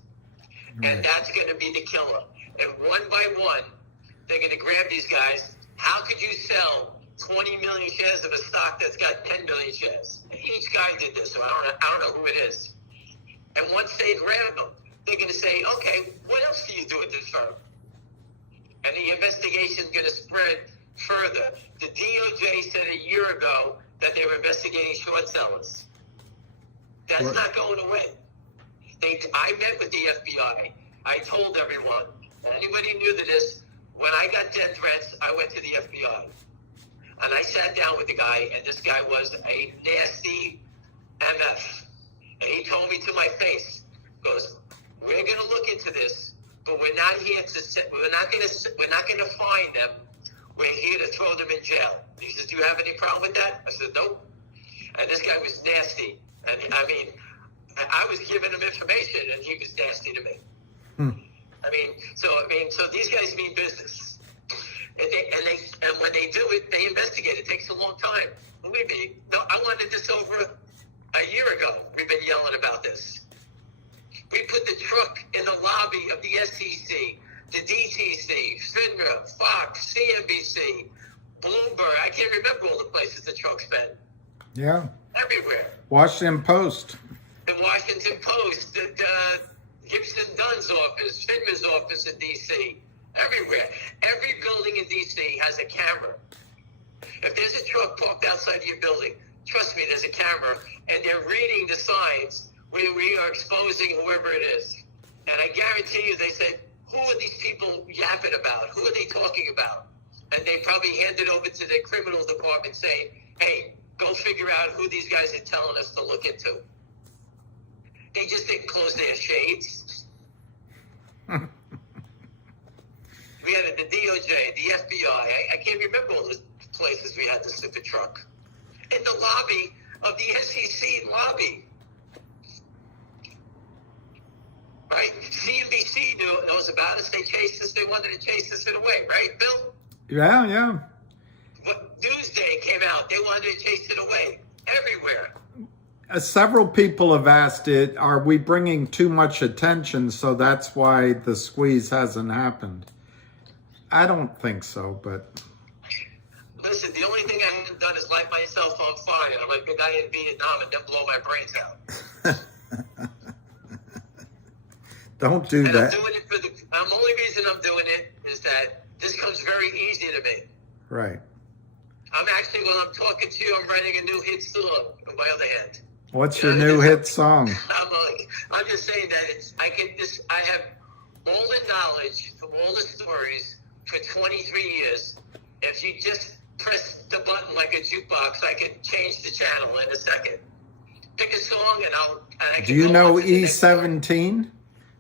And that's going to be the killer. And one by one, they're going to grab these guys. How could you sell 20 million shares of a stock that's got 10 million shares? And each guy did this, so I don't know who it is. And once they grab them, they're going to say, okay, what else do you do at this firm? And the investigation is going to spread further. The DOJ said a year ago that they were investigating short sellers. That's not going away. I met with the FBI. I told everyone, and anybody knew this, when I got death threats, I went to the FBI. And I sat down with the guy, and this guy was a nasty MF. And he told me to my face, goes, we're going to look into this, but we're not here to we're not going to find them. We're here to throw them in jail. He says, do you have any problem with that? I said, nope. And this guy was nasty. And I mean, I was giving him information, and he was nasty to me. So these guys mean business. And when they do it, they investigate. It takes a long time. Believe me, I wanted this over a year ago. We've been yelling about this. We put the truck in the lobby of the SEC, the DTC, FINRA, Fox, CNBC, Bloomberg. I can't remember all the places the truck's been. Yeah. Everywhere. Washington Post. The Washington Post, the Gibson Dunn's office, FINRA's office in D.C., everywhere. Every building in D.C. has a camera. If there's a truck parked outside of your building, trust me, there's a camera, and they're reading the signs where we are exposing whoever it is. And I guarantee you, they said, who are these people yapping about? Who are they talking about? And they probably hand it over to the criminal department saying, hey, go figure out who these guys are telling us to look into. They just didn't close their shades. We had the DOJ, the FBI. I can't remember all the places we had to sit the truck. In the lobby of the SEC lobby. Right? CNBC knows about us. They chased us. They wanted to chase us away. Right, Bill? Yeah. But Newsday came out. They wanted to chase it away. Everywhere. Several people have asked it, are we bringing too much attention, so that's why the squeeze hasn't happened? I don't think so, but... Listen, the only thing I haven't done is light myself on fire like a guy in Vietnam and then blow my brains out. Don't do And that. I'm doing it for the only reason I'm doing it is that this comes very easy to me. Right. I'm actually, when I'm talking to you, I'm writing a new hit song on my other hand. What's your new hit song? I'm just saying that I have all the knowledge from all the stories for 23 years. If you just press the button like a jukebox, I can change the channel in a second. Pick a song and I can Do you go know on to the next one. E17?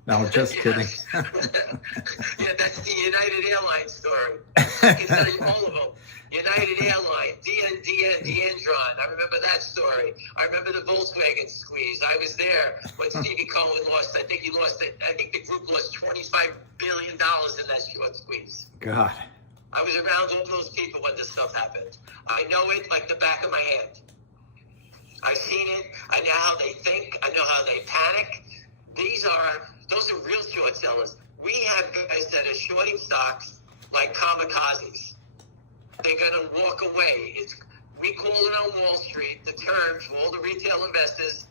No, just kidding. Yeah, that's the United Airlines story. I can tell you all of them. United Airlines, D'Andron. I remember that story. I remember the Volkswagen squeeze. I was there when Stevie Cohen lost. I think he lost it. I think the group lost $25 billion in that short squeeze. God. I was around all those people when this stuff happened. I know it like the back of my hand. I've seen it. I know how they think. I know how they panic. Those are real short sellers. We have guys that are shorting stocks like kamikazes. They're going to walk away. We call it on Wall Street, the term for all the retail investors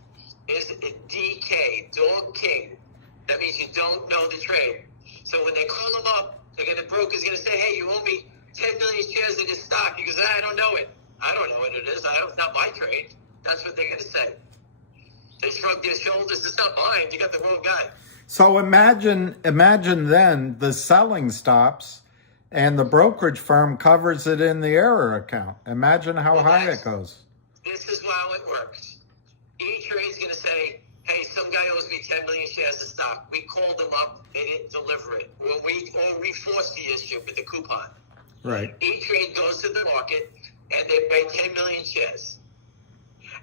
is a DK, dog king. That means you don't know the trade. So when they call them up, the broker's going to say, hey, you owe me 10 million shares of this stock. He goes, I don't know it. I don't know what it is. It's not my trade. That's what they're going to say. They shrug their shoulders. It's not mine. You got the wrong guy. So imagine then the selling stops and the brokerage firm covers it in the error account. Imagine how high it goes. This is how it works. E-Trade's going to say, hey, some guy owes me 10 million shares of stock. We called them up. They didn't deliver it. Or we forced the issue with the coupon. Right. E-Trade goes to the market and they buy 10 million shares.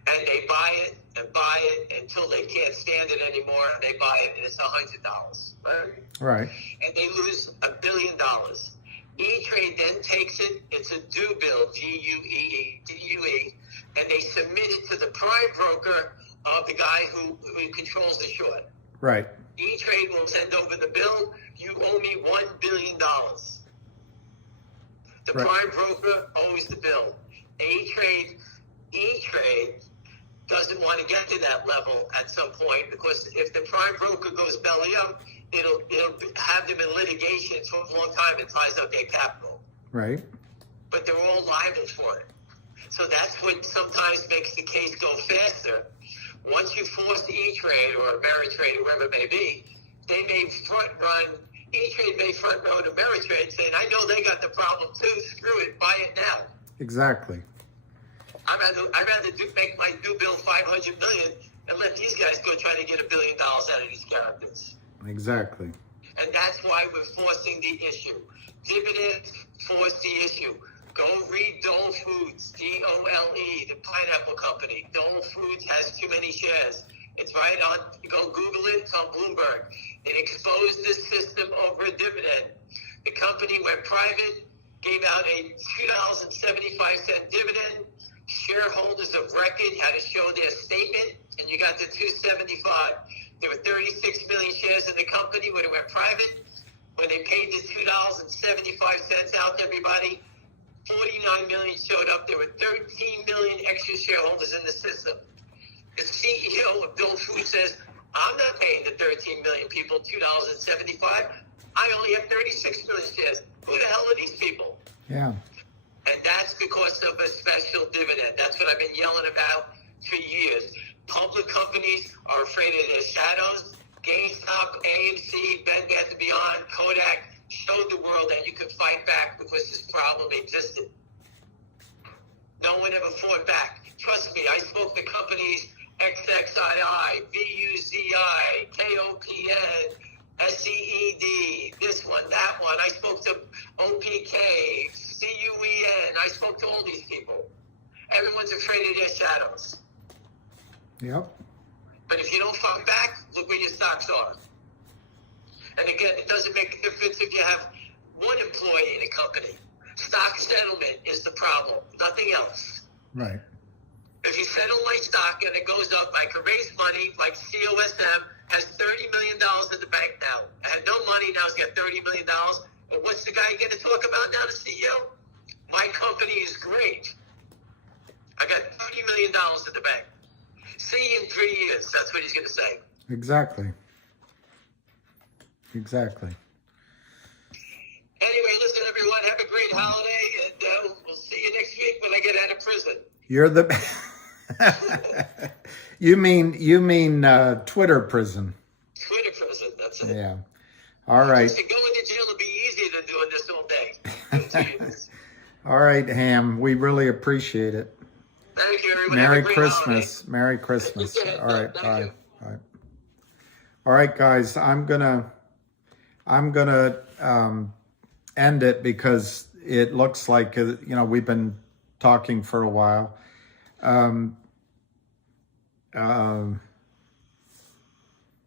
And they buy it until they can't stand it anymore. And they buy it and it's $100. Right? Right. And they lose $1 billion. E-Trade then takes it. It's a due bill, DUE, and they submit it to the prime broker of the guy who controls the short. Right. E-Trade will send over the bill. You owe me $1 billion. The prime broker owes the bill. E-Trade doesn't want to get to that level at some point because if the prime broker goes belly up, it'll have them in litigation for a long time and ties up their capital. Right. But they're all liable for it. So that's what sometimes makes the case go faster. Once you force E-Trade or Ameritrade or whoever it may be, they may E-Trade may front run Ameritrade saying, I know they got the problem too, screw it, buy it now. Exactly. I'd rather make my new bill $500 million and let these guys go try to get $1 billion out of these characters. Exactly. And that's why we're forcing the issue. Dividends force the issue. Go read Dole Foods, D-O-L-E, the pineapple company. Dole Foods has too many shares. It's right on, go Google it, it's on Bloomberg. It exposed this system over a dividend. The company went private, gave out a $2.75 dividend. Shareholders of record had to show their statement, and you got the $2.75. There were 36 million shares in the company when it went private. When they paid the $2.75 out to everybody, 49 million showed up. There were 13 million extra shareholders in the system. The CEO of Dole Foods says, I'm not paying the 13 million people $2.75. I only have 36 million shares. Who the hell are these people? Yeah. And that's because of a special dividend. That's what I've been yelling about for years. Public companies are afraid of their shadows. GameStop, AMC, Bed Bath & Beyond, Kodak showed the world that you could fight back because this problem existed. No one ever fought back. Trust me, I spoke to companies XXII, VUZI, KOPN, SEED, this one, that one. I spoke to OPK, CUEN. I spoke to all these people. Everyone's afraid of their shadows. Yep. But if you don't fight back, look where your stocks are. And again, it doesn't make a difference if you have one employee in a company. Stock settlement is the problem, nothing else. Right. If you settle my stock and it goes up, I can raise money like COSM has $30 million in the bank now. I had no money, now it's got $30 million. But what's the guy going to talk about now, the CEO? My company is great. I got $30 million in the bank. See you in 3 years. That's what he's going to say. Exactly. Exactly. Anyway, listen, everyone, have a great holiday, and we'll see you next week when I get out of prison. You're the... you mean Twitter prison. Twitter prison, that's it. Yeah. All right. Listen, going to jail will be easier than doing this all day. All right, Ham. We really appreciate it. Thank you, everyone. Merry Have a great Christmas. holiday. Merry Christmas. Thank you. All right. Thank Bye. you. Bye. All right, guys. I'm gonna end it because it looks like we've been talking for a while.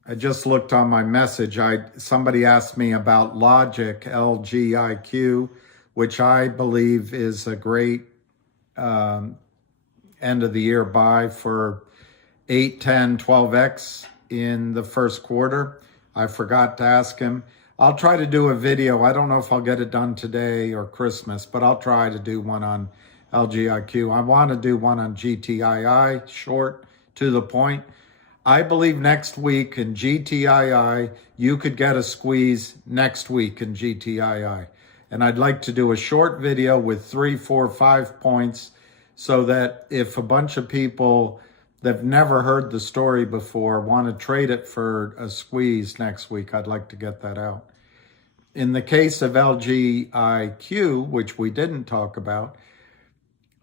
I just looked on my message. Somebody asked me about Logic LGIQ, which I believe is a great end of the year buy for 8, 10, 12x in the first quarter. I forgot to ask him. I'll try to do a video. I don't know if I'll get it done today or Christmas, but I'll try to do one on LGIQ. I want to do one on GTII, short, to the point. I believe next week in GTII, you could get a squeeze next week in GTII. And I'd like to do a short video with 3, 4, 5 points so that if a bunch of people that've never heard the story before want to trade it for a squeeze next week, I'd like to get that out. In the case of LGIQ, which we didn't talk about,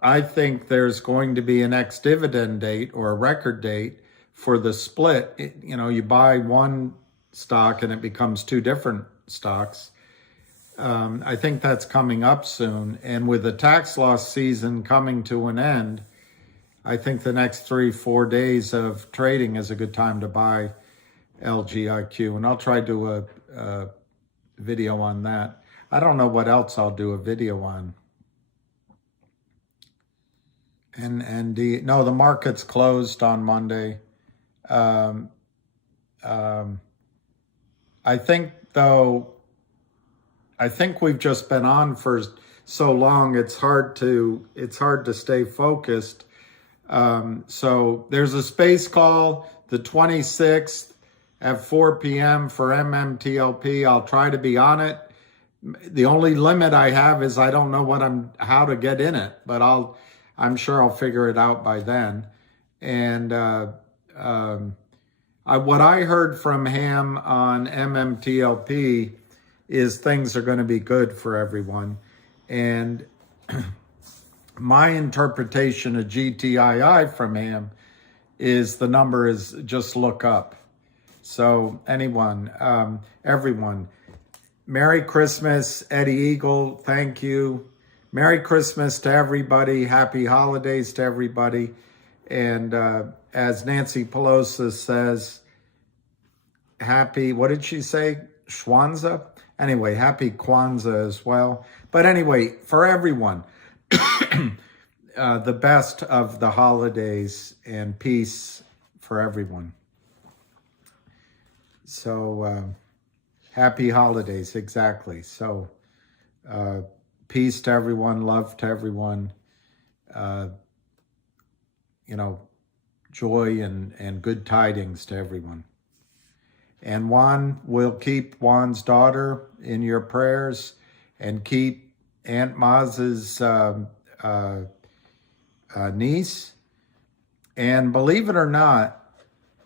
I think there's going to be an ex-dividend date or a record date for the split. You buy one stock and it becomes 2 different stocks. I think that's coming up soon. And with the tax loss season coming to an end, I think the next 3-4 days of trading is a good time to buy LGIQ. And I'll try to do a video on that. I don't know what else I'll do a video on. No, the market's closed on Monday. I think we've just been on for so long. It's hard to stay focused. So there's a space call the 26th at 4 p.m. for MMTLP. I'll try to be on it. The only limit I have is I don't know how to get in it, but I'm sure I'll figure it out by then. And what I heard from Ham on MMTLP is things are going to be good for everyone. And my interpretation of GTII from Ham is the number is just look up. So everyone, Merry Christmas, Eddie Eagle, thank you. Merry Christmas to everybody. Happy holidays to everybody. And as Nancy Pelosi says, what did she say? Schwanza? Anyway, happy Kwanzaa as well. But anyway, for everyone, the best of the holidays and peace for everyone. So happy holidays, exactly. So peace to everyone, love to everyone, joy and good tidings to everyone. And Juan will keep Juan's daughter in your prayers and keep Aunt Maz's niece. And believe it or not,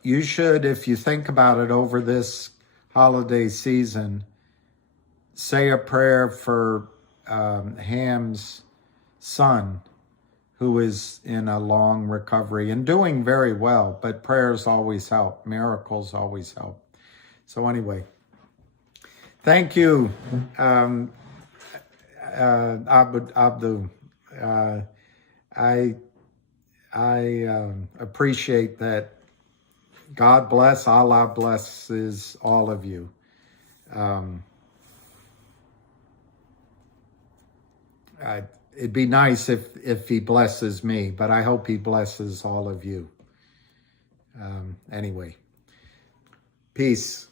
you should, if you think about it over this holiday season, say a prayer for Ham's son, who is in a long recovery and doing very well, but prayers always help. Miracles always help. So anyway, thank you, Abdu. I appreciate that. God bless, Allah blesses all of you. it'd be nice if he blesses me, but I hope he blesses all of you. Anyway, peace.